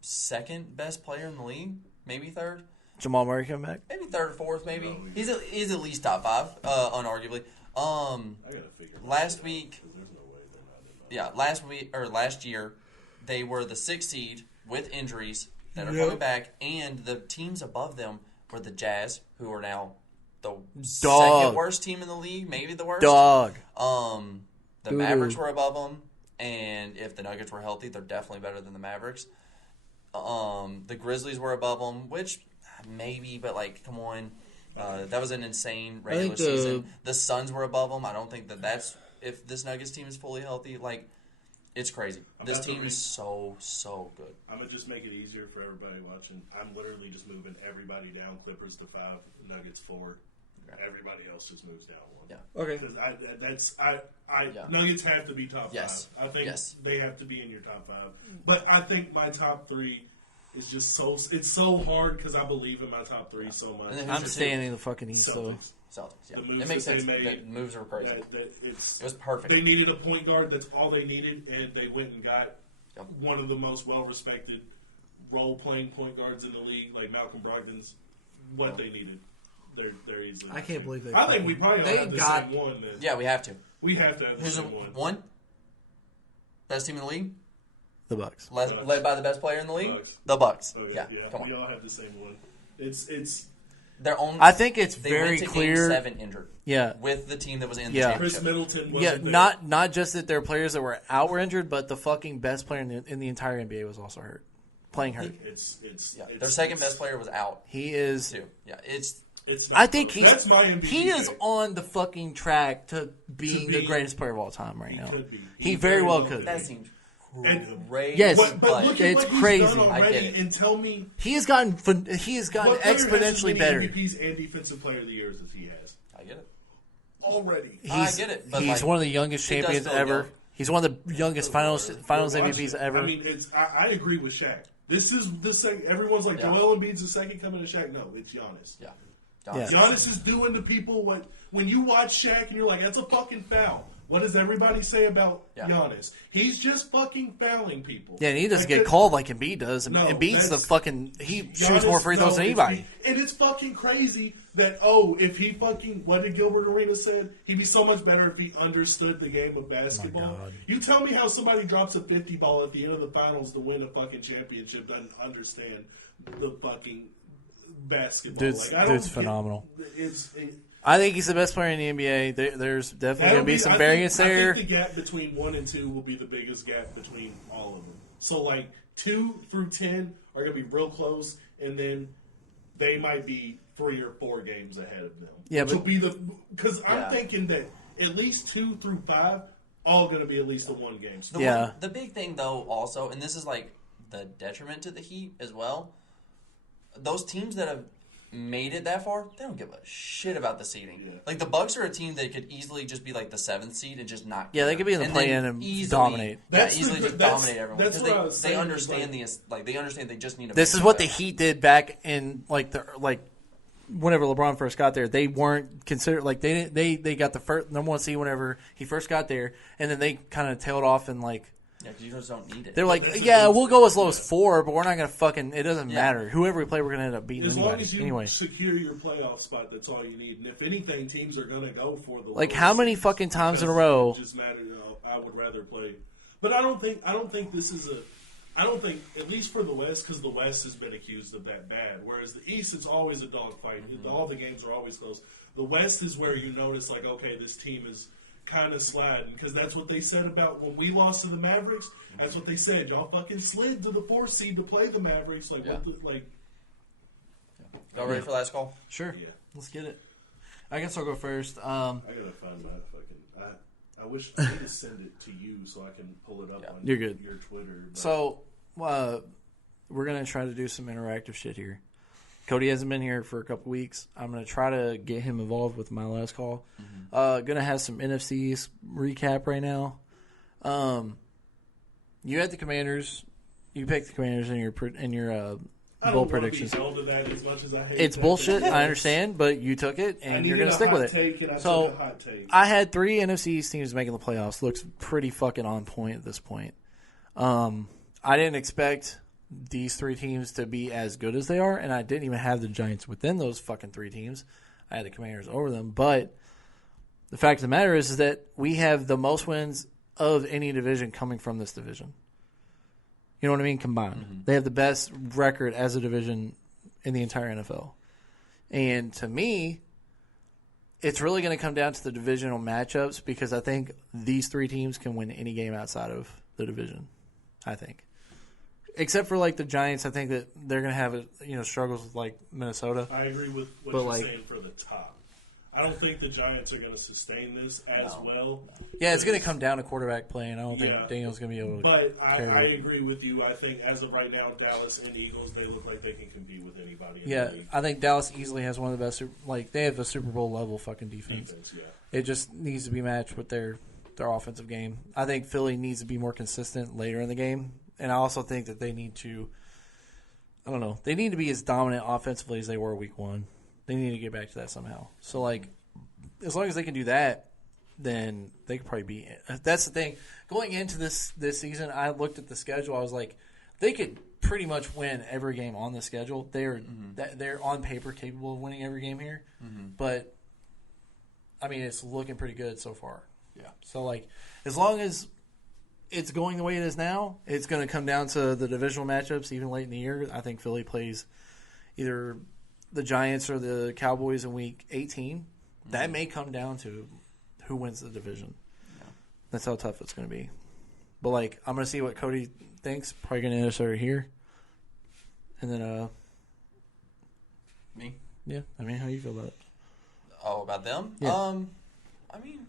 Second best player in the league, maybe third, Jamal Murray come back. maybe third or fourth, maybe. No, He's at least top 5, unarguably. I got to figure Last week, There's no way they're not in last year, they were the 6th seed with injuries that are coming back, and the teams above them were the Jazz, who are now the second worst team in the league, maybe the worst. The Mavericks were above them, and if the Nuggets were healthy, they're definitely better than the Mavericks. The Grizzlies were above them, which maybe, but like, come on. That was an insane regular season. The Suns were above them. I don't think that's if this Nuggets team is fully healthy. Like, it's crazy. This team is so good. I'm going to just make it easier for everybody watching. I'm literally just moving everybody down. Clippers to 5, Nuggets 4. Okay. Everybody else just moves down 1. Yeah. Okay. Because Nuggets have to be top 5. I think they have to be in your top 5. But I think my top 3 is just it's so hard because I believe in my top 3 so much. I'm staying in the fucking East, though. Celtics, yeah. It makes sense. The moves were crazy. It was perfect. They needed a point guard. That's all they needed, and they went and got one of the most well-respected role-playing point guards in the league, like Malcolm Brogdon's. What they needed, they're easily. I can't believe they. I think we probably all have the same one. Then. Yeah, we have to. We have to have the same one. Best team in the league. The Bucks. Led by the best player in the league. The Bucks. Okay, yeah. Come on. We all have the same one. It's. I think it's very went to clear. Game 7 injured. Yeah. With the team that was in the championship. Chris Middleton wasn't there. Not just that their players that were out were injured, but the fucking best player in the entire NBA was also hurt. Playing hurt. Their second best player was out. He is. Too. Yeah, I think that's my MVP he is on the fucking track to being the greatest player of all time right now. Could be. He very well could. That seems crazy. Yes, but look at it's what he's crazy. done already, I get it. and tell me he has gotten what exponentially better. MVPs and Defensive Player of the Years as he has. I get it. Already, I get it. But he's one of the youngest champions ever. Young. He's one of the youngest finals MVPs ever. I mean, I agree with Shaq. This is the second. Everyone's like Joel Embiid's the second coming to Shaq. No, it's Giannis. Yeah. Giannis is doing to people what when you watch Shaq and you're like, that's a fucking foul. What does everybody say about Giannis? He's just fucking fouling people. Yeah, and he doesn't get called like Embiid does. Embiid's the fucking he shoots more free throws than anybody. And it's fucking crazy that if he fucking what did Gilbert Arenas said? He'd be so much better if he understood the game of basketball. You tell me how somebody drops a 50 ball at the end of the finals to win a fucking championship doesn't understand the fucking basketball. Dude's phenomenal. I think he's the best player in the NBA. There's definitely going to be some variance there. I think the gap between 1 and 2 will be the biggest gap between all of them. So, 2 through 10 are going to be real close, and then they might be 3 or 4 games ahead of them. Yeah, which will be because I'm thinking that at least 2 through 5 all going to be at least the 1 game. The big thing, though, also, and this is the detriment to the Heat as well. Those teams that have made it that far, they don't give a shit about the seeding. Yeah. The Bucks are a team that could easily just be the 7th seed and just not. Yeah, they could be in the play-in and dominate. Dominate everyone because they understand they understand they just need. This is what the Heat did back in whenever LeBron first got there. They weren't considered they got the first number 1 seed whenever he first got there, and then they kind of tailed off and Yeah, because you just don't need it. They're we'll go as low as 4, but we're not going to fucking... It doesn't matter. Whoever we play, we're going to end up beating anybody. As long as you secure your playoff spot, that's all you need. And if anything, teams are going to go for the how many fucking times in a row... It just matter, I would rather play... But I don't think this is a... I don't think, at least for the West, because the West has been accused of that bad. Whereas the East, it's always a dogfight. Mm-hmm. All the games are always close. The West is where you notice, okay, this team is... kind of sliding, because that's what they said about when we lost to the Mavericks. That's what they said. Y'all fucking slid to the 4th seed to play the Mavericks. Y'all ready for last call? Sure. Yeah. Let's get it. I guess I'll go first. I gotta find my fucking. I wish I could send it to you so I can pull it up on You're good. Your Twitter. But. So, we're gonna try to do some interactive shit here. Cody hasn't been here for a couple weeks. I'm going to try to get him involved with my last call. Mm-hmm. Going to have some NFCs recap right now. You had the Commanders. You picked the Commanders in your bowl predictions. I don't want to be held to that as much as I hate it's bullshit, I understand, but you took it, and you're going to stick with it. So I had 3 NFC teams making the playoffs. Looks pretty fucking on point at this point. I didn't expect these 3 teams to be as good as they are, and I didn't even have the Giants within those fucking 3 teams. I had the Commanders over them, but the fact of the matter is that we have the most wins of any division coming from this division. You know what I mean? Combined. They have the best record as a division in the entire NFL. And to me, it's really going to come down to the divisional matchups because I think these three teams can win any game outside of the division, I think. Except for, like, the Giants, I think that they're going to have, struggles with, like, Minnesota. I agree with what you're saying for the top. I don't think the Giants are going to sustain this as well. Yeah, it's going to come down to quarterback play, and I don't think Daniel's going to be able to. But I agree with you. I think as of right now, Dallas and Eagles, they look like they can compete with anybody in the league. I think Dallas easily has one of the best. They have a Super Bowl level fucking defense. It just needs to be matched with their offensive game. I think Philly needs to be more consistent later in the game, and I also think that they need to. I don't know. They need to be as dominant offensively as they were Week 1. They need to get back to that somehow. So, like, as long as they can do that, then they could probably be. That's the thing. Going into this season, I looked at the schedule. I was like, they could pretty much win every game on the schedule. They're on paper capable of winning every game here. But, I mean, it's looking pretty good so far. Yeah. So, like, as long as it's going the way it is now, it's going to come down to the divisional matchups even late in the year. I think Philly plays either the Giants or the Cowboys in Week 18. That may come down to who wins the division. Yeah. That's how tough it's going to be. But, like, I'm going to see what Cody thinks. Probably going to answer here. And then, Me? Yeah. I mean, how do you feel about it? Oh, about them? Yeah. I mean,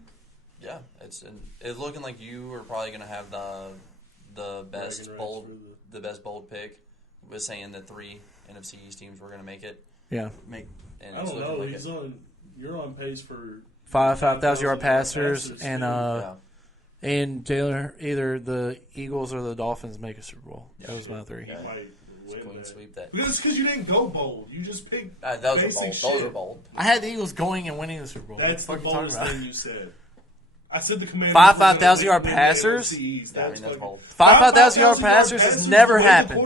yeah. It's looking like you are probably going to have the best bold pick. Was saying that 3 NFC East teams were going to make it. Yeah. I don't know. You're on pace for 5,000-yard passers, and Jalen, either the Eagles or the Dolphins make a Super Bowl. Yeah. Those are my 3. Yeah. Clean sweep that. Because you didn't go bold. You just picked those basic are bold. shit. Those are bold. I had the Eagles going and winning the Super Bowl. That's the boldest thing you said. I said the Commanders. 5,000-yard passers? That's bold. 5,000-yard passers has never happened.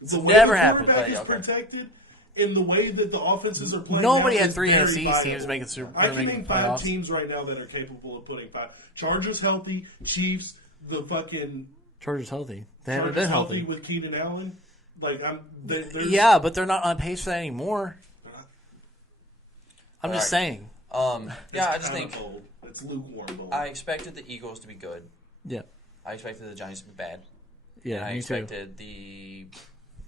It's never happened. The quarterback is protected in the way that the offenses are playing. Nobody now had is 3 very NFC viable. teams making Super Bowl. I can name 5 teams right now that are capable of putting 5. Chargers healthy, Chiefs, the fucking Chargers healthy. They haven't Chargers been healthy with Keenan Allen. Like yeah, but they're not on pace for that anymore. I'm just saying. I just think bold. It's lukewarm bold. I expected the Eagles to be good. Yeah. I expected the Giants to be bad. Yeah, and I expected the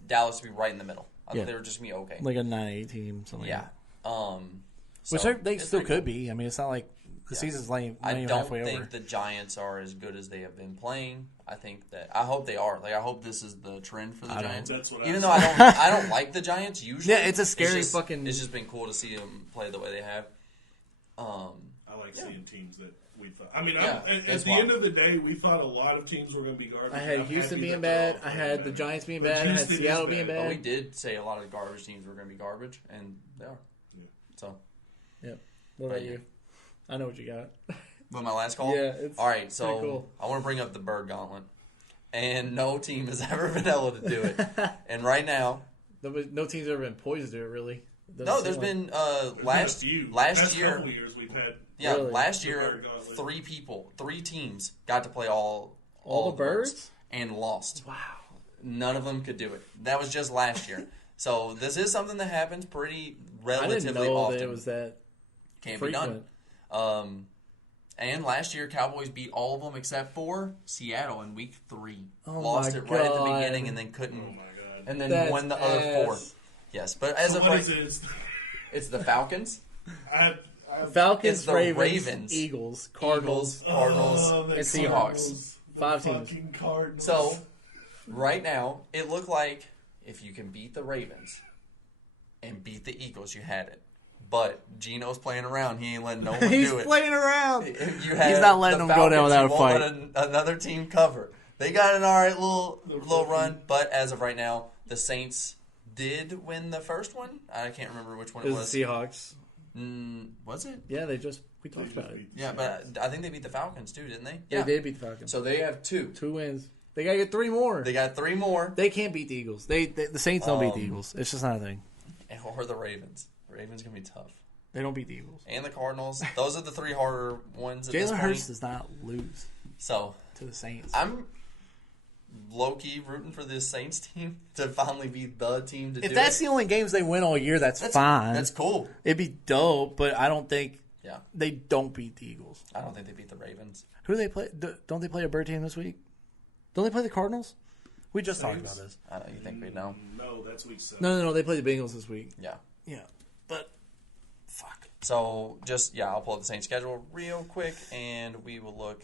Dallas to be right in the middle. I thought they were just going to be okay. Like a 9-8 team, something like that. Which they still could be. I mean, it's not like the season's not even halfway over. I don't think the Giants are as good as they have been playing. I hope they are. Like, I hope this is the trend for the Giants. Even though I don't like the Giants usually. Yeah, it's a scary It's just been cool to see them play the way they have. I like seeing teams that we thought. I mean, at the end of the day, we thought a lot of teams were going to be garbage. I had Houston being bad. I had the Giants being bad. I had Seattle being bad. But we did say a lot of garbage teams were going to be garbage, and they are. Yeah. So. Yep. What about you? I know what you got. With my last call? Yeah. It's all right, so cool. I want to bring up the Bird Gauntlet. And no team has ever been able to do it. And right now... No team's ever been poised to do it, really. There's been last year... Couple years we've had... Yeah, really? Last year, 3 teams got to play all the birds? And lost. Wow. None of them could do it. That was just last year. So this is something that happens pretty relatively often. I didn't know that it was that Can't frequent. be done. And last year, Cowboys beat all of them except for Seattle in Week 3. Lost it right at the beginning and then couldn't. Oh my God. And then won the other 4. Yes, but as of right, it's the Falcons. Falcons, Ravens, Eagles, Cardinals, and Seahawks. 5 teams. Cardinals. So right now, it looked like if you can beat the Ravens and beat the Eagles, you had it. But Gino's playing around. He ain't letting no one do it. He's playing around. He's not letting them go down without a fight. Let another team cover. They got an all right little run, but as of right now, the Saints did win the first one. I can't remember which one it was. The Seahawks. Was it? Yeah, we talked about it. Yeah, but I think they beat the Falcons too, didn't they? Yeah. They did beat the Falcons. So they have 2 wins. They got to get 3 more. They got 3 more. They can't beat the Eagles. The Saints don't beat the Eagles. It's just not a thing. Or the Ravens. The Ravens going to be tough. They don't beat the Eagles. And the Cardinals. Those are the 3 harder ones at this Jalen point. Hurts does not lose. So, to the Saints. I'm low-key rooting for this Saints team to finally be the team to do it. If that's the only games they win all year, that's fine. That's cool. It'd be dope, but I don't think they don't beat the Eagles. I don't think they beat the Ravens. Who do they play? Don't they play a bird team this week? Don't they play the Cardinals? We just talked about this. I don't. You think we know? No, that's week 7. No. They play the Bengals this week. Yeah. But fuck. So I'll pull up the Saints schedule real quick, and we will look.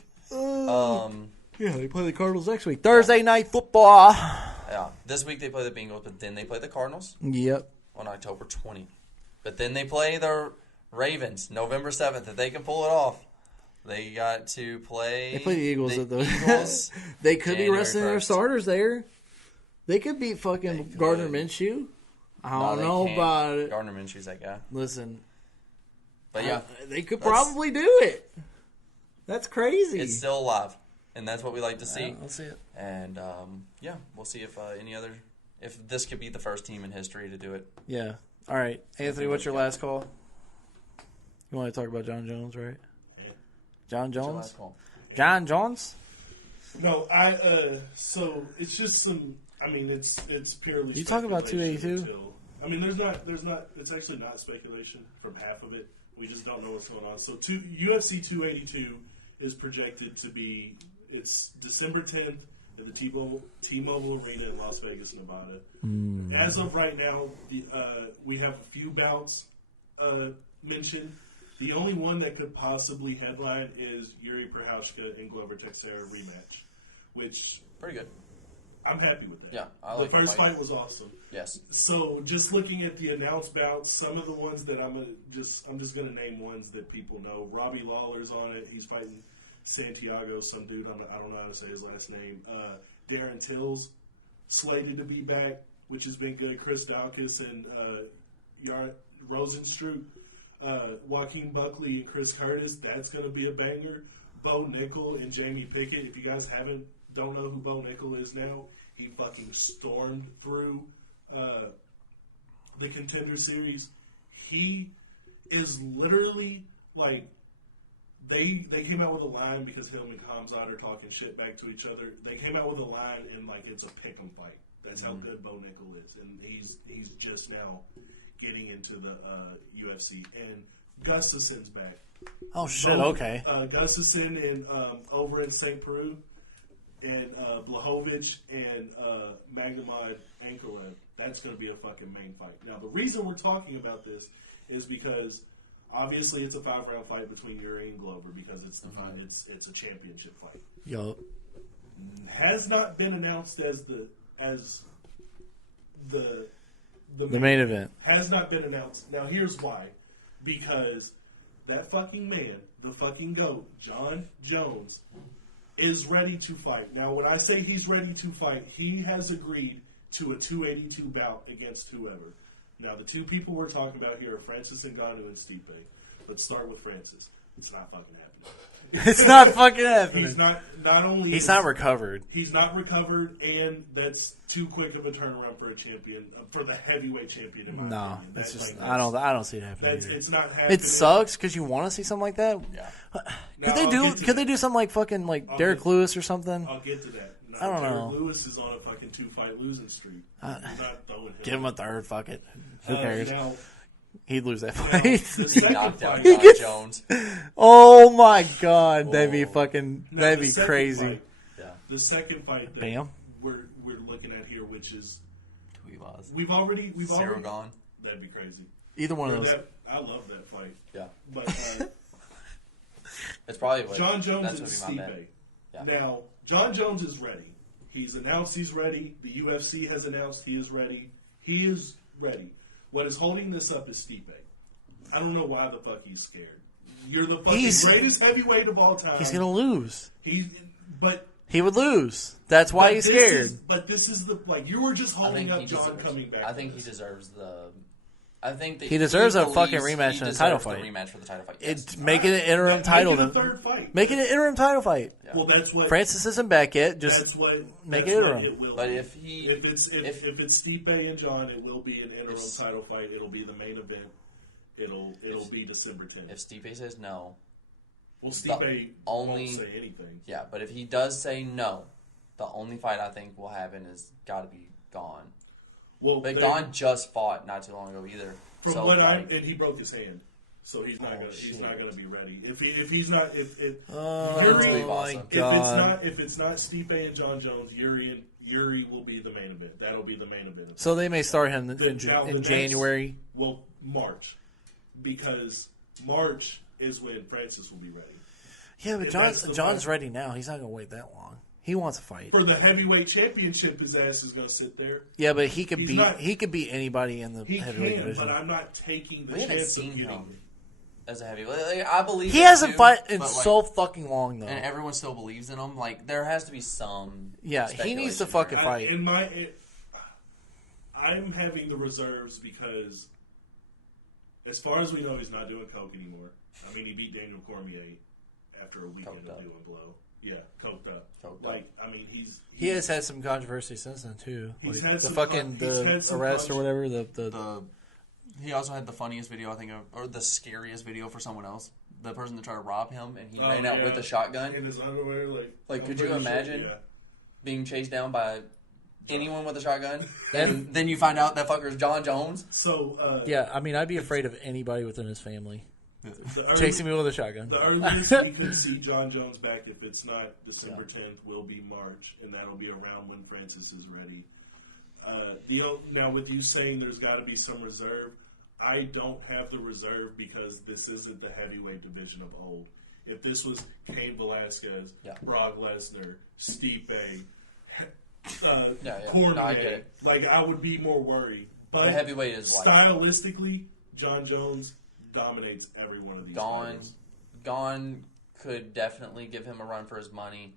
They play the Cardinals next week. Thursday night football. Yeah, this week they play the Bengals, but then they play the Cardinals. Yep. On October 20th. But then they play the Ravens November 7th. If they can pull it off, they got to play. They play the Eagles. Eagles They could be resting 1st. their starters there. They could beat fucking Gardner Minshew. I don't know about it. Gardner Minshew's that guy. Listen. But yeah. They could probably do it. That's crazy. It's still alive. And that's what we like to see. Yeah, let's see it. And, we'll see if if this could be the first team in history to do it. Yeah. All right. Anthony, what's your last call? You want to talk about John Jones, right? Yeah. John What's your Jones? last call? John Jones? No, so it's just some. I mean, it's purely. You talk about speculation 282? I mean, there's not. It's actually not speculation from half of it. We just don't know what's going on. So, UFC 282 is projected to be. It's December 10th at the T-Mobile Arena in Las Vegas, Nevada. As of right now, we have a few bouts mentioned. The only one that could possibly headline is Yuri Prochazka and Glover Teixeira rematch, which Pretty good. I'm happy with that. Yeah, I like the first fight was awesome. Yes. So just looking at the announced bouts, some of the ones that I'm just gonna name ones that people know. Robbie Lawler's on it. He's fighting Santiago, some dude I don't know how to say his last name. Darren Till's slated to be back, which has been good. Chris Daukaus and Rosenstruck. Joaquin Buckley and Chris Curtis, that's going to be a banger. Bo Nickel and Jamie Pickett. If you guys don't know who Bo Nickel is now, he fucking stormed through the Contender Series. He is literally like they came out with a line because him and Khamzat are talking shit back to each other. They came out with a line and like it's a pick'em fight. That's how good Bo Nickel is, and he's just now getting into the UFC. And Gustafson's back. Oh shit! Okay. Gustafson and over in St. Peru, and Blachowicz and Magnamad Ankalaev. That's going to be a fucking main fight. Now, the reason we're talking about this is because obviously it's a 5-round fight between Yuri and Glover because it's the it's a championship fight. Yup. Has not been announced as the main event. Has not been announced. Now, here's why. Because that fucking man, the fucking GOAT, John Jones, is ready to fight. Now, when I say he's ready to fight, he has agreed to a 282 bout against whoever. Now, the two people we're talking about here are Francis Ngannou and Stipe. Let's start with Francis. It's not fucking happening. It's not fucking happening. He's not only... He's not recovered. He's not recovered, and that's too quick of a turnaround for a champion, for the heavyweight champion, in my opinion. That's just... like, I don't see it happening. It's not happening. It sucks because you want to see something like that. Yeah. Could they do something like fucking like Derek Lewis or something? I'll get to that. No, I don't know. Derek Lewis is on a fucking 2-fight losing streak. Not throwing him. Give him a third. Fuck it. Who cares? Now, He'd lose that now, fight. the He second knocked out fight, John Jones. Oh my god, that'd be fucking. now, That'd the be second crazy. fight- Yeah. The second fight that Bam. we're looking at here, which is Tuivasa. we've already Zero gone. That'd be crazy. Either one of those. I love that fight. Yeah. But It's probably what, John Jones that's and what would be my Stipe. bet. Yeah. Now, John Jones is ready. He's announced he's ready. The UFC has announced he is ready. He is ready. What is holding this up is Stipe. I don't know why the fuck he's scared. You're the fucking greatest heavyweight of all time. He's gonna lose. But He would lose. That's why he's scared. This is the you were just holding up he John deserves- coming back. I think he deserves the. I think that He deserves a believes fucking rematch he in a title deserves the fight. rematch for the title fight. Yes. Make it an interim title. Make it a Then third fight. make it an interim title fight. Yeah. Well, that's what Francis isn't back yet. That's Just what make that's it what interim. it will But be. if he- if it's Stipe and John, it will be an interim title fight. It'll be the main event. It'll be December 10th. If Stipe says no, Well, Stipe won't say anything. Yeah, but if he does say no, the only fight I think will happen is got to be Gone. Well, but Gone just fought not too long ago either. From what and he broke his hand, so he's not gonna be ready. If it's not Stipe and John Jones, Yuri will be the main event. That'll be the main event. So they may start him in January. March, because March is when Francis will be ready. Yeah, but John's ready now. He's not gonna wait that long. He wants a fight for the heavyweight championship. His ass is going to sit there. Yeah, but he could beat anybody in the heavyweight division. But I'm not taking the chance of getting him as a heavyweight. I believe he hasn't fought in so fucking long though, and everyone still believes in him. Like there has to be some. Yeah, he needs to fucking fight. I'm having the reserves because, as far as we know, he's not doing coke anymore. I mean, he beat Daniel Cormier after a weekend of doing blow. Yeah, coked up. I mean, he has had some controversy since then too. He's had the some arrest or whatever. He also had the funniest video I think or the scariest video for someone else. The person that tried to rob him and he ran out with a shotgun in his underwear. Like could you imagine being chased down by anyone with a shotgun and then you find out that fucker is John Jones? So yeah, I mean, I'd be afraid of anybody within his family. Chasing me with a shotgun. The earliest we could see John Jones back, if it's not December 10th, will be March, and that'll be around when Francis is ready. Now, with you saying there's got to be some reserve, I don't have the reserve because this isn't the heavyweight division of old. If this was Cain Velasquez, Brock Lesnar, Stipe, Cormier, I would be more worried. But the heavyweight is stylistically, John Jones dominates every one of these fighters. Gone could definitely give him a run for his money.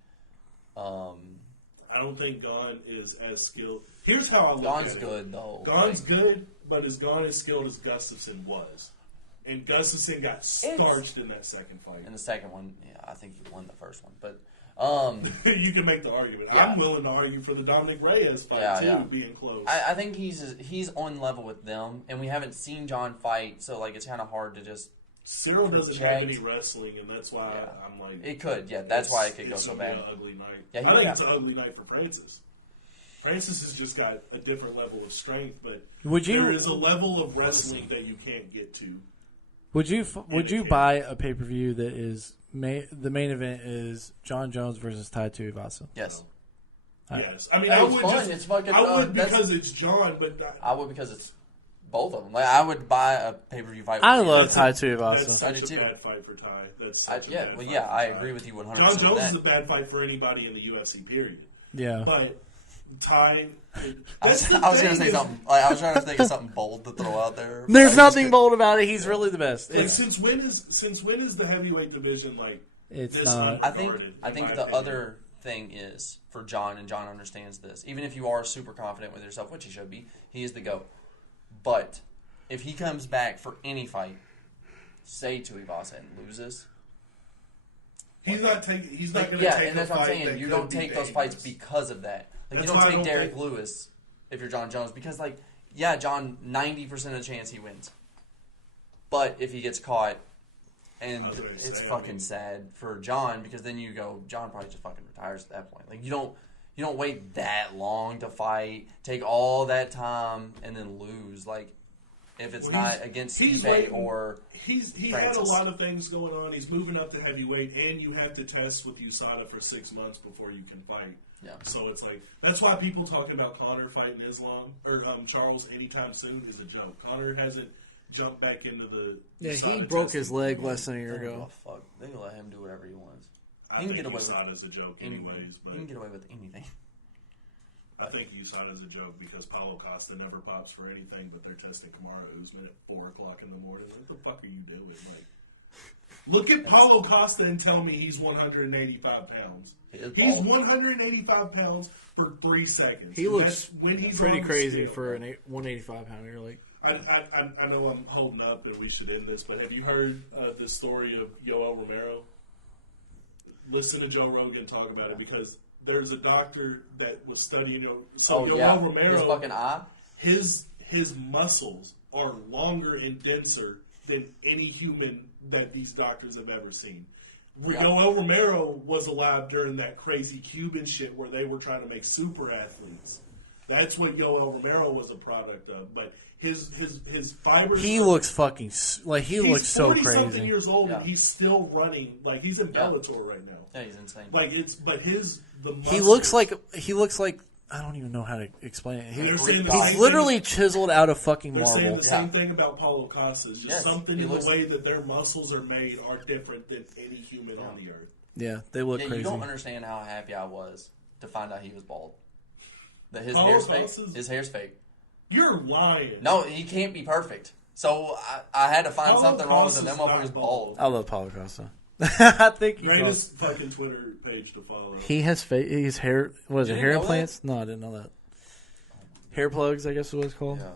I don't think Gone is as skilled. Here's how I look Gone's at it. Good, though. Gone's good, but is Gone as skilled as Gustafsson was? And Gustafsson got starched in that second fight. In the second one, I think he won the first one. But you can make the argument. I'm willing to argue for the Dominic Reyes fight, too, being close. I think he's on level with them, and we haven't seen John fight, so it's kind of hard to just Cyril doesn't have any wrestling, and that's why I'm like... It could, that's why it could go so bad. It's an ugly night. I think it's an ugly night for Francis. Francis has just got a different level of strength, but there is a level of wrestling that you can't get to. Would you buy a pay-per-view that is... the main event is John Jones versus Tai Tuivasa? Yes. Yes. I mean, I would because it's John, but... I would because it's both of them. I would buy a pay-per-view fight. I love Tai Tuivasa. That's such a bad fight for Tai. That's such a bad fight for I Tai. agree with you 100%. John Jones is a bad fight for anybody in the UFC, period. Yeah. But Tai... I was going to say something. I was trying to think of something bold to throw out there. There's nothing bold about it. He's really the best. Since when is the heavyweight division it's this not? I think the other thing is for John, and John understands this. Even if you are super confident with yourself, which he should be, he is the GOAT. But if he comes back for any fight, say Tuivasa and loses, he's not going to take a fight. And that's what I'm saying. You don't take those fights because of that. You don't take Derek Lewis if you're John Jones because, John, 90% of the chance he wins. But if he gets caught, and it's fucking sad for John because then you go, John probably just fucking retires at that point. You don't wait that long to fight, take all that time, and then lose. If it's not against Stipe or he had a lot of things going on. He's moving up to heavyweight, and you have to test with USADA for 6 months before you can fight. Yeah. So it's that's why people talking about Conor fighting Islam or Charles anytime soon is a joke. Conor hasn't jumped back into the USADA he broke his leg less than a year ago. Fuck, they can let him do whatever he wants. I think USADA's a joke anyways. But he can get away with anything. I think USADA's a joke because Paulo Costa never pops for anything, but they're testing Kamaru Usman at 4 o'clock in the morning. What the fuck are you doing? Look at Paulo Costa and tell me he's 185 pounds. He's 185 pounds for 3 seconds. He looks pretty crazy for an 185 pounder. I know I'm holding up and we should end this, but have you heard the story of Yoel Romero? Listen to Joe Rogan talk about it because there's a doctor that was studying. Yoel Romero, his fucking eye. His muscles are longer and denser than any human that these doctors have ever seen. Yoel Romero was alive during that crazy Cuban shit where they were trying to make super athletes. That's what Yoel Romero was a product of. But his fibers. He looks fucking like he looks so crazy. He's 40-something years old and he's still running. Like he's in Bellator right now. Yeah, he's insane. Like the muscles, he looks like I don't even know how to explain it. He's literally chiseled out of fucking marble. They're saying the same thing about Paulo Costa. Just something in the way that their muscles are made are different than any human on the earth. Yeah, they look crazy. You don't understand how happy I was to find out he was bald. That his Paulo hair's fake. Costa's- His hair's fake. You're lying. No, he can't be perfect. So I had to find Paulo something wrong with Costa's him. That motherfucker's not bald. I love Paulo Costa. I think he's Greatest fucking Twitter page to follow. He has his hair. What is it? You Hair didn't know implants? No, I didn't know that. Hair plugs, I guess is what it's called. Yeah.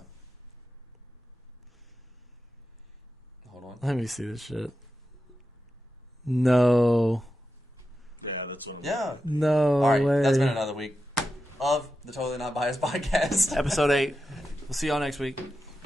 Hold on. Let me see this shit. No. Yeah, that's what. No. All right, way. that's been another week of the Totally Not Biased podcast. Episode 8. We'll see y'all next week.